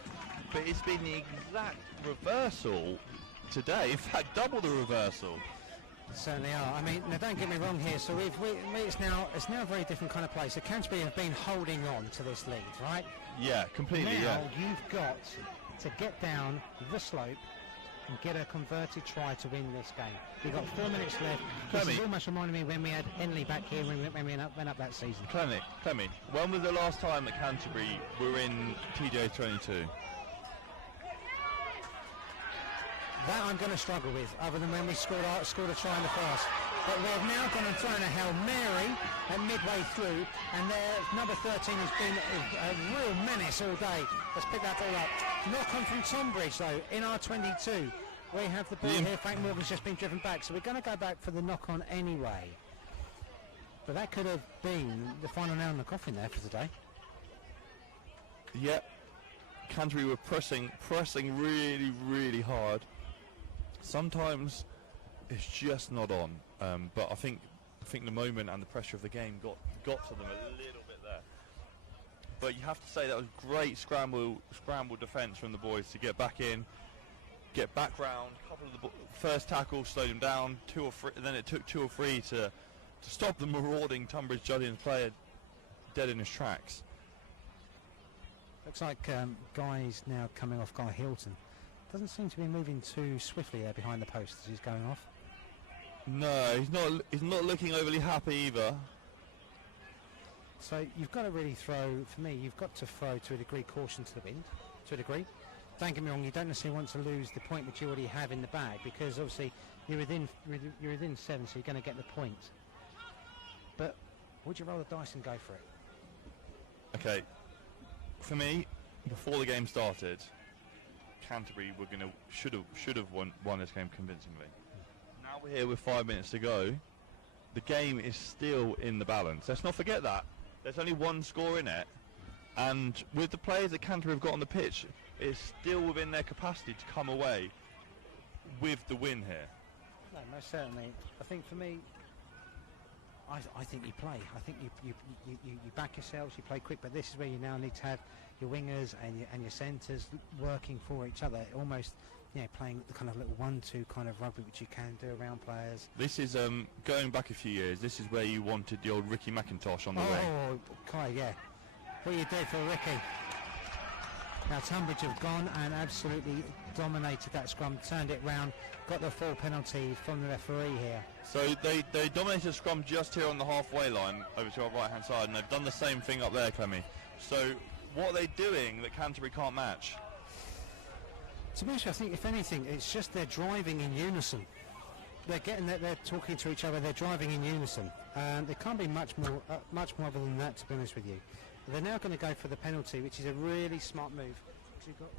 But it's been the exact reversal today, in fact double the reversal. Certainly are. I mean, now don't get me wrong here. So it's now a very different kind of place. So Canterbury have been holding on to this lead, right? Yeah, completely. Now you've got to get down the slope and get a converted try to win this game. We've got 4 minutes left. This is almost reminding me when we had Henley back here when we went up that season. Clemmy, when was the last time that Canterbury were in TJ 22? That I'm going to struggle with, other than when we scored a try in the first. But we've now gone and thrown a Hail Mary at midway through, and their number 13 has been a real menace all day. Let's pick that ball up. Knock on from Tonbridge, though, in our 22. We have the ball here. Frank Morgan's just been driven back, so we're going to go back for the knock on anyway. But that could have been the final nail in the coffin there for today. Yep. Canterbury were pressing really hard. Sometimes it's just not on, but I think the moment and the pressure of the game got to them a little bit there. But you have to say that was great scramble defence from the boys to get back in, get back round. Couple of the first tackle slowed them down, 2 or 3, and then it took 2 or 3 to stop the marauding Tonbridge Juddians player dead in his tracks. Looks like Guy's now coming off Guy Hilton. Doesn't seem to be moving too swiftly there behind the post as he's going off. No, he's not looking overly happy either. So you've got to really throw, for me, you've got to throw to a degree caution to the wind, to a degree. Don't get me wrong, you don't necessarily want to lose the point that you already have in the bag, because obviously you're within 7, so you're going to get the point. But would you roll the dice and go for it? Okay, for me, before the game started, Canterbury should have won this game convincingly. Now we're here with 5 minutes to go. The game is still in the balance. Let's not forget that. There's only one score in it, and with the players that Canterbury have got on the pitch, it's still within their capacity to come away with the win here. No, most certainly. I think for me, I think you play. I think you back yourselves, you play quick, but this is where you now need to have your wingers and your centres working for each other, almost playing the kind of little 1-2 kind of rugby which you can do around players. This is going back a few years. This is where you wanted the old Ricky McIntosh on the wing. Oh, Kai, yeah. What you did for Ricky. Now Tonbridge have gone and absolutely dominated that scrum, turned it round, got the full penalty from the referee here. So they dominated the scrum just here on the halfway line over to our right hand side, and they've done the same thing up there, Clemmy. So what are they doing that Canterbury can't match? To be honest, I think if anything, it's just they're driving in unison. They're talking to each other. They're driving in unison. There can't be much more other than that, to be honest with you. They're now going to go for the penalty, which is a really smart move. You've got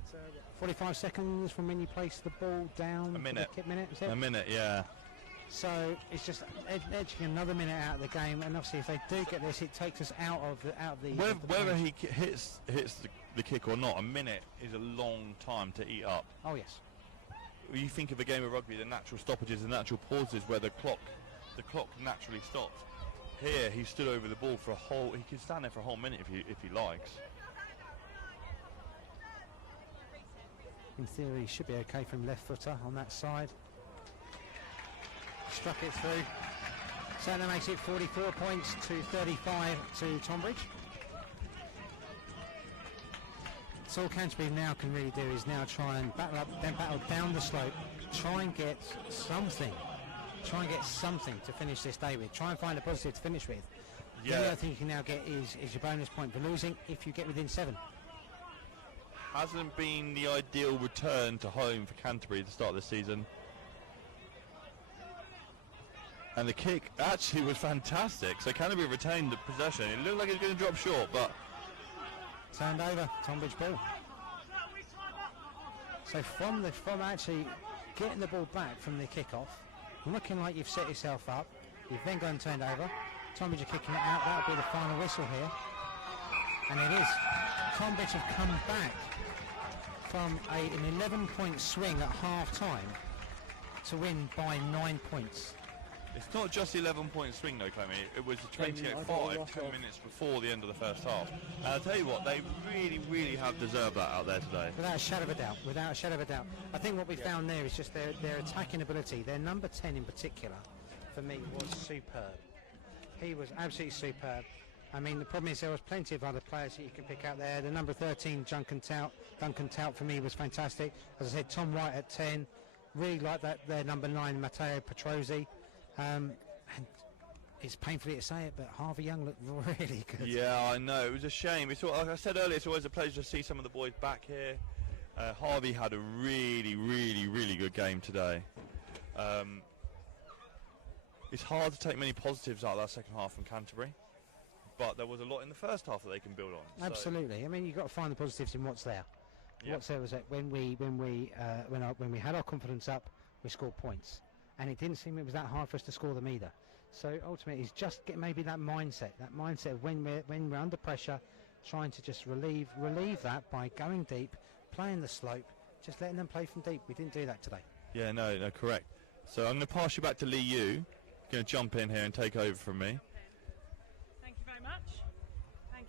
45 seconds from when you place the ball down. A minute. Is it? A minute, yeah. So it's just edging another minute out of the game, and obviously if they do get this, it takes us out of the. Whether he hits the kick or not, a minute is a long time to eat up. Oh yes. When you think of a game of rugby, the natural stoppages, the natural pauses where the clock naturally stops. Here, he stood over the ball for a whole. He can stand there for a whole minute if he likes. In theory, he should be okay from left footer on that side. Struck it through. So that makes it 44 points to 35 to Tonbridge. So all Canterbury now can really do is now try and battle up, then battle down the slope, try and get something to finish this day with. Try and find a positive to finish with. Yeah. The other thing you can now get is your bonus point for losing if you get within 7. Hasn't been the ideal return to home for Canterbury at the start of the season. And the kick actually was fantastic. So Canterbury retained the possession. It looked like it was going to drop short, but turned over, Tonbridge ball. So from actually getting the ball back from the kick-off, looking like you've set yourself up, you've then gone and turned over. Tonbridge are kicking it out. That'll be the final whistle here. And it is. Tonbridge have come back from an 11-point swing at half-time to win by 9 points. it's not just the 11-point swing though, Clemmy. It was a 28-5 10 minutes before the end of the first half. And I'll tell you what, they really have deserved that out there today. Without a shadow of a doubt, without a shadow of a doubt. I think what we found there is just their attacking ability. Their number 10 in particular, for me, was superb. He was absolutely superb. I mean, the problem is there was plenty of other players that you can pick out there. The number 13, Duncan Tout, for me was fantastic. As I said, Tom Wright at 10. Really like that. Their number 9, Matteo Petrozzi. And it's painfully to say it, but Harvey Young looked really good. Yeah, I know. It was a shame. It's like I said earlier, it's always a pleasure to see some of the boys back here. Harvey had a really good game today. It's hard to take many positives out of that second half from Canterbury, but there was a lot in the first half that they can build on. Absolutely. So. I mean, you've got to find the positives in what's there. Yeah. What's there was that when we had our confidence up, we scored points, and it didn't seem it was that hard for us to score them either. So ultimately, it's just get maybe that mindset of when we're under pressure, trying to just relieve that by going deep, playing the slope, just letting them play from deep. We didn't do that today. Yeah, no, correct. So I'm going to pass you back to Lee Yu. Going to jump in here and take over from me. Thank you very much.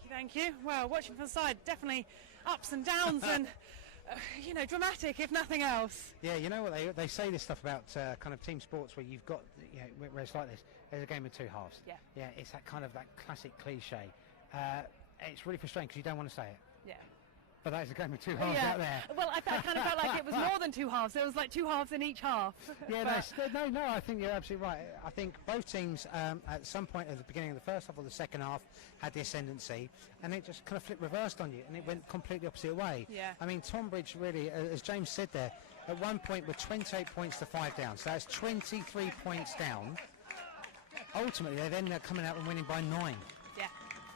Thank you. Well, watching from the side, definitely ups and downs and, dramatic if nothing else. Yeah, you know what they say this stuff about kind of team sports where you've got, where it's like this. There's a game of two halves. Yeah. Yeah, it's that kind of that classic cliche. It's really frustrating because you don't want to say it. Yeah. But that is a game of two halves out there. Well, I kind of felt like it was more than two halves. There was like two halves in each half. Yeah, no, I think you're absolutely right. I think both teams at some point at the beginning of the first half or the second half had the ascendancy, and it just kind of flipped reversed on you, and it went completely opposite way. Yeah. I mean, Tonbridge really, as James said there, at one point were 28 points to 5 down, so that's 23 points down. Ultimately, they then coming out and winning by 9. Yeah.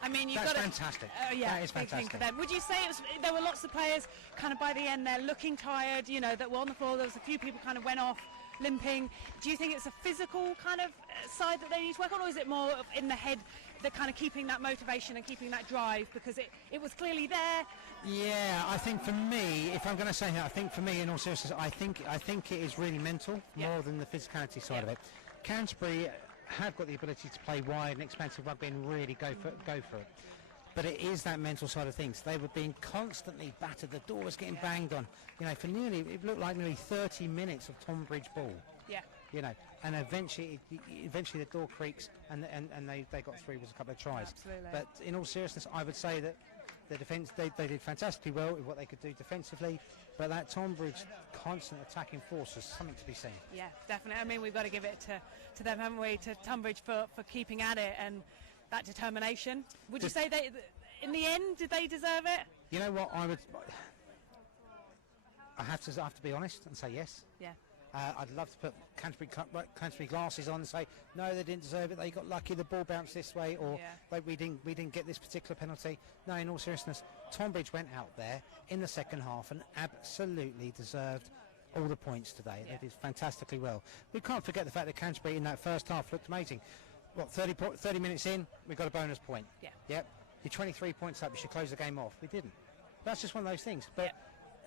I mean, That's fantastic. That is big thing fantastic. for them. Would you say there were lots of players kind of by the end there looking tired, that were on the floor? There was a few people kind of went off limping. Do you think it's a physical kind of side that they need to work on, or is it more in the head, that kind of keeping that motivation and keeping that drive? Because it was clearly there. Yeah, I think for me, if I'm going to say that, I think for me, in all seriousness, I think it is really mental more than the physicality side of it. Canterbury have got the ability to play wide and expansive rugby and really go for it. But it is that mental side of things. They were being constantly battered. The door was getting banged on. For it looked like nearly 30 minutes of Tonbridge ball. Yeah. And eventually the door creaks and they got through with a couple of tries. Absolutely. But in all seriousness, I would say that The defence, they did fantastically well with what they could do defensively, but that Tonbridge constant attacking force was something to be seen. Yeah, definitely. I mean, we've got to give it to them, haven't we, to Tonbridge for keeping at it and that determination. Would you say they, in the end, did they deserve it? You know what, I have to be honest and say yes. Yeah. I'd love to put Canterbury glasses on and say no, they didn't deserve it. They got lucky. The ball bounced this way, or we didn't get this particular penalty. No, in all seriousness, Tonbridge went out there in the second half and absolutely deserved all the points today. They did fantastically well. We can't forget the fact that Canterbury in that first half looked amazing. What, 30 minutes in, we got a bonus point. Yeah. Yep. You're 23 points up. You should close the game off. We didn't. That's just one of those things. But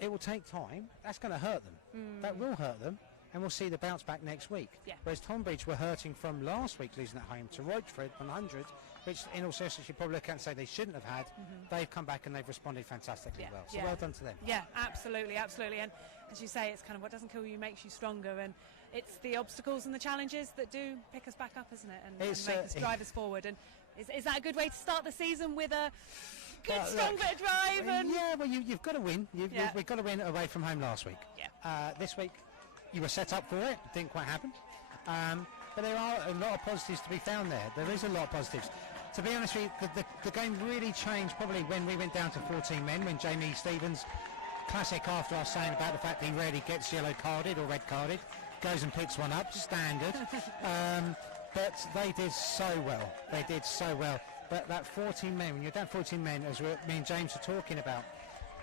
it will take time. That's going to hurt them. That will hurt them. And we'll see the bounce back next week. Yeah. Whereas Tonbridge were hurting from last week losing at home to Rochford 100, which in all seriousness you probably look at and say they shouldn't have had. They've come back and they've responded fantastically well. So well done to them. Yeah, absolutely. And as you say, it's kind of what doesn't kill you makes you stronger, and it's the obstacles and the challenges that do pick us back up, isn't it? And make us drive us forward. And is that a good way to start the season, with a good strong bit of drive? And yeah, well you've got to win. We've got to win away from home last week. Yeah. This week you were set up for it. Didn't quite happen. But there are a lot of positives to be found there. There is a lot of positives. To be honest with you, the game really changed probably when we went down to 14 men, when Jamie Stevens, classic after us saying about the fact that he rarely gets yellow carded or red carded, goes and picks one up, standard. But they did so well. They did so well. But that 14 men, when you're down 14 men, as me and James are talking about,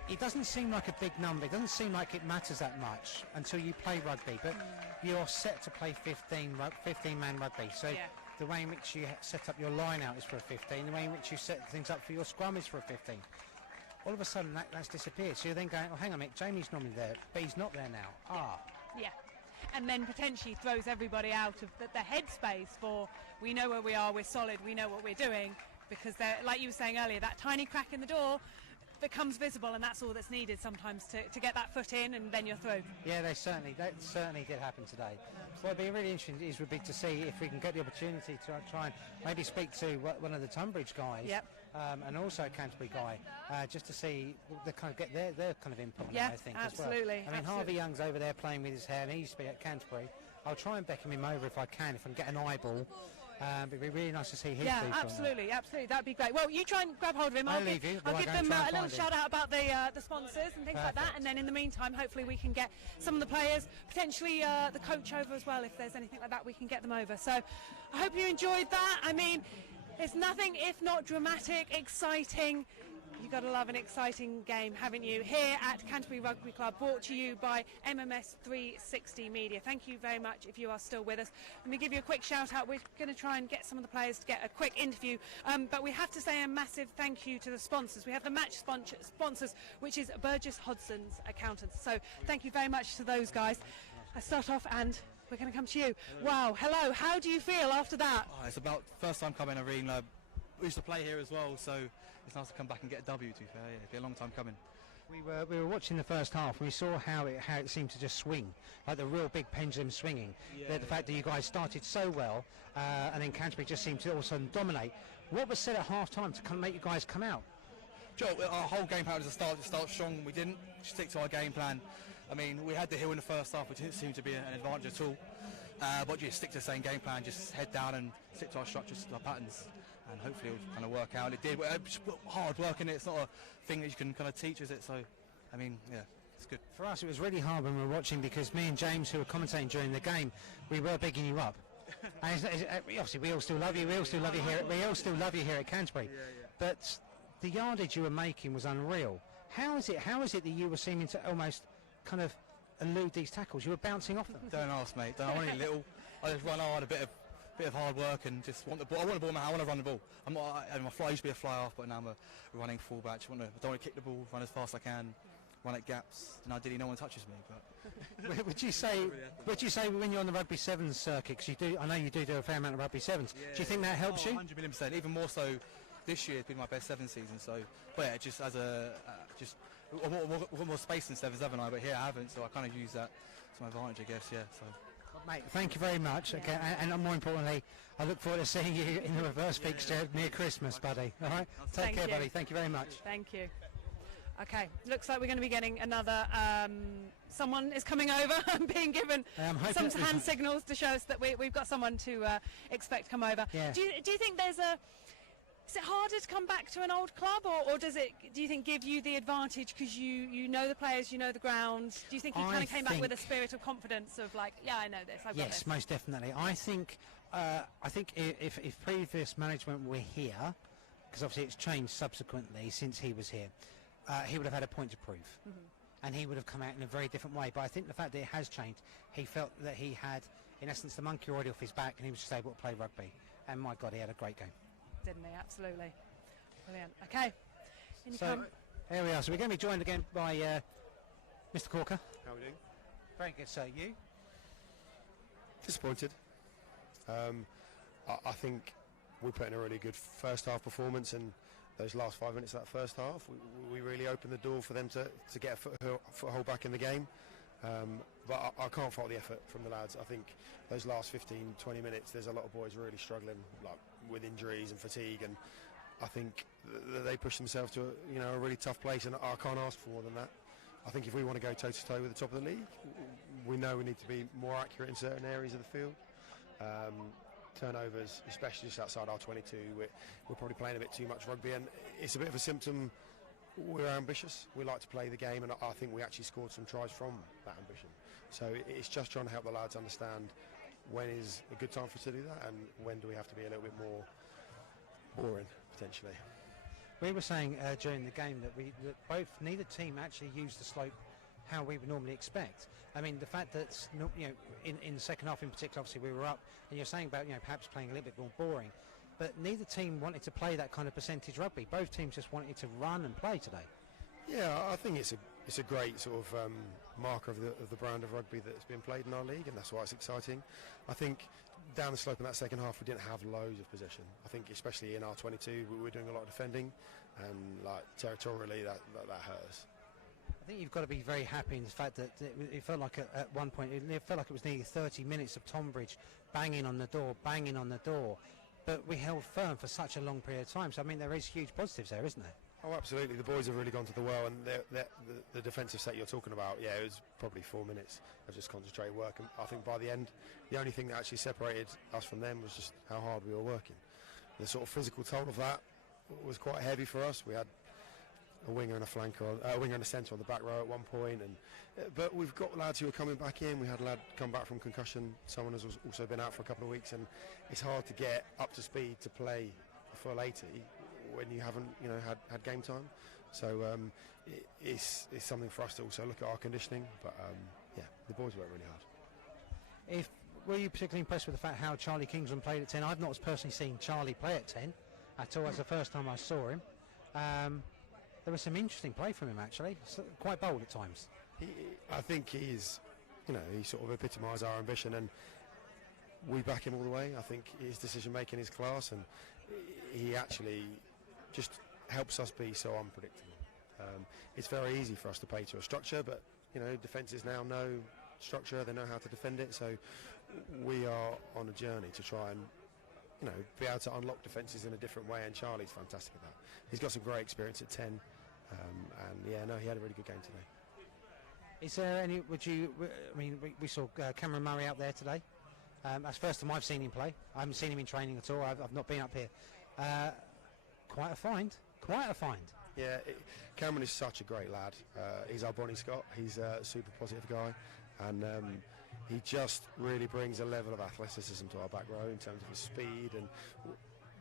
it doesn't seem like a big number. It doesn't seem like it matters that much until you play rugby. But you're set to play 15-man rugby. So the way in which you set up your line out is for a 15. The way in which you set things up for your scrum is for a 15. All of a sudden that's disappeared. So you're then going, oh, hang on a minute, Jamie's normally there, but he's not there now. Yeah. And then potentially throws everybody out of the headspace for, we know where we are, we're solid, we know what we're doing, because like you were saying earlier, that tiny crack in the door becomes visible, and that's all that's needed sometimes to get that foot in, and then you're through. Yeah, that certainly did happen today. What would be really interesting would be to see if we can get the opportunity to try and maybe speak to one of the Tonbridge guys, and also a Canterbury guy, just to see the kind of get their kind of input on it, I think, absolutely, as well. I mean, Harvey Young's over there playing with his hair, and he used to be at Canterbury. I'll try and beckon him over if I can get an eyeball. It'd be really nice to see his Yeah, absolutely, that'd be great. Well, you try and grab hold of him. I'll leave you. I'll give them a little shout out about the sponsors and things like that, and then in the meantime, hopefully we can get some of the players, potentially the coach over as well. If there's anything like that, we can get them over. So I hope you enjoyed that. I mean, it's nothing if not dramatic, exciting. You've got to love an exciting game, haven't you? Here at Canterbury Rugby Club, brought to you by MMS 360 Media. Thank you very much if you are still with us. Let me give you a quick shout out. We're going to try and get some of the players to get a quick interview, but we have to say a massive thank you to the sponsors. We have the match sponsors, which is Burgess Hodson's Accountants. So thank you very much to those guys. I start off and we're going to come to you. Wow, hello, how do you feel after that? It's about first time coming arena. We used to play here as well, so it's nice to come back and get a W, to be fair. It's been a long time coming. We were watching the first half and we saw how it seemed to just swing, like the real big pendulum swinging. The fact that you guys started so well and then Canterbury just seemed to all of a sudden dominate. What was said at half time to make you guys come out? Joe, our whole game plan was to start strong. We didn't stick to our game plan. I mean, we had the hill in the first half, which didn't seem to be an advantage at all. But just stick to the same game plan, just head down and stick to our structures, our patterns, and hopefully it'll kind of work out. It did. Just put hard work in it. It's not a thing that you can kind of teach, is it? So, I mean, yeah, it's good. For us, it was really hard when we were watching because me and James, who were commentating during the game, we were bigging you up. And obviously, we all still love you. We all still love you here. We all still love you here at Canterbury. But the yardage you were making was unreal. How is it that you were seeming to almost kind of elude these tackles? You were bouncing off them. Don't ask, mate. I want any little. I just run hard, a bit of hard work, and just want the ball. I want the ball in my hand. I want to run the ball. I'm not. I used to be a fly half, but now I'm a running fullback. I don't want to kick the ball, run as fast as I can, run at gaps, and ideally no one touches me. But would you say when you're on the rugby sevens circuit, because I know you do a fair amount of rugby sevens. Do you think that helps you? 100%. Even more so. This year has been my best seven season, so but yeah, just as a more space in sevens, haven't I? But here I haven't, so I kind of use that to my advantage, I guess. Yeah. So. Mate, thank you very much. Okay, and more importantly, I look forward to seeing you in the reverse fixture near Christmas, buddy. All right, take care, buddy. Thank you very much. Thank you. Okay, looks like we're going to be getting another. Someone is coming over and being given some hand signals to show us that we've got someone to expect to come over. Yeah. Do you think there's a? Is it harder to come back to an old club, or does it? Do you think give you the advantage because you know the players, you know the ground? Do you think you kind of came back with a spirit of confidence of like, yeah, I know this. I've got this. Yes, most definitely. I think if previous management were here, because obviously it's changed subsequently since he was here, he would have had a point to prove, and he would have come out in a very different way. But I think the fact that it has changed, he felt that he had, in essence, the monkey already off his back, and he was just able to play rugby. And my God, he had a great game. Didn't he? Absolutely. Brilliant. Okay. So, here we are. So we're going to be joined again by Mr. Corker. How are we doing? Very good, sir. You? Disappointed. I think we put in a really good first half performance, and those last 5 minutes of that first half, we really opened the door for them to get a foothold back in the game. But I can't fault the effort from the lads. I think those last 15, 20 minutes, there's a lot of boys really struggling, like with injuries and fatigue, and I think they push themselves to a really tough place, and I can't ask for more than that. I think if we want to go toe-to-toe with the top of the league, we know we need to be more accurate in certain areas of the field. Turnovers, especially just outside our 22, we're probably playing a bit too much rugby, and it's a bit of a symptom. We're ambitious, we like to play the game, and I think we actually scored some tries from that ambition. So it's just trying to help the lads understand when is a good time for us to do that, and when do we have to be a little bit more boring, potentially. We were saying during the game that neither team actually used the slope how we would normally expect. I mean, the fact that in the second half in particular, obviously we were up, and you're saying about perhaps playing a little bit more boring, but neither team wanted to play that kind of percentage rugby. Both teams just wanted to run and play today. Yeah, I think it's a great sort of marker of the brand of rugby that's been played in our league, and that's why it's exciting. I think down the slope in that second half we didn't have loads of possession. I think especially in our 22 we were doing a lot of defending, and like territorially that hurt us. I think you've got to be very happy in the fact that it felt like at one point it felt like it was nearly 30 minutes of Tonbridge banging on the door, but we held firm for such a long period of time. So I mean, there is huge positives there, isn't there? Oh, absolutely. The boys have really gone to the well, and the defensive set you're talking about, yeah, it was probably 4 minutes of just concentrated work. And I think by the end, the only thing that actually separated us from them was just how hard we were working. The sort of physical toll of that was quite heavy for us. We had a winger and a flanker, a winger and a centre on the back row at one point, but we've got lads who are coming back in. We had a lad come back from concussion. Someone has also been out for a couple of weeks, and it's hard to get up to speed to play a full 80 when you haven't had game time. So it's something for us to also look at our conditioning, but yeah, the boys work really hard. Were you particularly impressed with the fact how Charlie Kingsland played at 10? I've not personally seen Charlie play at 10 at all. That's the first time I saw him. There was some interesting play from him, actually. Quite bold at times. I think he sort of epitomised our ambition, and we back him all the way. I think his decision making is class, and he actually just helps us be so unpredictable. It's very easy for us to play to a structure, but defences now know structure, they know how to defend it, so we are on a journey to try and be able to unlock defences in a different way, and Charlie's fantastic at that. He's got some great experience at 10, and yeah, no, he had a really good game today. Is there any, we saw Cameron Murray out there today. That's the first time I've seen him play. I haven't seen him in training at all. I've not been up here. Quite a find. Yeah, Cameron is such a great lad. He's our Bonnie Scott. He's a super positive guy, and he just really brings a level of athleticism to our back row in terms of his speed. And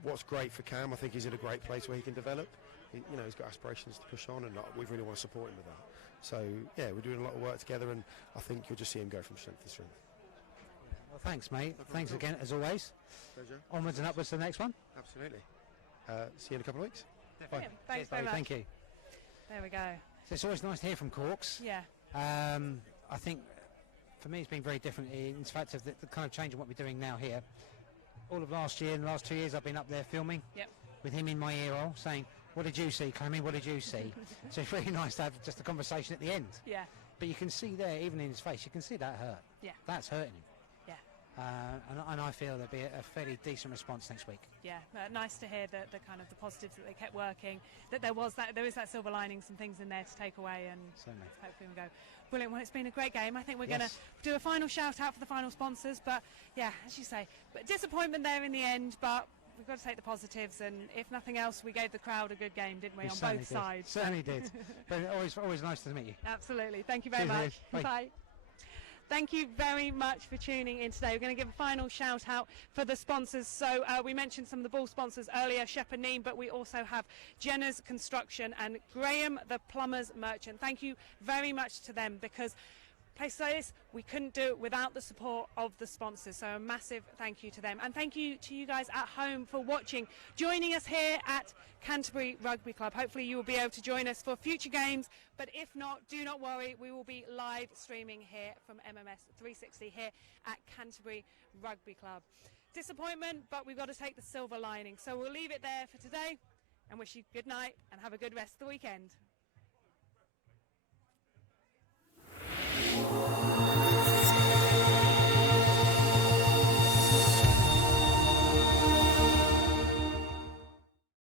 what's great for Cam, I think he's in a great place where he can develop. He's got aspirations to push on, and we really want to support him with that. So yeah, we're doing a lot of work together, and I think you'll just see him go from strength to strength. Well, thanks, mate. Thanks again, as always. Pleasure. Onwards and upwards to the next one. Absolutely. See you in a couple of weeks. Bye. Thanks very much. Thank you. There we go. So it's always nice to hear from Corks. Yeah. I think for me it's been very different in fact of the kind of change in what we're doing now here. All of last year and the last 2 years I've been up there filming with him in my ear hole saying, what did you see, Clemmy? What did you see? So it's really nice to have just a conversation at the end. Yeah. But you can see there, even in his face, you can see that hurt. Yeah. That's hurting him. Yeah. and I feel there'll be a fairly decent response next week. Yeah, nice to hear the kind of the positives that they kept working, that there is that silver lining, some things in there to take away, and Certainly. hopefully we'll go. Brilliant. Well, it's been a great game. I think we're going to Yes. do a final shout out for the final sponsors, but yeah, as you say, but disappointment there in the end, but we've got to take the positives, and if nothing else, we gave the crowd a good game, didn't we, on certainly both did. sides? Certainly did. But always nice to meet you. Absolutely. Thank you very Cheers, much. Liz. Bye. Bye. Thank you very much for tuning in today. We're going to give a final shout out for the sponsors. So we mentioned some of the ball sponsors earlier, Shepherd Neame, but we also have Jenner's Construction and Graham the Plumbers Merchant. Thank you very much to them, because places like this, we couldn't do it without the support of the sponsors. So a massive thank you to them. And thank you to you guys at home for watching, joining us here at Canterbury Rugby Club. Hopefully you will be able to join us for future games. But if not, do not worry. We will be live streaming here from MMS 360 here at Canterbury Rugby Club. Disappointment, but we've got to take the silver lining. So we'll leave it there for today and wish you good night and have a good rest of the weekend.